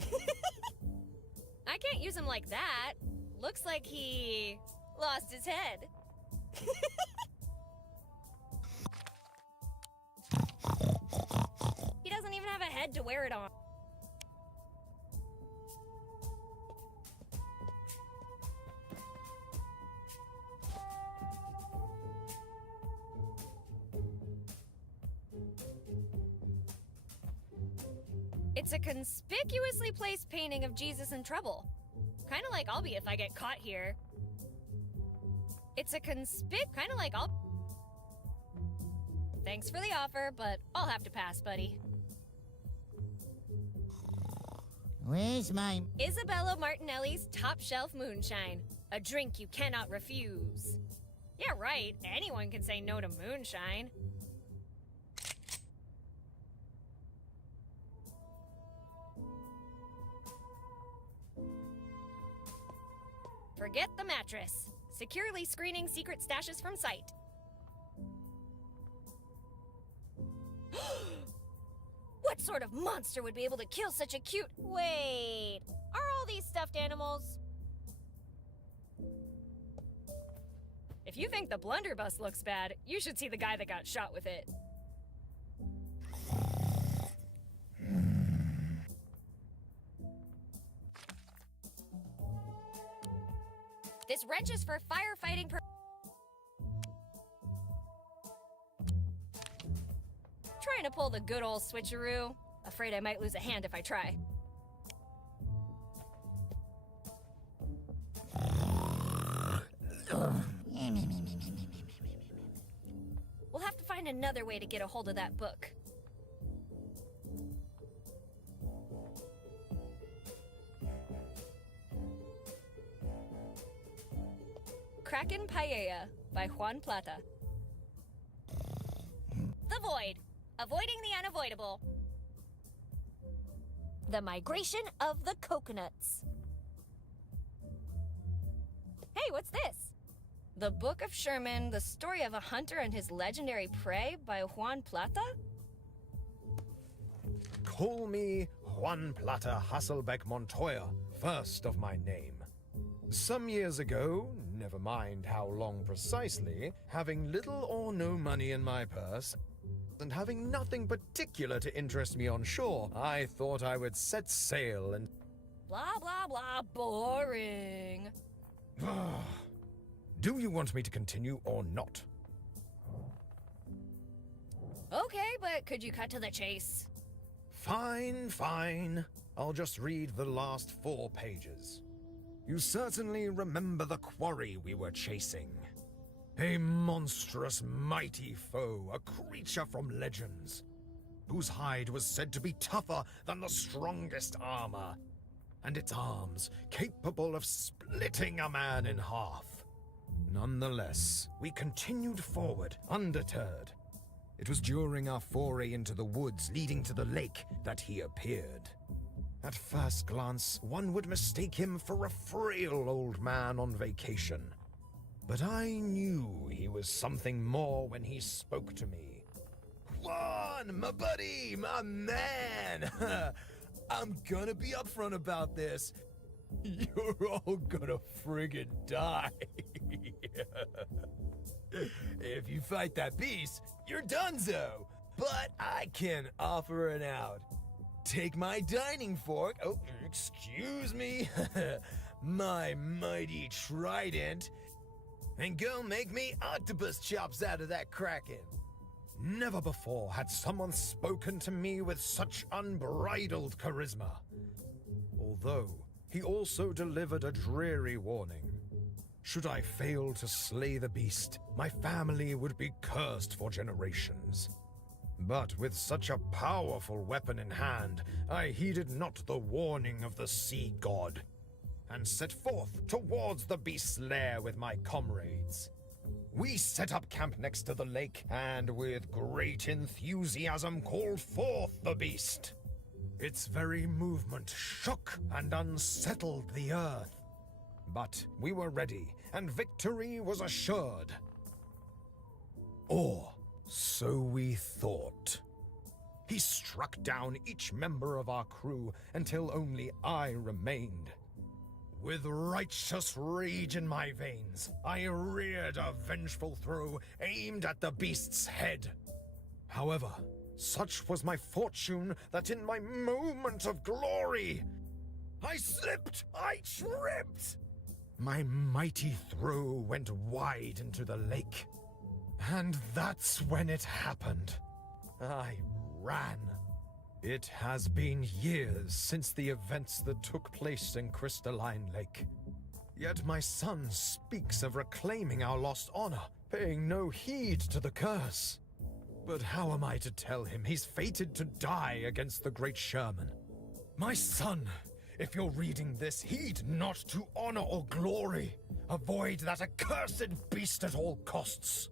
I can't use him like that. Looks like he lost his head. He doesn't even have a head to wear it on. It's a conspicuously placed painting of Jesus in trouble. Kinda like I'll be if I get caught here. It's a kinda like I'll... Thanks for the offer, but I'll have to pass, buddy. Where's my... Isabella Martinelli's Top Shelf Moonshine. A drink you cannot refuse. Yeah, right. Anyone can say no to moonshine. Forget the mattress. Securely screening secret stashes from sight. What sort of monster would be able to kill such a cute... Wait, are all these stuffed animals? If you think the blunderbuss looks bad, you should see the guy that got shot with it. This wrench is for firefighting Trying to pull the good old switcheroo. Afraid I might lose a hand if I try. We'll have to find another way to get a hold of that book. Kraken Paella by Juan Plata. The Void. Avoiding the unavoidable. The Migration of the Coconuts. Hey, what's this? The Book of Sherman, the story of a hunter and his legendary prey by Juan Plata? Call me Juan Plata Hasselbeck Montoya, first of my name. Some years ago, never mind how long precisely, having little or no money in my purse, and having nothing particular to interest me on shore, I thought I would set sail and... Blah, blah, blah, boring. Do you want me to continue or not? Okay, but could you cut to the chase? Fine, fine. I'll just read the last 4 pages. You certainly remember the quarry we were chasing. A monstrous, mighty foe, a creature from legends, whose hide was said to be tougher than the strongest armor, and its arms capable of splitting a man in half. Nonetheless, we continued forward, undeterred. It was during our foray into the woods leading to the lake that he appeared. At first glance, one would mistake him for a frail old man on vacation. But I knew he was something more when he spoke to me. Juan, my buddy, my man! I'm gonna be upfront about this. You're all gonna friggin' die. If you fight that beast, you're donezo. But I can offer an out. Take my dining fork, oh, excuse me, my mighty trident, and go make me octopus chops out of that kraken. Never before had someone spoken to me with such unbridled charisma. Although, he also delivered a dreary warning. Should I fail to slay the beast, my family would be cursed for generations. But with such a powerful weapon in hand, I heeded not the warning of the sea god, and set forth towards the beast's lair with my comrades. We set up camp next to the lake, and with great enthusiasm called forth the beast. Its very movement shook and unsettled the earth. But we were ready, and victory was assured. Or so we thought. He struck down each member of our crew until only I remained. With righteous rage in my veins, I reared a vengeful throw aimed at the beast's head. However, such was my fortune that in my moment of glory, I slipped, I tripped. My mighty throw went wide into the lake. And that's when it happened. I ran. It has been years since the events that took place in Crystalline Lake. Yet my son speaks of reclaiming our lost honor, paying no heed to the curse. But how am I to tell him he's fated to die against the great Sherman? My son, if you're reading this, heed not to honor or glory. Avoid that accursed beast at all costs.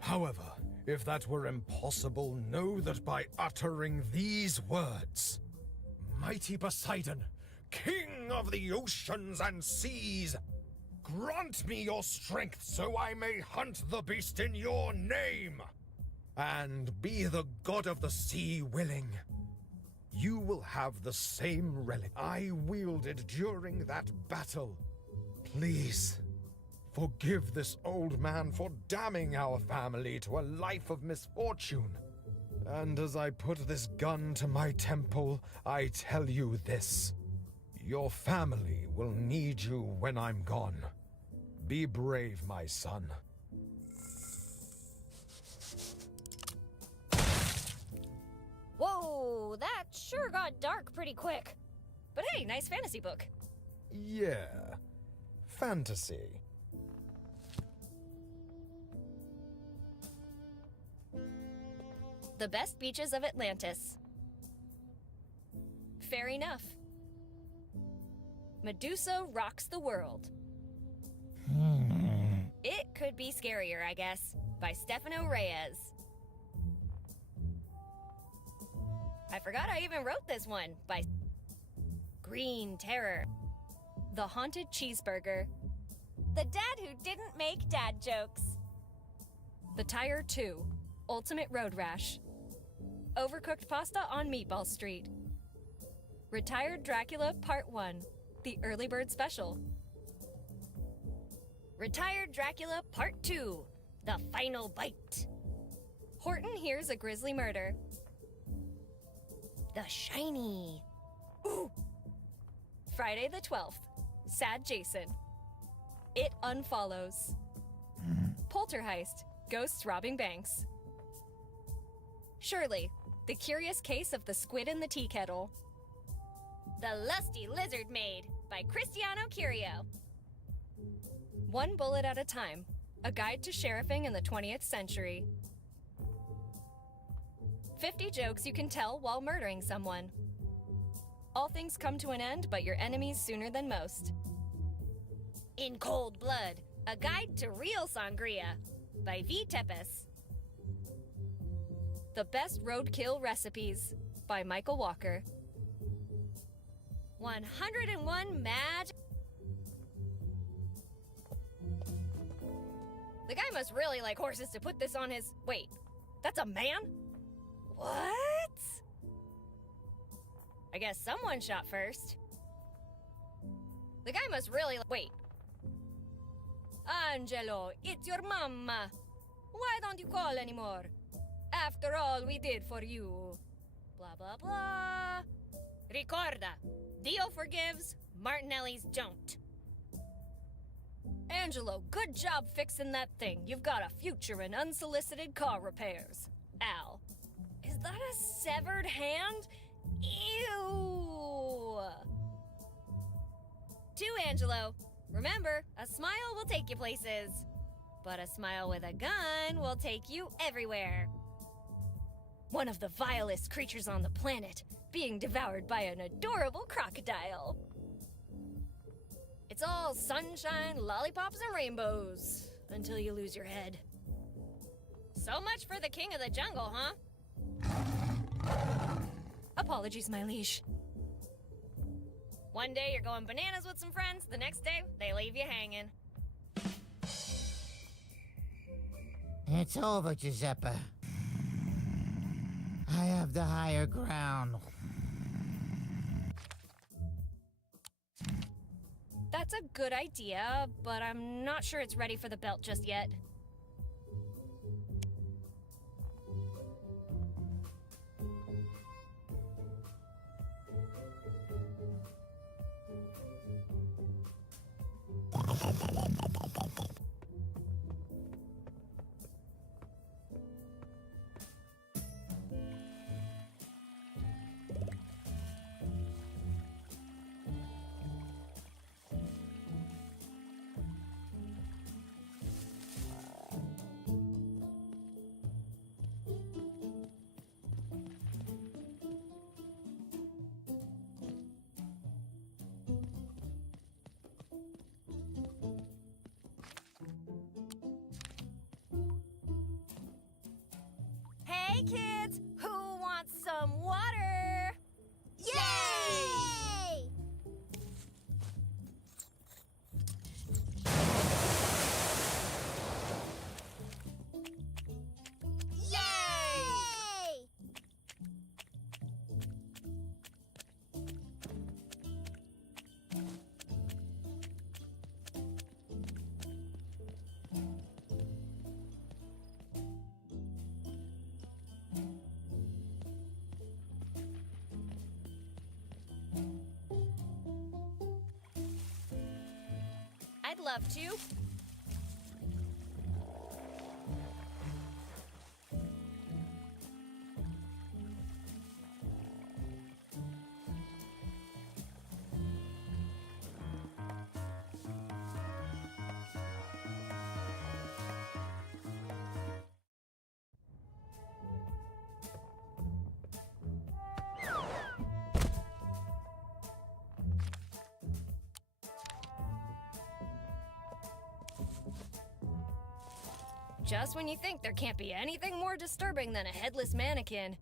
However, if that were impossible, know that by uttering these words, Mighty Poseidon, King of the oceans and seas, grant me your strength so I may hunt the beast in your name. And be the god of the sea willing, you will have the same relic I wielded during that battle. Please, forgive this old man for damning our family to a life of misfortune. And as I put this gun to my temple, I tell you this. Your family will need you when I'm gone. Be brave, my son. Whoa, that sure got dark pretty quick. But hey, nice fantasy book. Yeah, fantasy. The best beaches of Atlantis. Fair enough. Medusa rocks the world. It could be scarier, I guess, by Stefano Reyes. I forgot I even wrote this one, by Green Terror. The Haunted Cheeseburger. The dad who didn't make dad jokes. The Tire 2. Ultimate Road Rash. Overcooked Pasta on Meatball Street. Retired Dracula Part 1. The Early Bird Special. Retired Dracula Part 2. The Final Bite. Horton hears a grisly murder. The Shiny. Ooh. Friday the 12th. Sad Jason. It Unfollows. Poltergeist. Ghosts robbing banks. Shirley. The Curious Case of the Squid in the Tea Kettle. The Lusty Lizard Maid by Cristiano Curio. One Bullet at a Time. A Guide to Sheriffing in the 20th Century. 50 Jokes you can tell while murdering someone. All things come to an end, but your enemies sooner than most. In Cold Blood, A Guide to Real Sangria by V. Tepes. The Best Roadkill Recipes by Michael Walker. 101 Magic. The guy must really like horses to put this on his... Wait, that's a man? What? I guess someone shot first. The guy must really... Wait. Angelo, it's your mama. Why don't you call anymore? After all we did for you. Blah, blah, blah. Ricorda, Dio forgives, Martinelli's don't. Angelo, good job fixing that thing. You've got a future in unsolicited car repairs. Al. Is that a severed hand? Ew! To Angelo, remember, a smile will take you places. But a smile with a gun will take you everywhere. One of the vilest creatures on the planet, being devoured by an adorable crocodile. It's all sunshine, lollipops, and rainbows, until you lose your head. So much for the king of the jungle, huh? Apologies, my liege. One day you're going bananas with some friends, the next day they leave you hanging. It's over, Giuseppe. I have the higher ground. That's a good idea, but I'm not sure it's ready for the belt just yet. Hey kids, who wants some water? Yay! Yay! I'd love to. Just when you think there can't be anything more disturbing than a headless mannequin.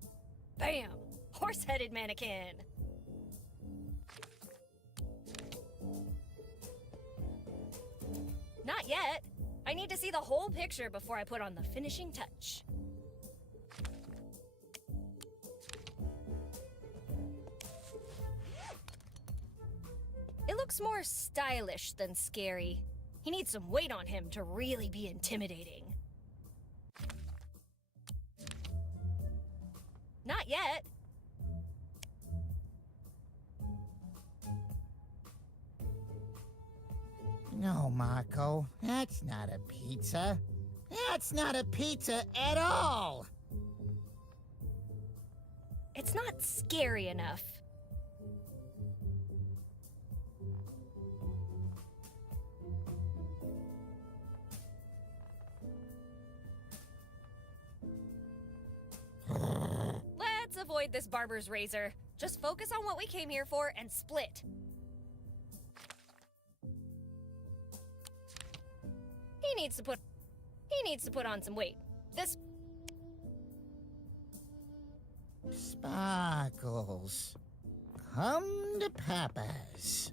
Bam! Horse-headed mannequin! Not yet. I need to see the whole picture before I put on the finishing touch. It looks more stylish than scary. He needs some weight on him to really be intimidating. Not yet. No, Marco, that's not a pizza. That's not a pizza at all. It's not scary enough. Let's avoid this barber's razor. Just focus on what we came here for and split. He needs to put on some weight. This Sparkles. Come to Papa's.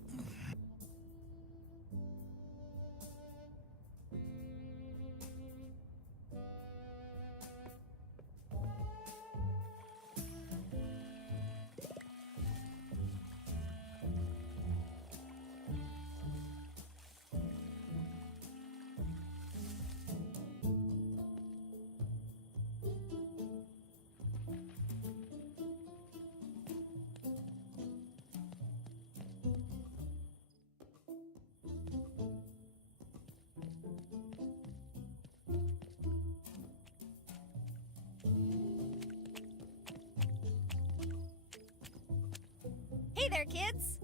Hey there, kids!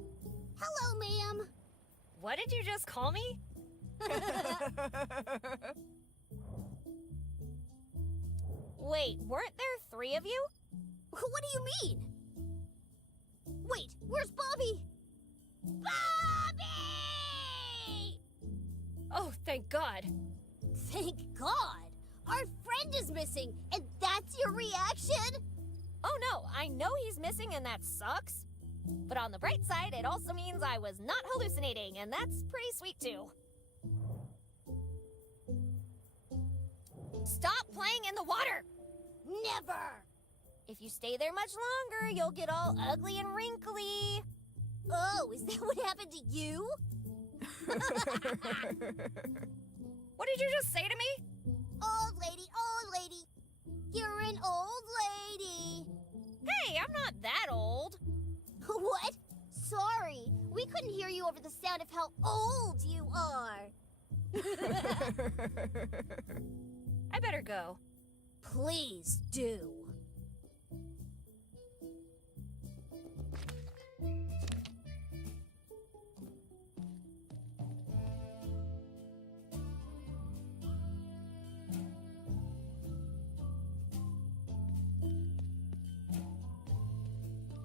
Hello, ma'am. What did you just call me? Wait, weren't there 3 of you? What do you mean? Wait, where's Bobby? Bobby! Oh, thank God. Thank God! Our friend is missing, and that's your reaction? Oh no, I know he's missing and that sucks. But on the bright side, it also means I was not hallucinating, and that's pretty sweet too. Stop playing in the water! Never! If you stay there much longer, you'll get all ugly and wrinkly. Oh, is that what happened to you? What did you just say to me? Old lady. You're an old lady. Hey, I'm not that old. What? Sorry, we couldn't hear you over the sound of how old you are. I better go. Please do.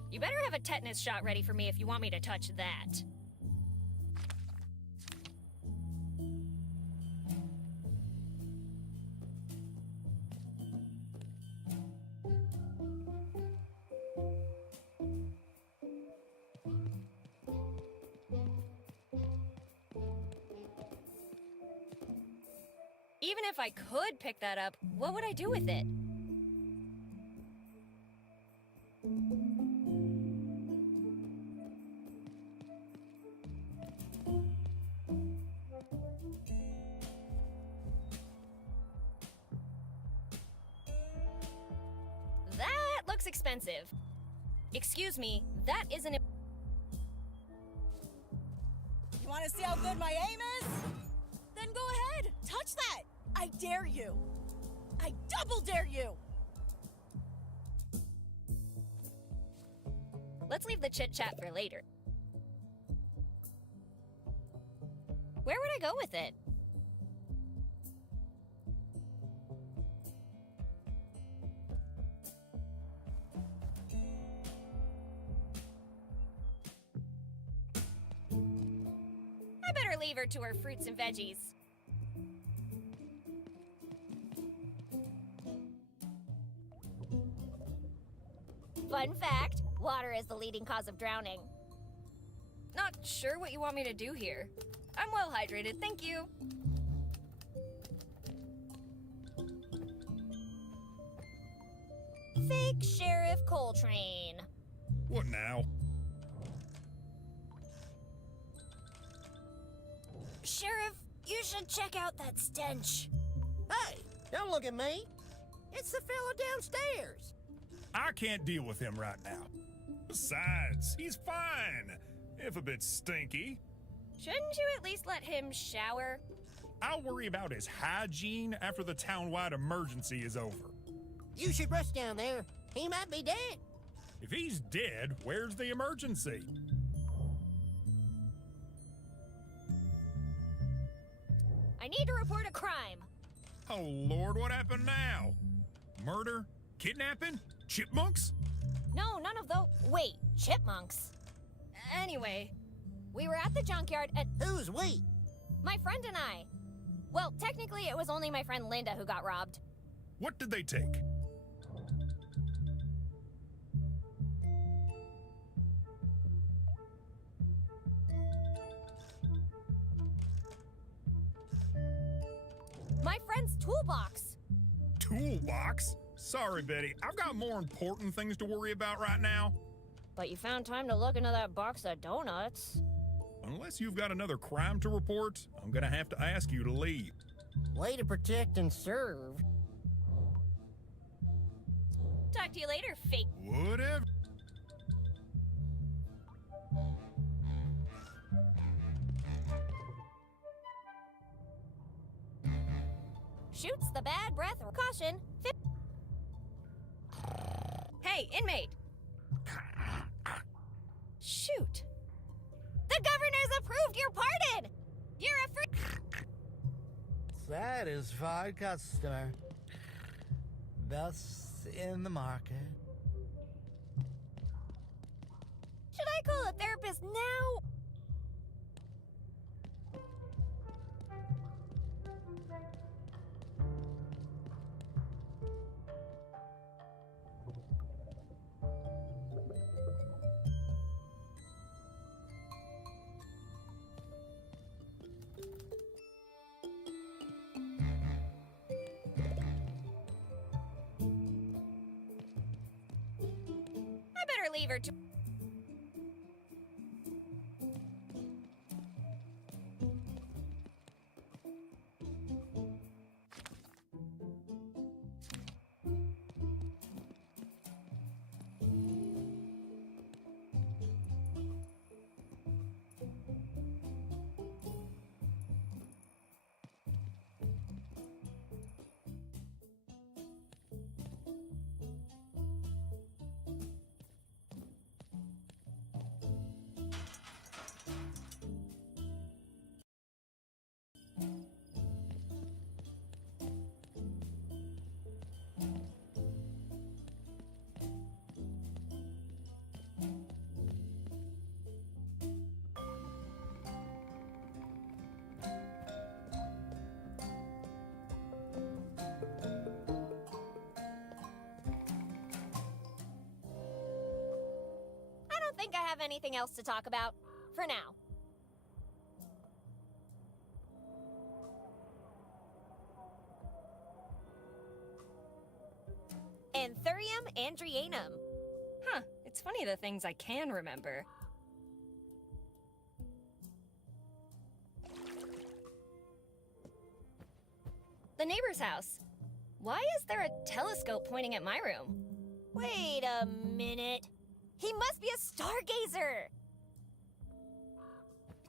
You better have a tetanus shot ready for me if you want me to touch that. Even if I could pick that up, what would I do with it? That looks expensive. Excuse me, that isn't... You want to see how good my aim is? Then go ahead, touch that! I dare you! I double dare you! Let's leave the chit-chat for later. Where would I go with it? I better leave her to her fruits and veggies. Fun fact, water is the leading cause of drowning. Not sure what you want me to do here. I'm well hydrated, thank you. Fake Sheriff Coltrane. What now? Sheriff, you should check out that stench. Hey, don't look at me. It's the fellow downstairs. I can't deal with him right now. Besides, he's fine, if a bit stinky. Shouldn't you at least let him shower? I'll worry about his hygiene after the town-wide emergency is over. You should rush down there. He might be dead. If he's dead, where's the emergency? I need to report a crime. Oh, Lord, what happened now? Murder? Kidnapping? Chipmunks? No, none of those. Wait, chipmunks? Anyway, we were at the junkyard and... Who's we? My friend and I. Well, technically, it was only my friend Linda who got robbed. What did they take? My friend's toolbox. Toolbox? Sorry, Betty. I've got more important things to worry about right now. But you found time to look into that box of donuts. Unless you've got another crime to report, I'm gonna have to ask you to leave. Way to protect and serve. talk to you later, fake. Whatever. Shoots the bad breath. Caution. Hey, inmate. Shoot. The governor's approved your pardon. You're a free... Satisfied customer. Thus in the market. Should I call a therapist now? favor to... I don't think I have anything else to talk about. For now. Anthurium andrianum. Huh, it's funny the things I can remember. The neighbor's house. Why is there a telescope pointing at my room? Wait a minute. He must be a stargazer!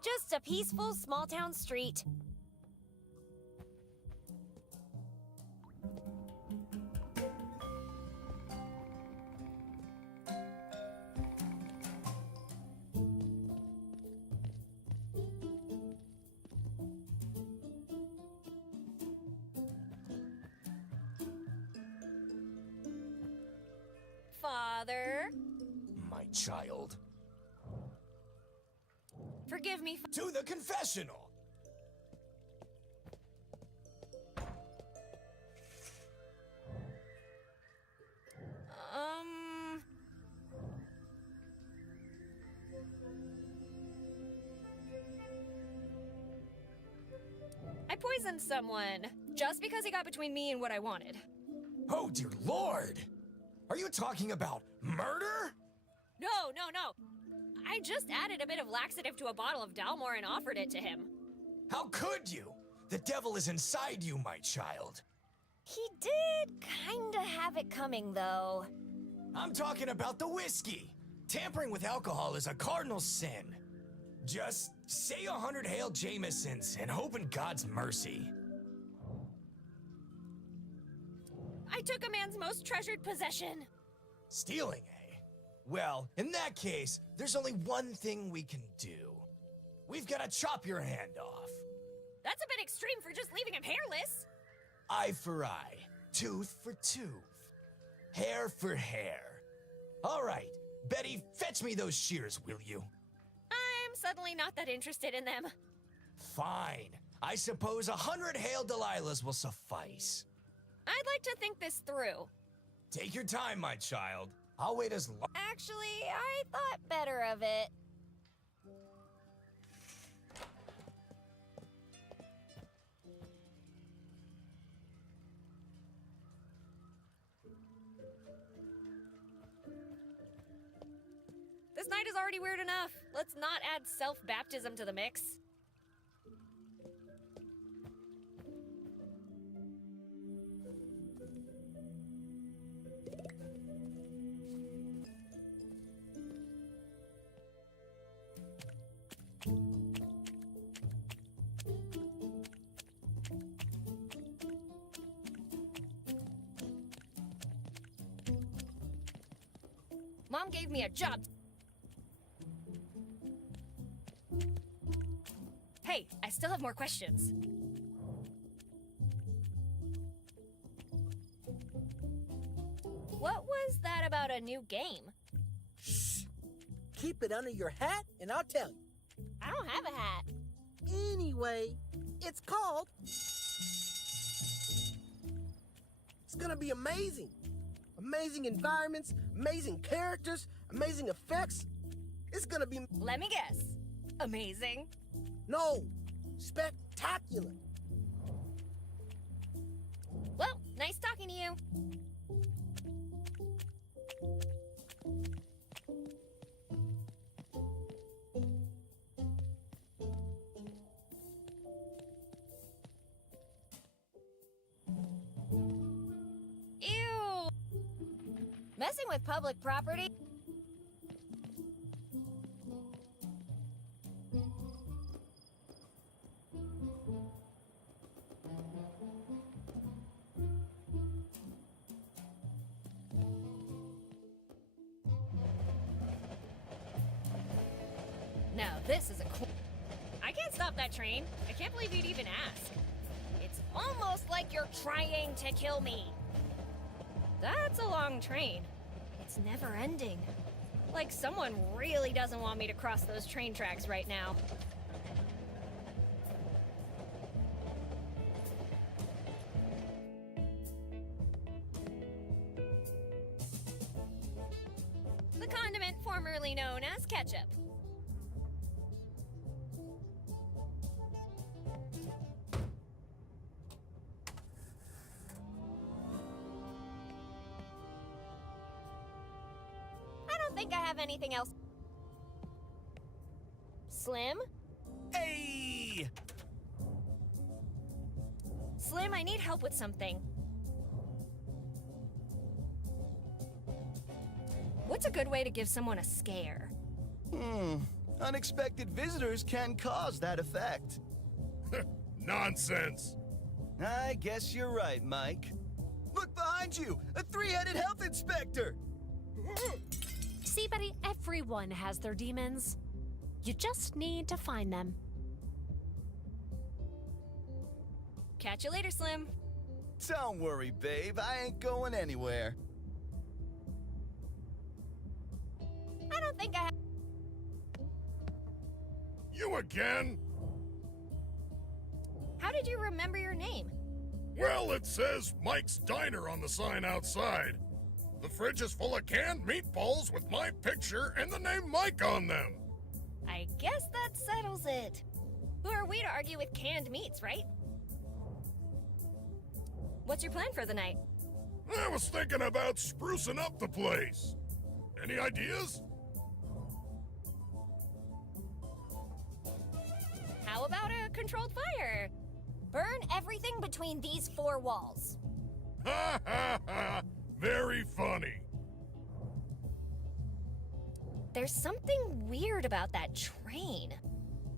Just a peaceful small-town street. Father? My child. Forgive me. To the confessional! I poisoned someone just because he got between me and what I wanted. Oh, dear Lord! Are you talking about murder? No. I just added a bit of laxative to a bottle of Dalmore and offered it to him. How could you? The devil is inside you, my child. He did kinda have it coming, though. I'm talking about the whiskey. Tampering with alcohol is a cardinal sin. Just say 100 Hail Jamesons and hope in God's mercy. I took a man's most treasured possession. Stealing, eh? Well, in that case, there's only one thing we can do. We've got to chop your hand off. That's a bit extreme for just leaving him hairless. Eye for eye, tooth for tooth, hair for hair. All right, Betty, fetch me those shears, will you? I'm suddenly not that interested in them. Fine. I suppose 100 Hail Delilahs will suffice. I'd like to think this through. Take your time, my child. I'll wait as long. Actually, I thought better of it. This night is already weird enough. Let's not add self-baptism to the mix. Mom gave me a job. Hey, I still have more questions. What was that about a new game? Shh. Keep it under your hat and I'll tell you. I don't have a hat. Anyway, it's called... It's gonna be amazing. Amazing environments, amazing characters, amazing effects. It's gonna be... Let me guess. Amazing? No, spectacular. Well, nice talking to you. Messing with public property? Now this is a cool... I can't stop that train. I can't believe you'd even ask. It's almost like you're trying to kill me. That's a long train. It's never ending. Like someone really doesn't want me to cross those train tracks right now. The condiment formerly known as ketchup. I don't think I have anything else. Slim? Hey! Slim, I need help with something. What's a good way to give someone a scare? Unexpected visitors can cause that effect. Nonsense. I guess you're right, Mike. Look behind you! A three-headed health inspector! See, Betty, everyone has their demons. You just need to find them. Catch you later, Slim. Don't worry, babe. I ain't going anywhere. I don't think I have... You again? How did you remember your name? Well, it says Mike's Diner on the sign outside. The fridge is full of canned meatballs with my picture and the name Mike on them. I guess that settles it. Who are we to argue with canned meats, right? What's your plan for the night? I was thinking about sprucing up the place. Any ideas? How about a controlled fire? Burn everything between these four walls. Ha ha ha! Very funny. There's something weird about that train.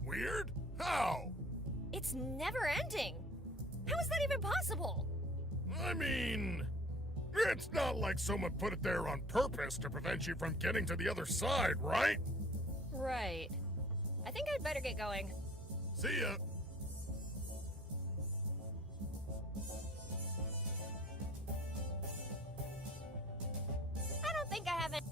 Weird? How? It's never ending. How is that even possible? I mean, it's not like someone put it there on purpose to prevent you from getting to the other side, right? Right. I think I'd better get going. See ya. I don't think I have any...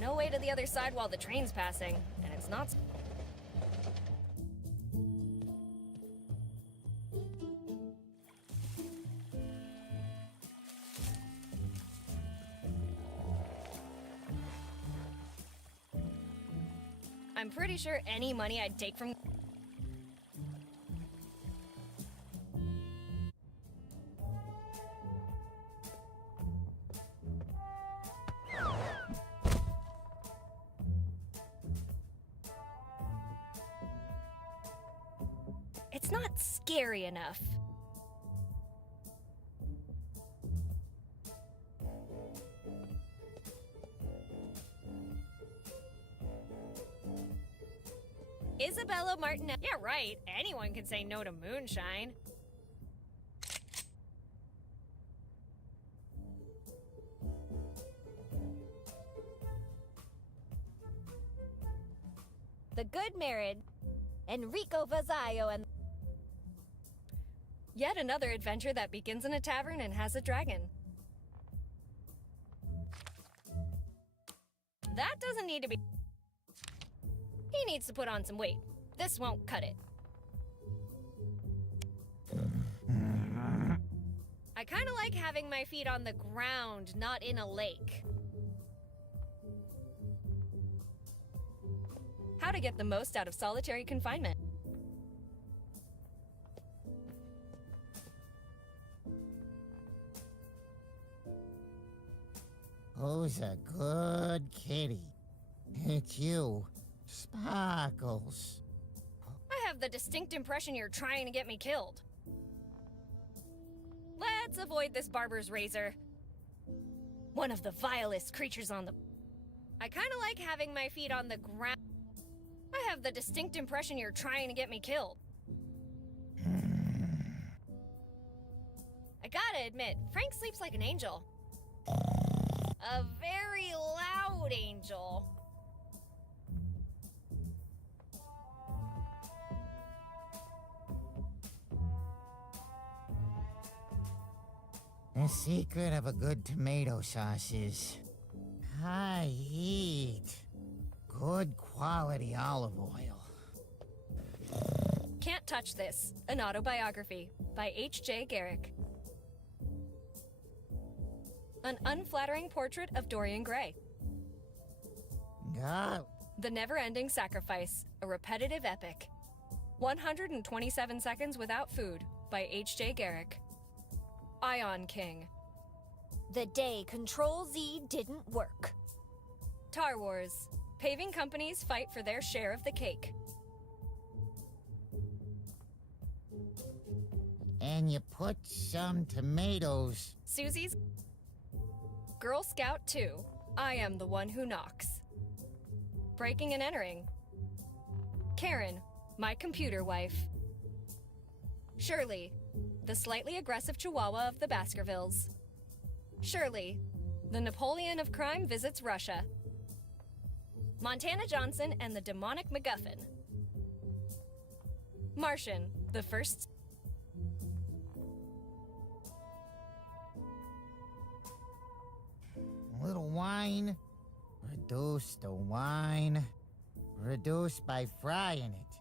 No way to the other side while the train's passing, and it's not... I'm pretty sure any money I'd take from... It's not scary enough. Isabella Martinez. Yeah, right. Anyone can say no to moonshine. The Good Marriage, Enrico Vazzaio, and... Yet another adventure that begins in a tavern and has a dragon. That doesn't need to be... He needs to put on some weight. This won't cut it. I kinda like having my feet on the ground, not in a lake. How to get the most out of solitary confinement. Who's a good kitty? It's you, Sparkles. I have the distinct impression you're trying to get me killed. Let's avoid this barber's razor. One of the vilest creatures on the... I kinda like having my feet on the ground. I have the distinct impression you're trying to get me killed. I gotta admit, Frank sleeps like an angel. A very loud angel. The secret of a good tomato sauce is high heat, good quality olive oil. Can't Touch This, an autobiography by H.J. Garrick. An unflattering portrait of Dorian Gray. God. The Never-Ending Sacrifice, a repetitive epic. 127 Seconds Without Food by H.J. Garrick. Ion King. The day Control-Z didn't work. Tar Wars. Paving companies fight for their share of the cake. And you put some tomatoes. Susie's Girl Scout 2. I Am the One Who Knocks. Breaking and Entering. Karen, My Computer Wife. Shirley, the slightly aggressive Chihuahua of the Baskervilles. Shirley, the Napoleon of crime visits Russia. Montana Johnson and the demonic MacGuffin. Martian, the first... A little wine. Reduce the wine. Reduce by frying it,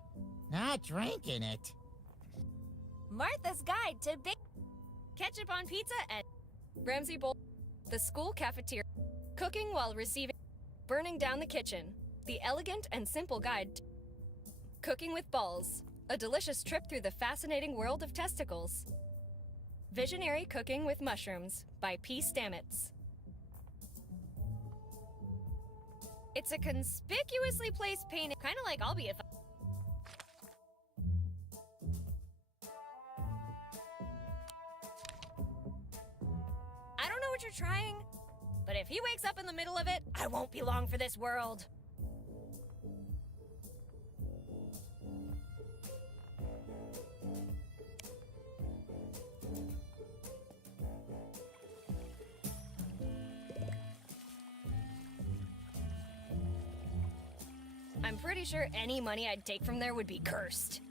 not drinking it. Martha's Guide to Bake. Ketchup on pizza and Ramsey Bowl. The school cafeteria. Cooking while receiving. Burning down the kitchen. The elegant and simple guide. Cooking with balls. A delicious trip through the fascinating world of testicles. Visionary Cooking with Mushrooms by P. Stamets. It's a conspicuously placed painting, kind of like I'll be if I don't know what you're trying, but if he wakes up in the middle of it, I won't be long for this world. I'm pretty sure any money I'd take from there would be cursed.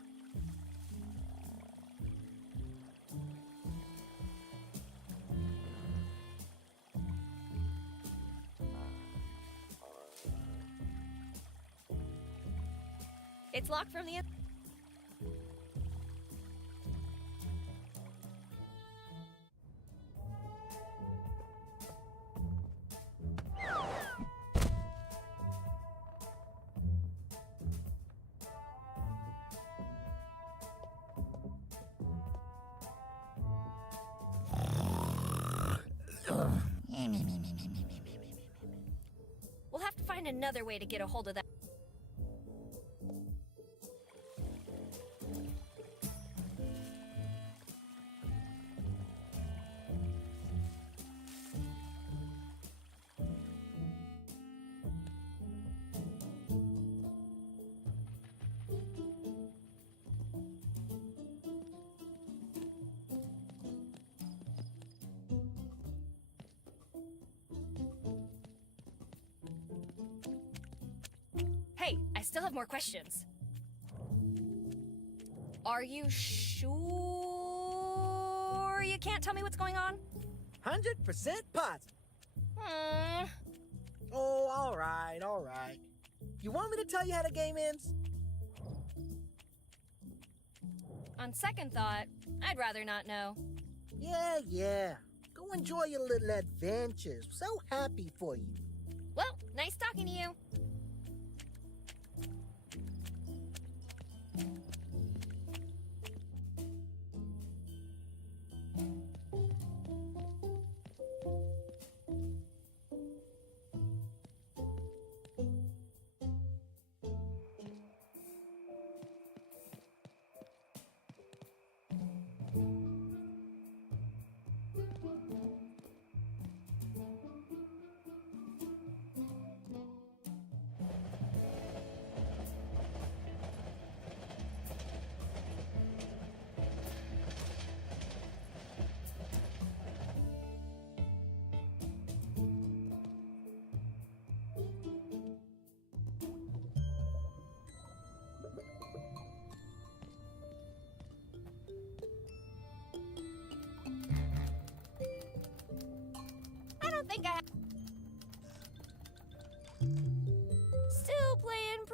It's locked from the... We'll have to find another way to get a hold of that. Hey, I still have more questions. Are you sure you can't tell me what's going on? 100% positive. Oh, all right, all right. You want me to tell you how the game ends? On second thought, I'd rather not know. Yeah. Go enjoy your little adventures. So happy for you. Well, nice talking to you.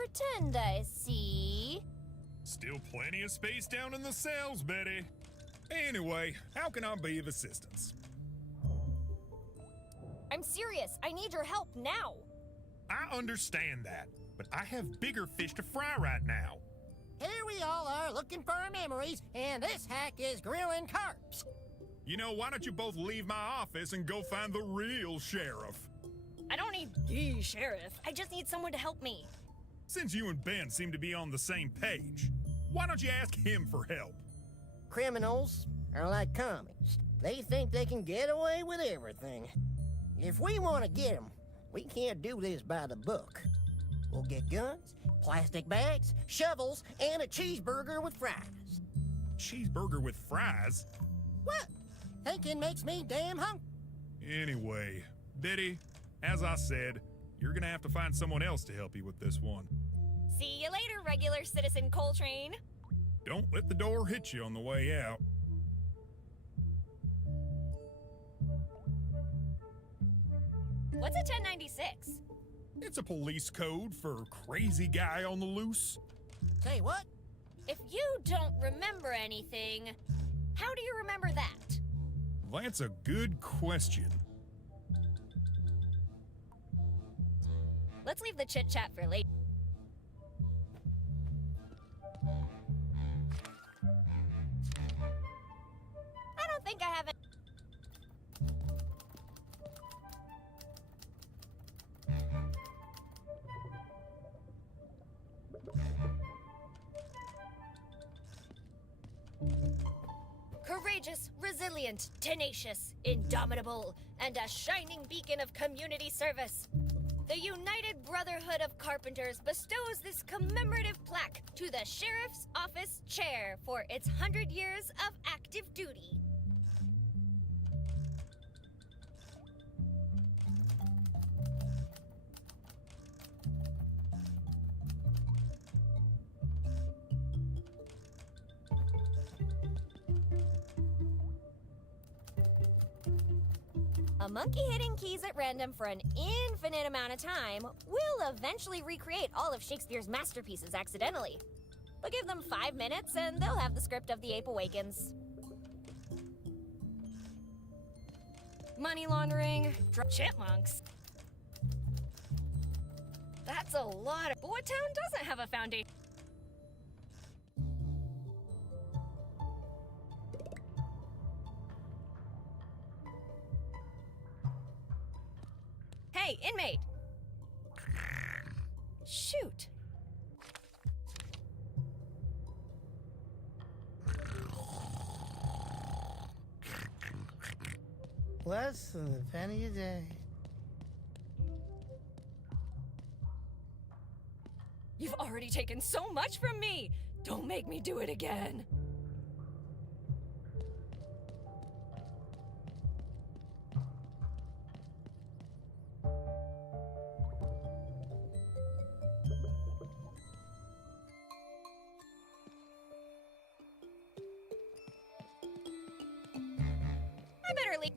pretend I see. Still plenty of space down in the cells, Betty. Anyway, how can I be of assistance? I'm serious. I need your help now. I understand that, but I have bigger fish to fry right now. Here we all are looking for our memories, and this hack is grilling carps. You know, why don't you both leave my office and go find the real sheriff? I don't need the sheriff. I just need someone to help me. Since you and Ben seem to be on the same page, why don't you ask him for help? Criminals are like comics. They think they can get away with everything. If we want to get them, we can't do this by the book. We'll get guns, plastic bags, shovels, and a cheeseburger with fries. Cheeseburger with fries? What? Thinking makes me damn hungry. Anyway, Betty, as I said, you're gonna have to find someone else to help you with this one. See you later, regular citizen Coltrane. Don't let the door hit you on the way out. What's a 1096? It's a police code for crazy guy on the loose. Say what? If you don't remember anything, how do you remember that? That's a good question. Let's leave the chit-chat for later. I don't think I have it. Courageous, resilient, tenacious, indomitable, and a shining beacon of community service. The United Brotherhood of Carpenters bestows this commemorative plaque to the Sheriff's Office Chair for its 100 years of active duty. A monkey hitting keys at random for an infinite amount of time will eventually recreate all of Shakespeare's masterpieces accidentally. But give them 5 minutes and they'll have the script of The Ape Awakens. Money laundering, chipmunks. That's a lot of... But what town doesn't have a foundation? Hey, inmate! Shoot! Less than a penny a day. You've already taken so much from me! Don't make me do it again! I better leave.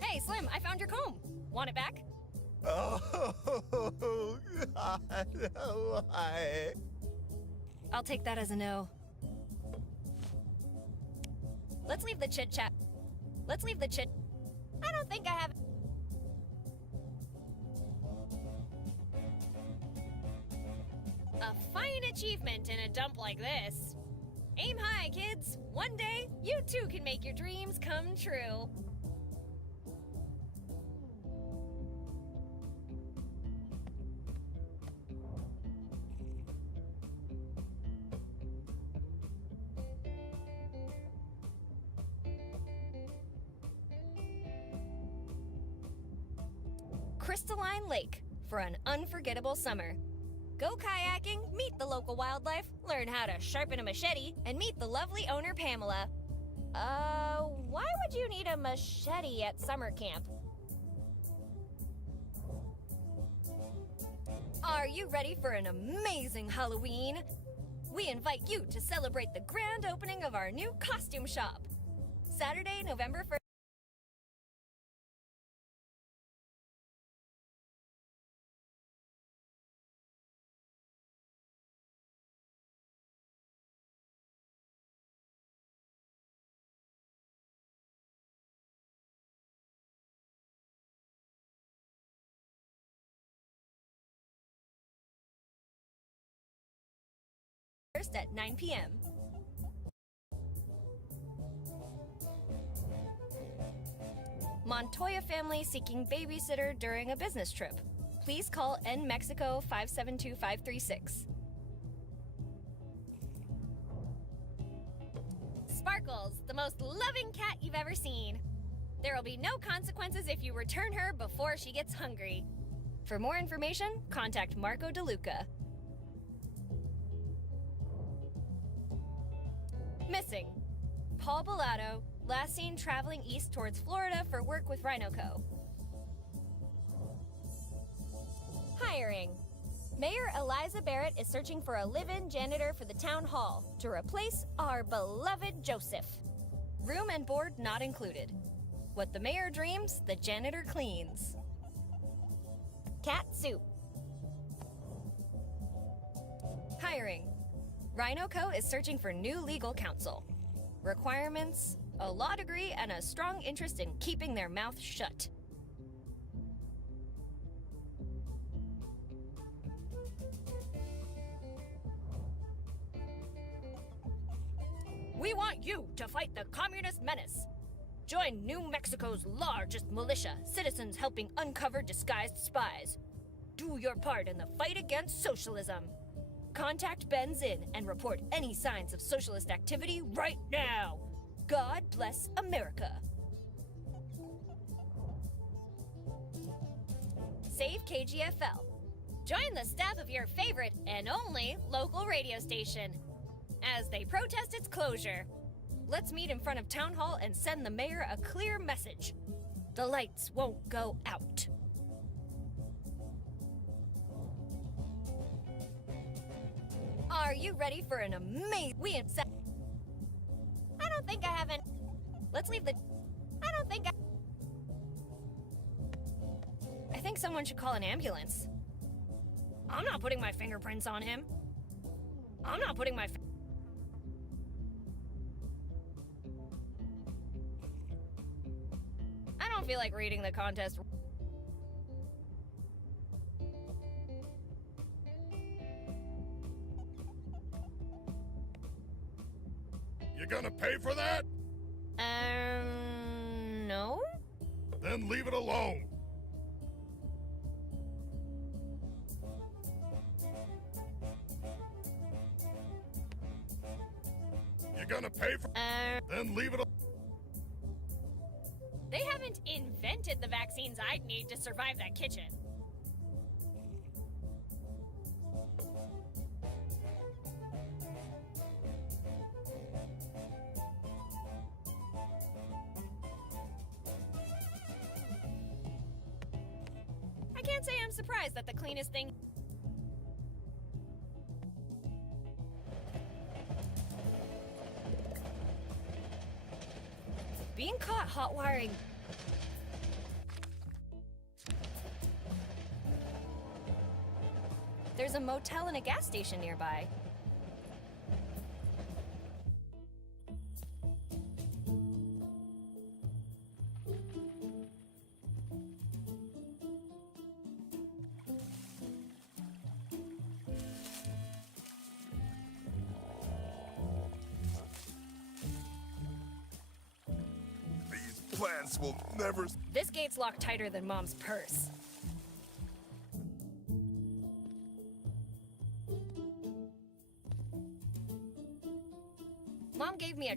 Hey, Slim, I found your comb. Want it back? Oh, God, why? I'll take that as a no. Let's leave the chit-chat. Let's leave the chit... I don't think I have... A fine achievement in a dump like this. Aim high, kids. One day, you too can make your dreams come true. Crystalline Lake for an unforgettable summer. Go kayaking, meet the local wildlife, learn how to sharpen a machete, and meet the lovely owner Pamela. Why would you need a machete at summer camp? Are you ready for an amazing Halloween? We invite you to celebrate the grand opening of our new costume shop. Saturday, November 1st. At 9 p.m. Montoya family seeking babysitter during a business trip. Please call N Mexico 572536. Sparkles, the most loving cat you've ever seen. There will be no consequences if you return her before she gets hungry. For more information, contact Marco DeLuca. Missing. Paul Bellato, last seen traveling east towards Florida for work with RhinoCo. Hiring. Mayor Eliza Barrett is searching for a live-in janitor for the town hall to replace our beloved Joseph. Room and board not included. What the mayor dreams, the janitor cleans. Cat soup. Hiring. RhinoCo is searching for new legal counsel. Requirements, a law degree, and a strong interest in keeping their mouth shut. We want you to fight the communist menace. Join New Mexico's largest militia, citizens helping uncover disguised spies. Do your part in the fight against socialism. Contact Ben Zinn and report any signs of socialist activity right now. God bless America. Save KGFL. Join the staff of your favorite and only local radio station as they protest its closure. Let's meet in front of Town Hall and send the mayor a clear message. The lights won't go out. Are you ready for an amazing... I don't think I have an... Let's leave the... I don't think I think someone should call an ambulance. I'm not putting my fingerprints on him. I'm not putting my... I don't feel like reading the contest. You gonna pay for that? No? Then leave it alone. You gonna pay for... Then leave it alone. They haven't invented the vaccines I'd need to survive that kitchen. I can't say I'm surprised that the cleanest thing... Being caught hot wiring... There's a motel and a gas station nearby. Plants will never... This gate's locked tighter than Mom's purse. Mom gave me a